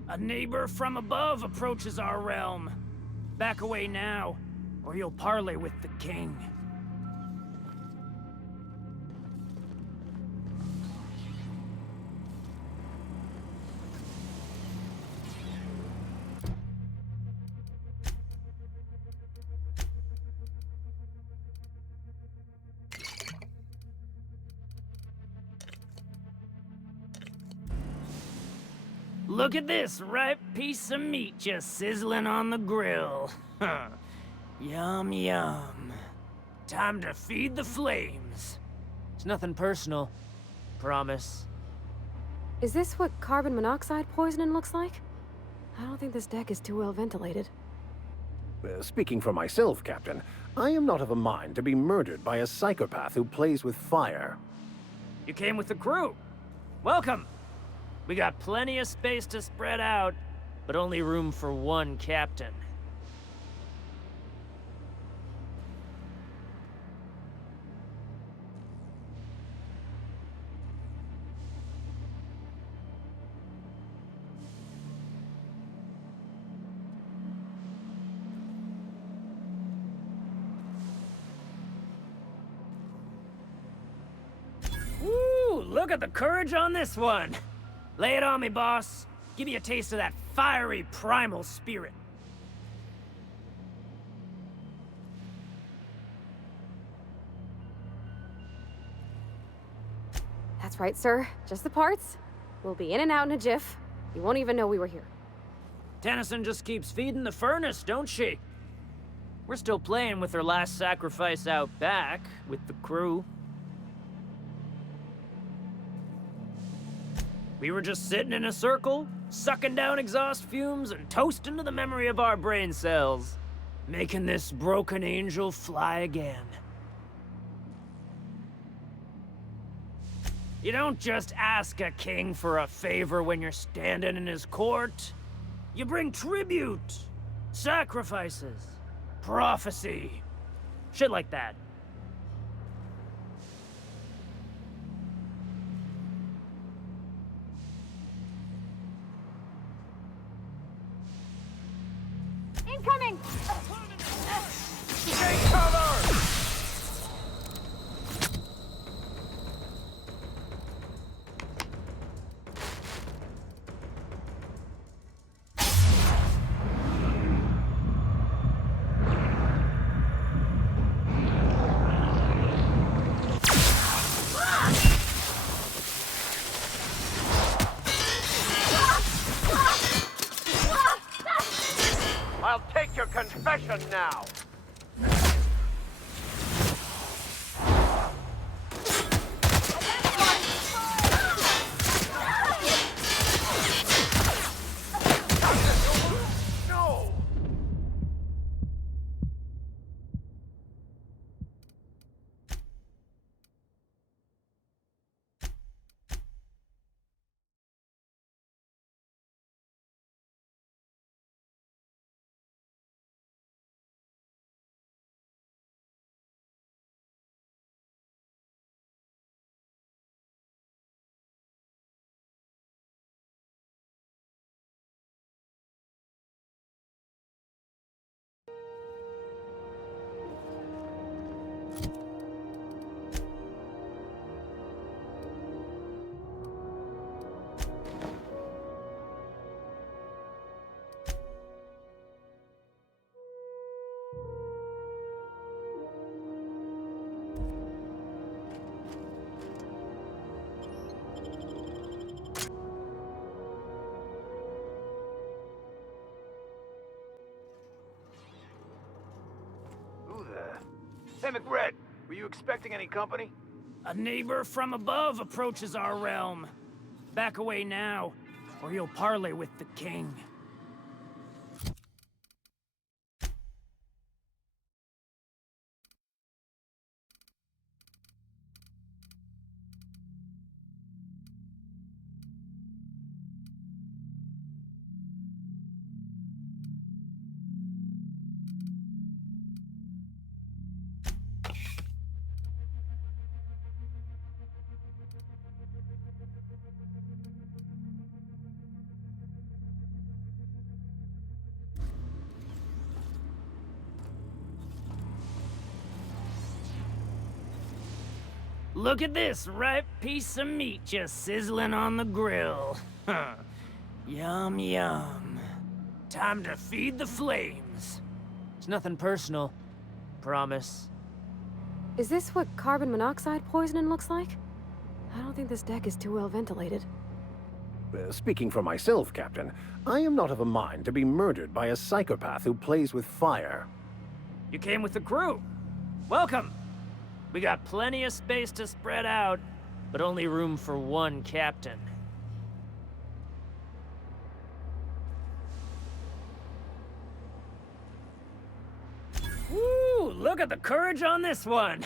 A neighbor from above approaches our realm. Back away now, or you'll parley with the king. Look at this ripe piece of meat just sizzling on the grill. Yum, yum. Time to feed the flames. It's nothing personal. Promise. Is this what carbon monoxide poisoning looks like? I don't think this deck is too well ventilated. Speaking for myself, Captain, I am not of a mind to be murdered by a psychopath who plays with fire. You came with the crew. Welcome. We got plenty of space to spread out, but only room for one captain. Woo! Look at the courage on this one! Lay it on me, boss. Give me a taste of that fiery primal spirit. That's right, sir. Just the parts. We'll be in and out in a jiff. You won't even know we were here. Tennyson just keeps feeding the furnace, don't she? We're still playing with her last sacrifice out back, with the crew. We were just sitting in a circle, sucking down exhaust fumes and toasting to the memory of our brain cells, making this broken angel fly again. You don't just ask a king for a favor when you're standing in his court. You bring tribute, sacrifices, prophecy, shit like that. Incoming! Take cover! I'll take your confession now. No! Red, were you expecting any company? A neighbor from above approaches our realm. Back away now, or you'll parley with the king. Look at this ripe piece of meat just sizzling on the grill. Huh. Yum, yum. Time to feed the flames. It's nothing personal. Promise. Is this what carbon monoxide poisoning looks like? I don't think this deck is too well ventilated. Speaking for myself, Captain, I am not of a mind to be murdered by a psychopath who plays with fire. You came with the crew. Welcome. We got plenty of space to spread out, but only room for one captain. Woo! Look at the courage on this one.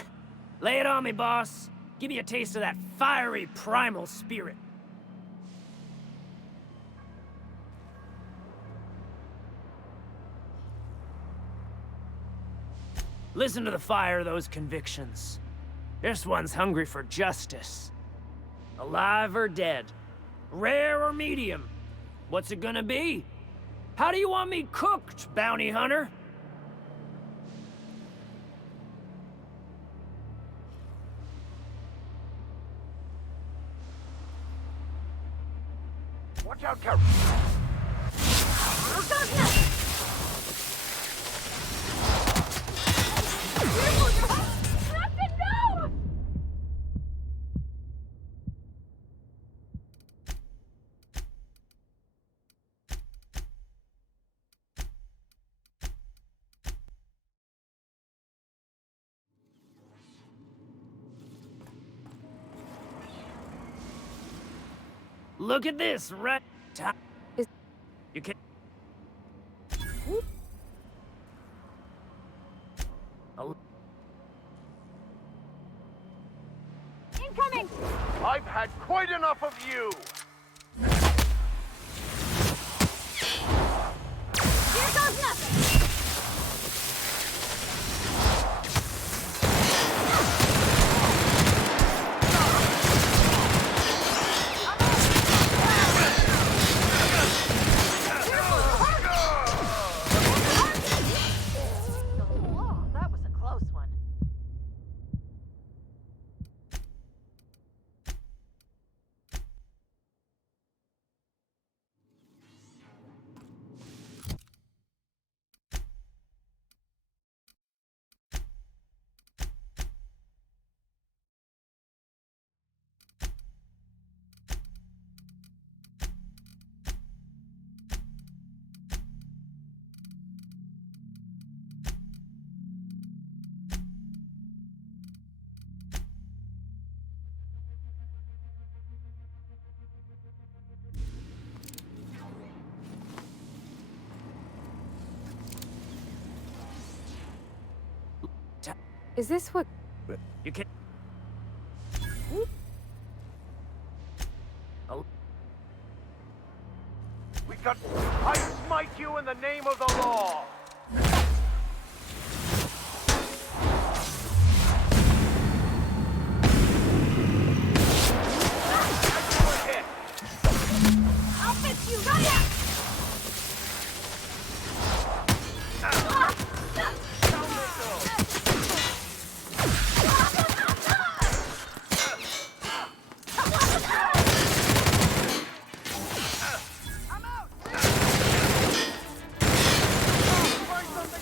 Lay it on me, boss. Give me a taste of that fiery primal spirit. Listen to the fire of those convictions. This one's hungry for justice. Alive or dead? Rare or medium? What's it gonna be? How do you want me cooked, bounty hunter? Watch out, Carol. Look at this, right? You can. Incoming! I've had quite enough of you! Here goes nothing! Is this what... You can... Oh. We got... I smite you in the name of the law! I'll fix you right up! Find something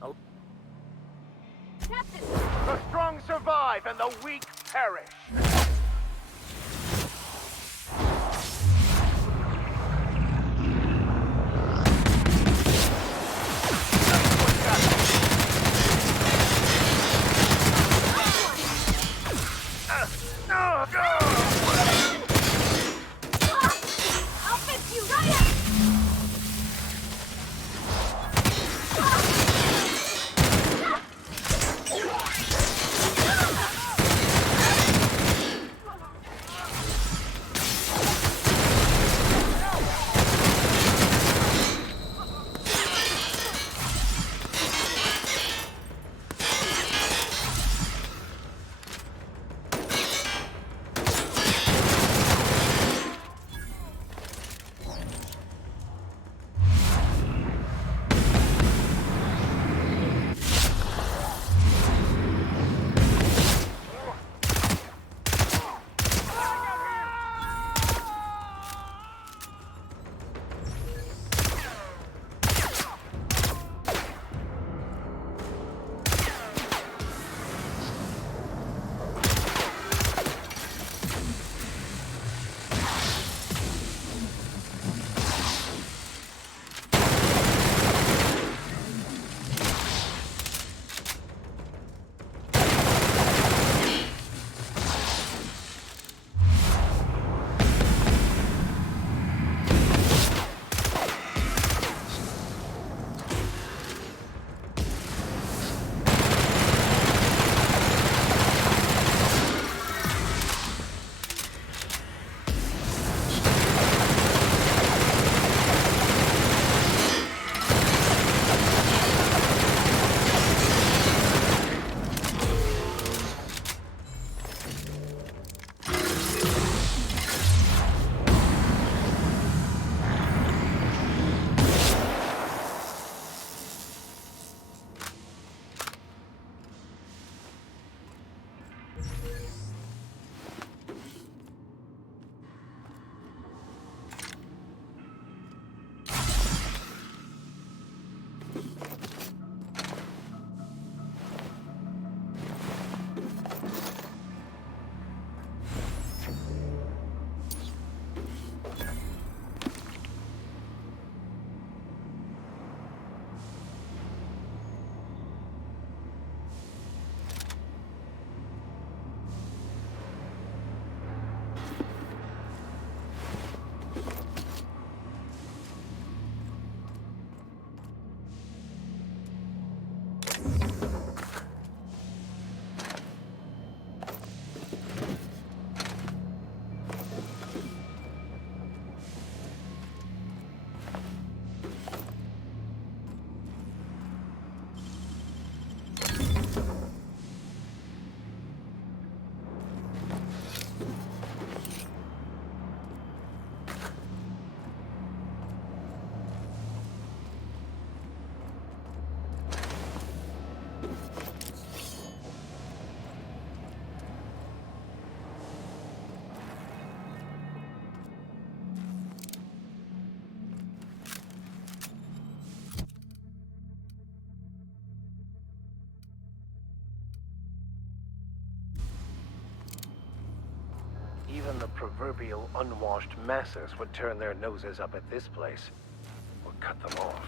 The strong survive and the weak perish. I'll fix you right up! Even the proverbial unwashed masses would turn their noses up at this place, or cut them off.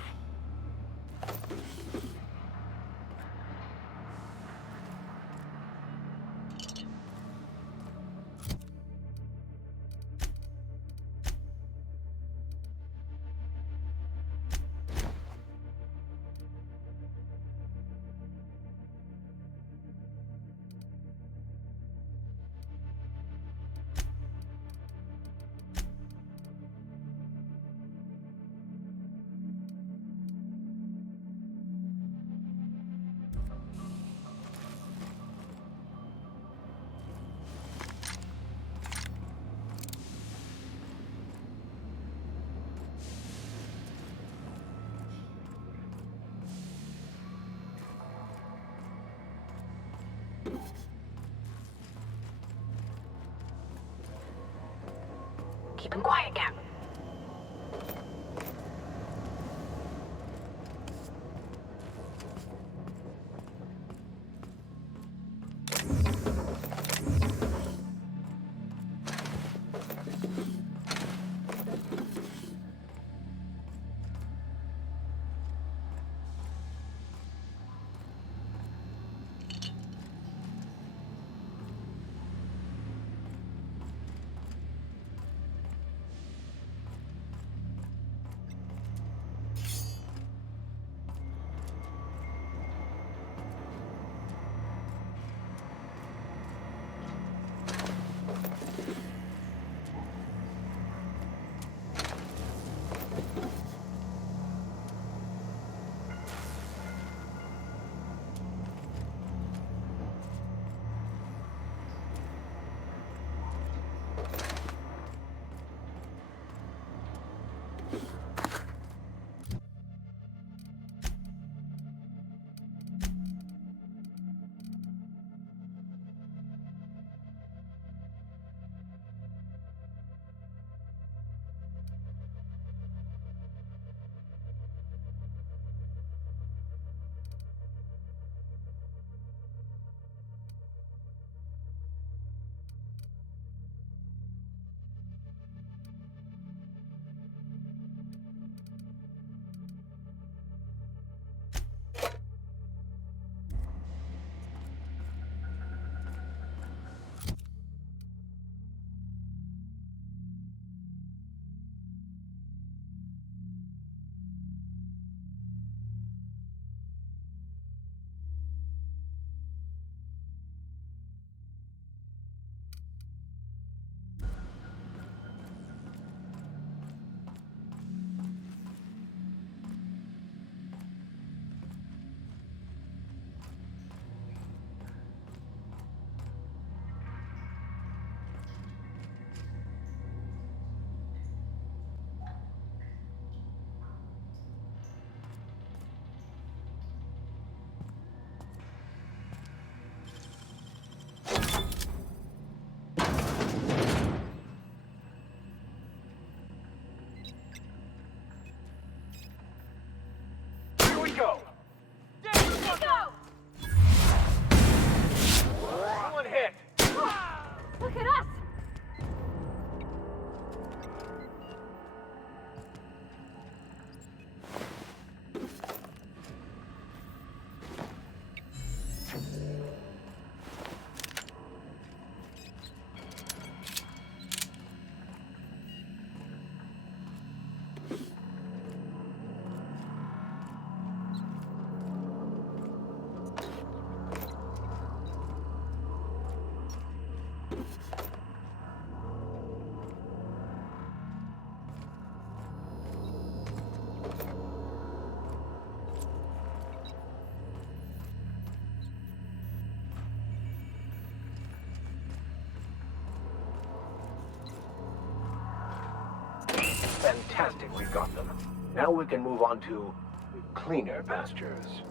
Keep him quiet, Cap. Fantastic, we got them. Now we can move on to cleaner pastures.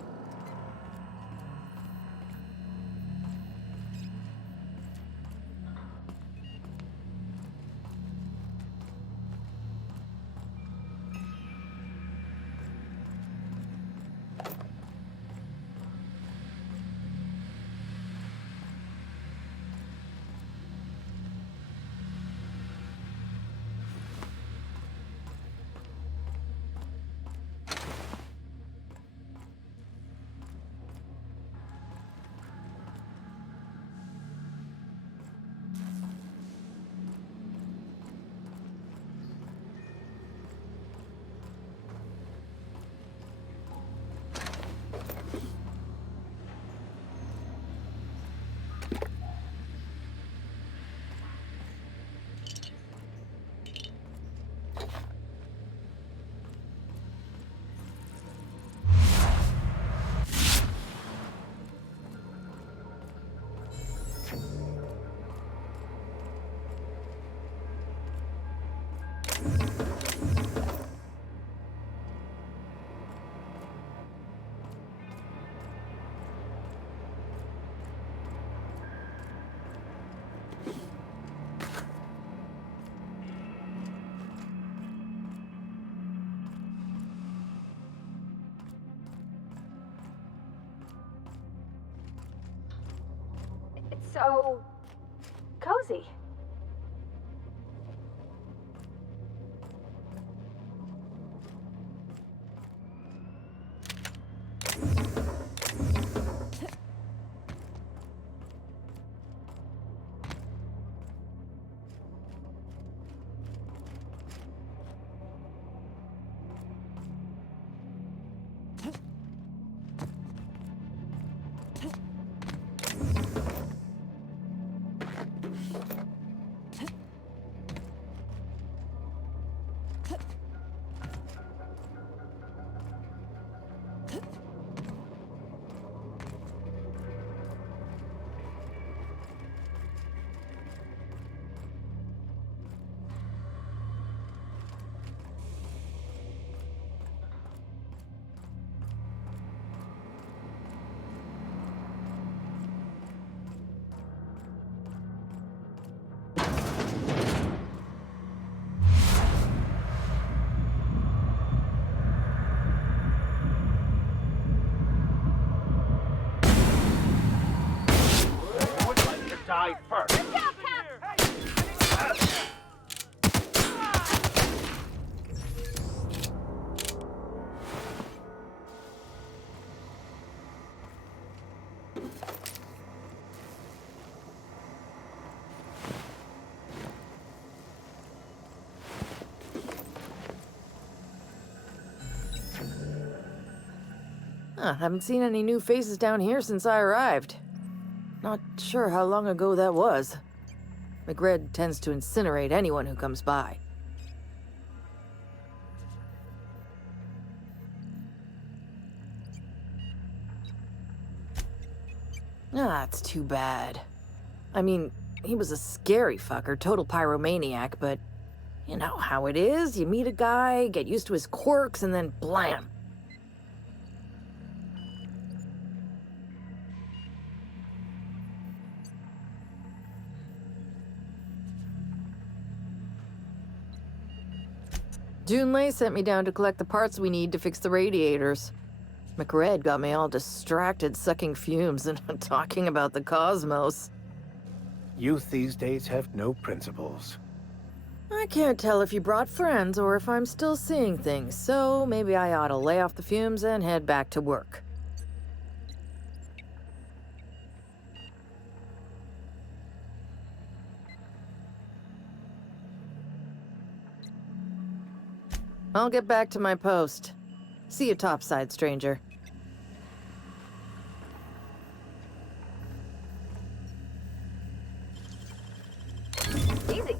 It's so cozy. Die first. Haven't seen any new faces down here since I arrived. Not sure how long ago that was. McRed tends to incinerate anyone who comes by. It's too bad. I mean, he was a scary fucker, total pyromaniac, but you know how it is. You meet a guy, get used to his quirks, and then blam. Junlei sent me down to collect the parts we need to fix the radiators. McRed got me all distracted sucking fumes and talking about the cosmos. Youth these days have no principles. I can't tell if you brought friends or if I'm still seeing things, so maybe I ought to lay off the fumes and head back to work. I'll get back to my post. See you topside, stranger. Easy.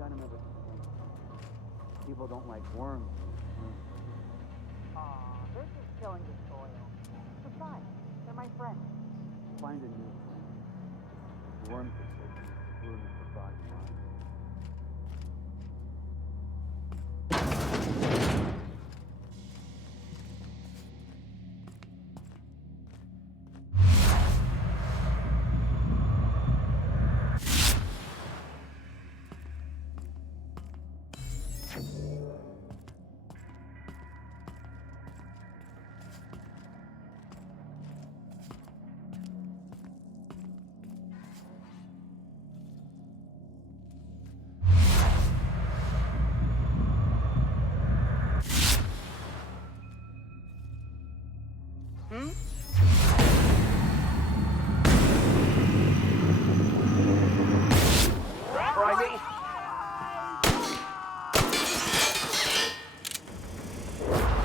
gun him ever. People don't like worms. Aw, they're just killing the soil. Besides, they're my friends. Find a new friend. Worms are safe. Ruin the body.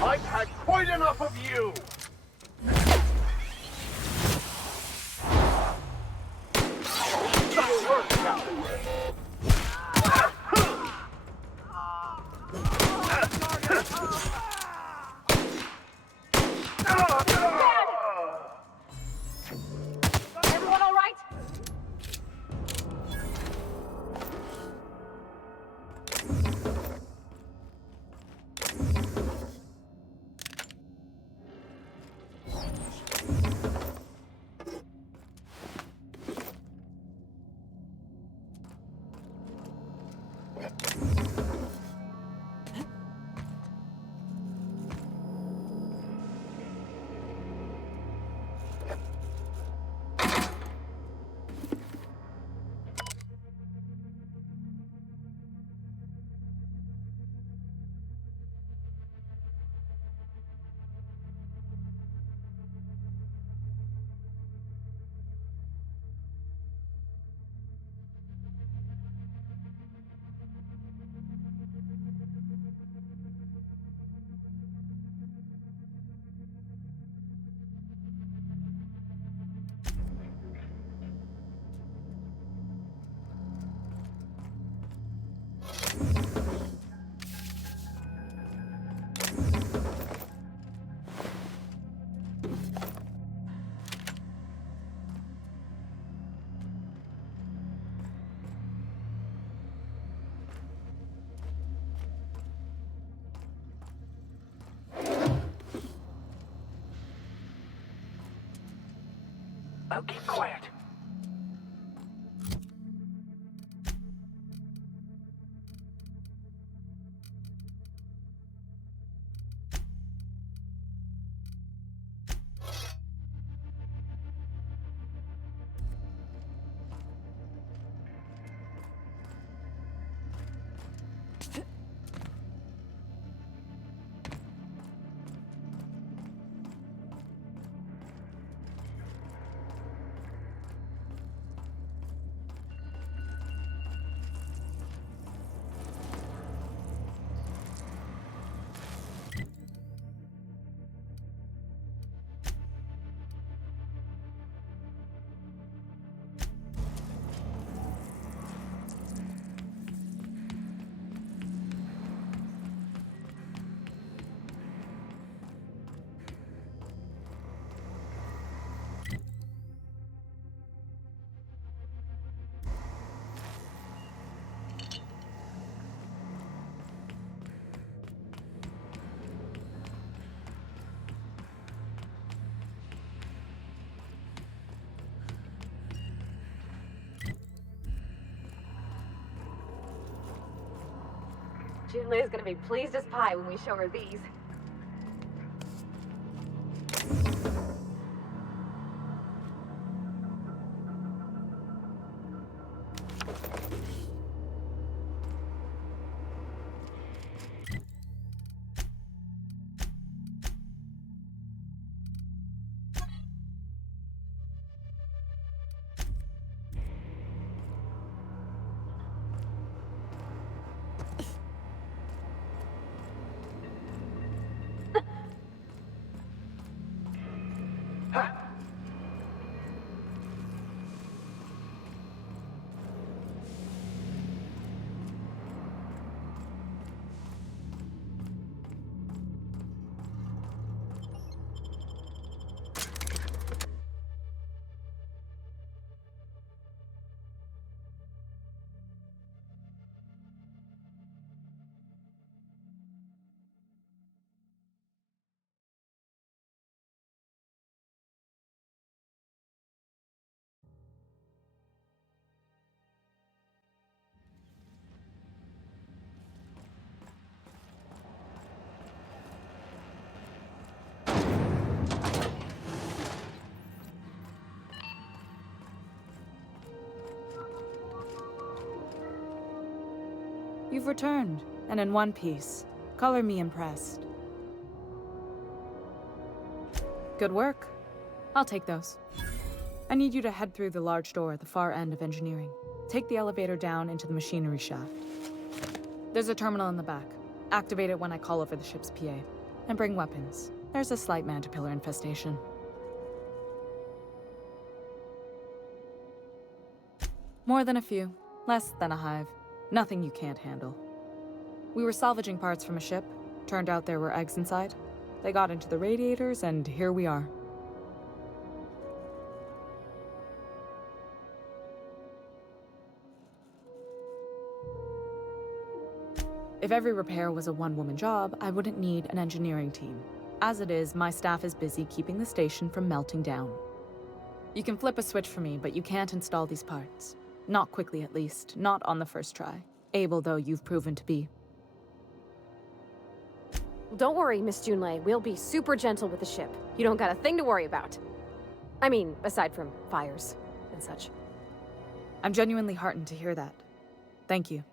I've had quite enough of you! That'll work, Captain. Everyone all right? Now keep quiet. Junlei's gonna be pleased as pie when we show her these. You've returned, and in one piece. Color me impressed. Good work. I'll take those. I need you to head through the large door at the far end of engineering. Take the elevator down into the machinery shaft. There's a terminal in the back. Activate it when I call over the ship's PA. And bring weapons. There's a slight mantipillar infestation. More than a few. Less than a hive. Nothing you can't handle. We were salvaging parts from a ship. Turned out there were eggs inside. They got into the radiators, and here we are. If every repair was a one-woman job, I wouldn't need an engineering team. As it is, my staff is busy keeping the station from melting down. You can flip a switch for me, but you can't install these parts. Not quickly, at least. Not on the first try. Able, though, you've proven to be. Don't worry, Miss Junlei. We'll be super gentle with the ship. You don't got a thing to worry about. I mean, aside from fires and such. I'm genuinely heartened to hear that. Thank you.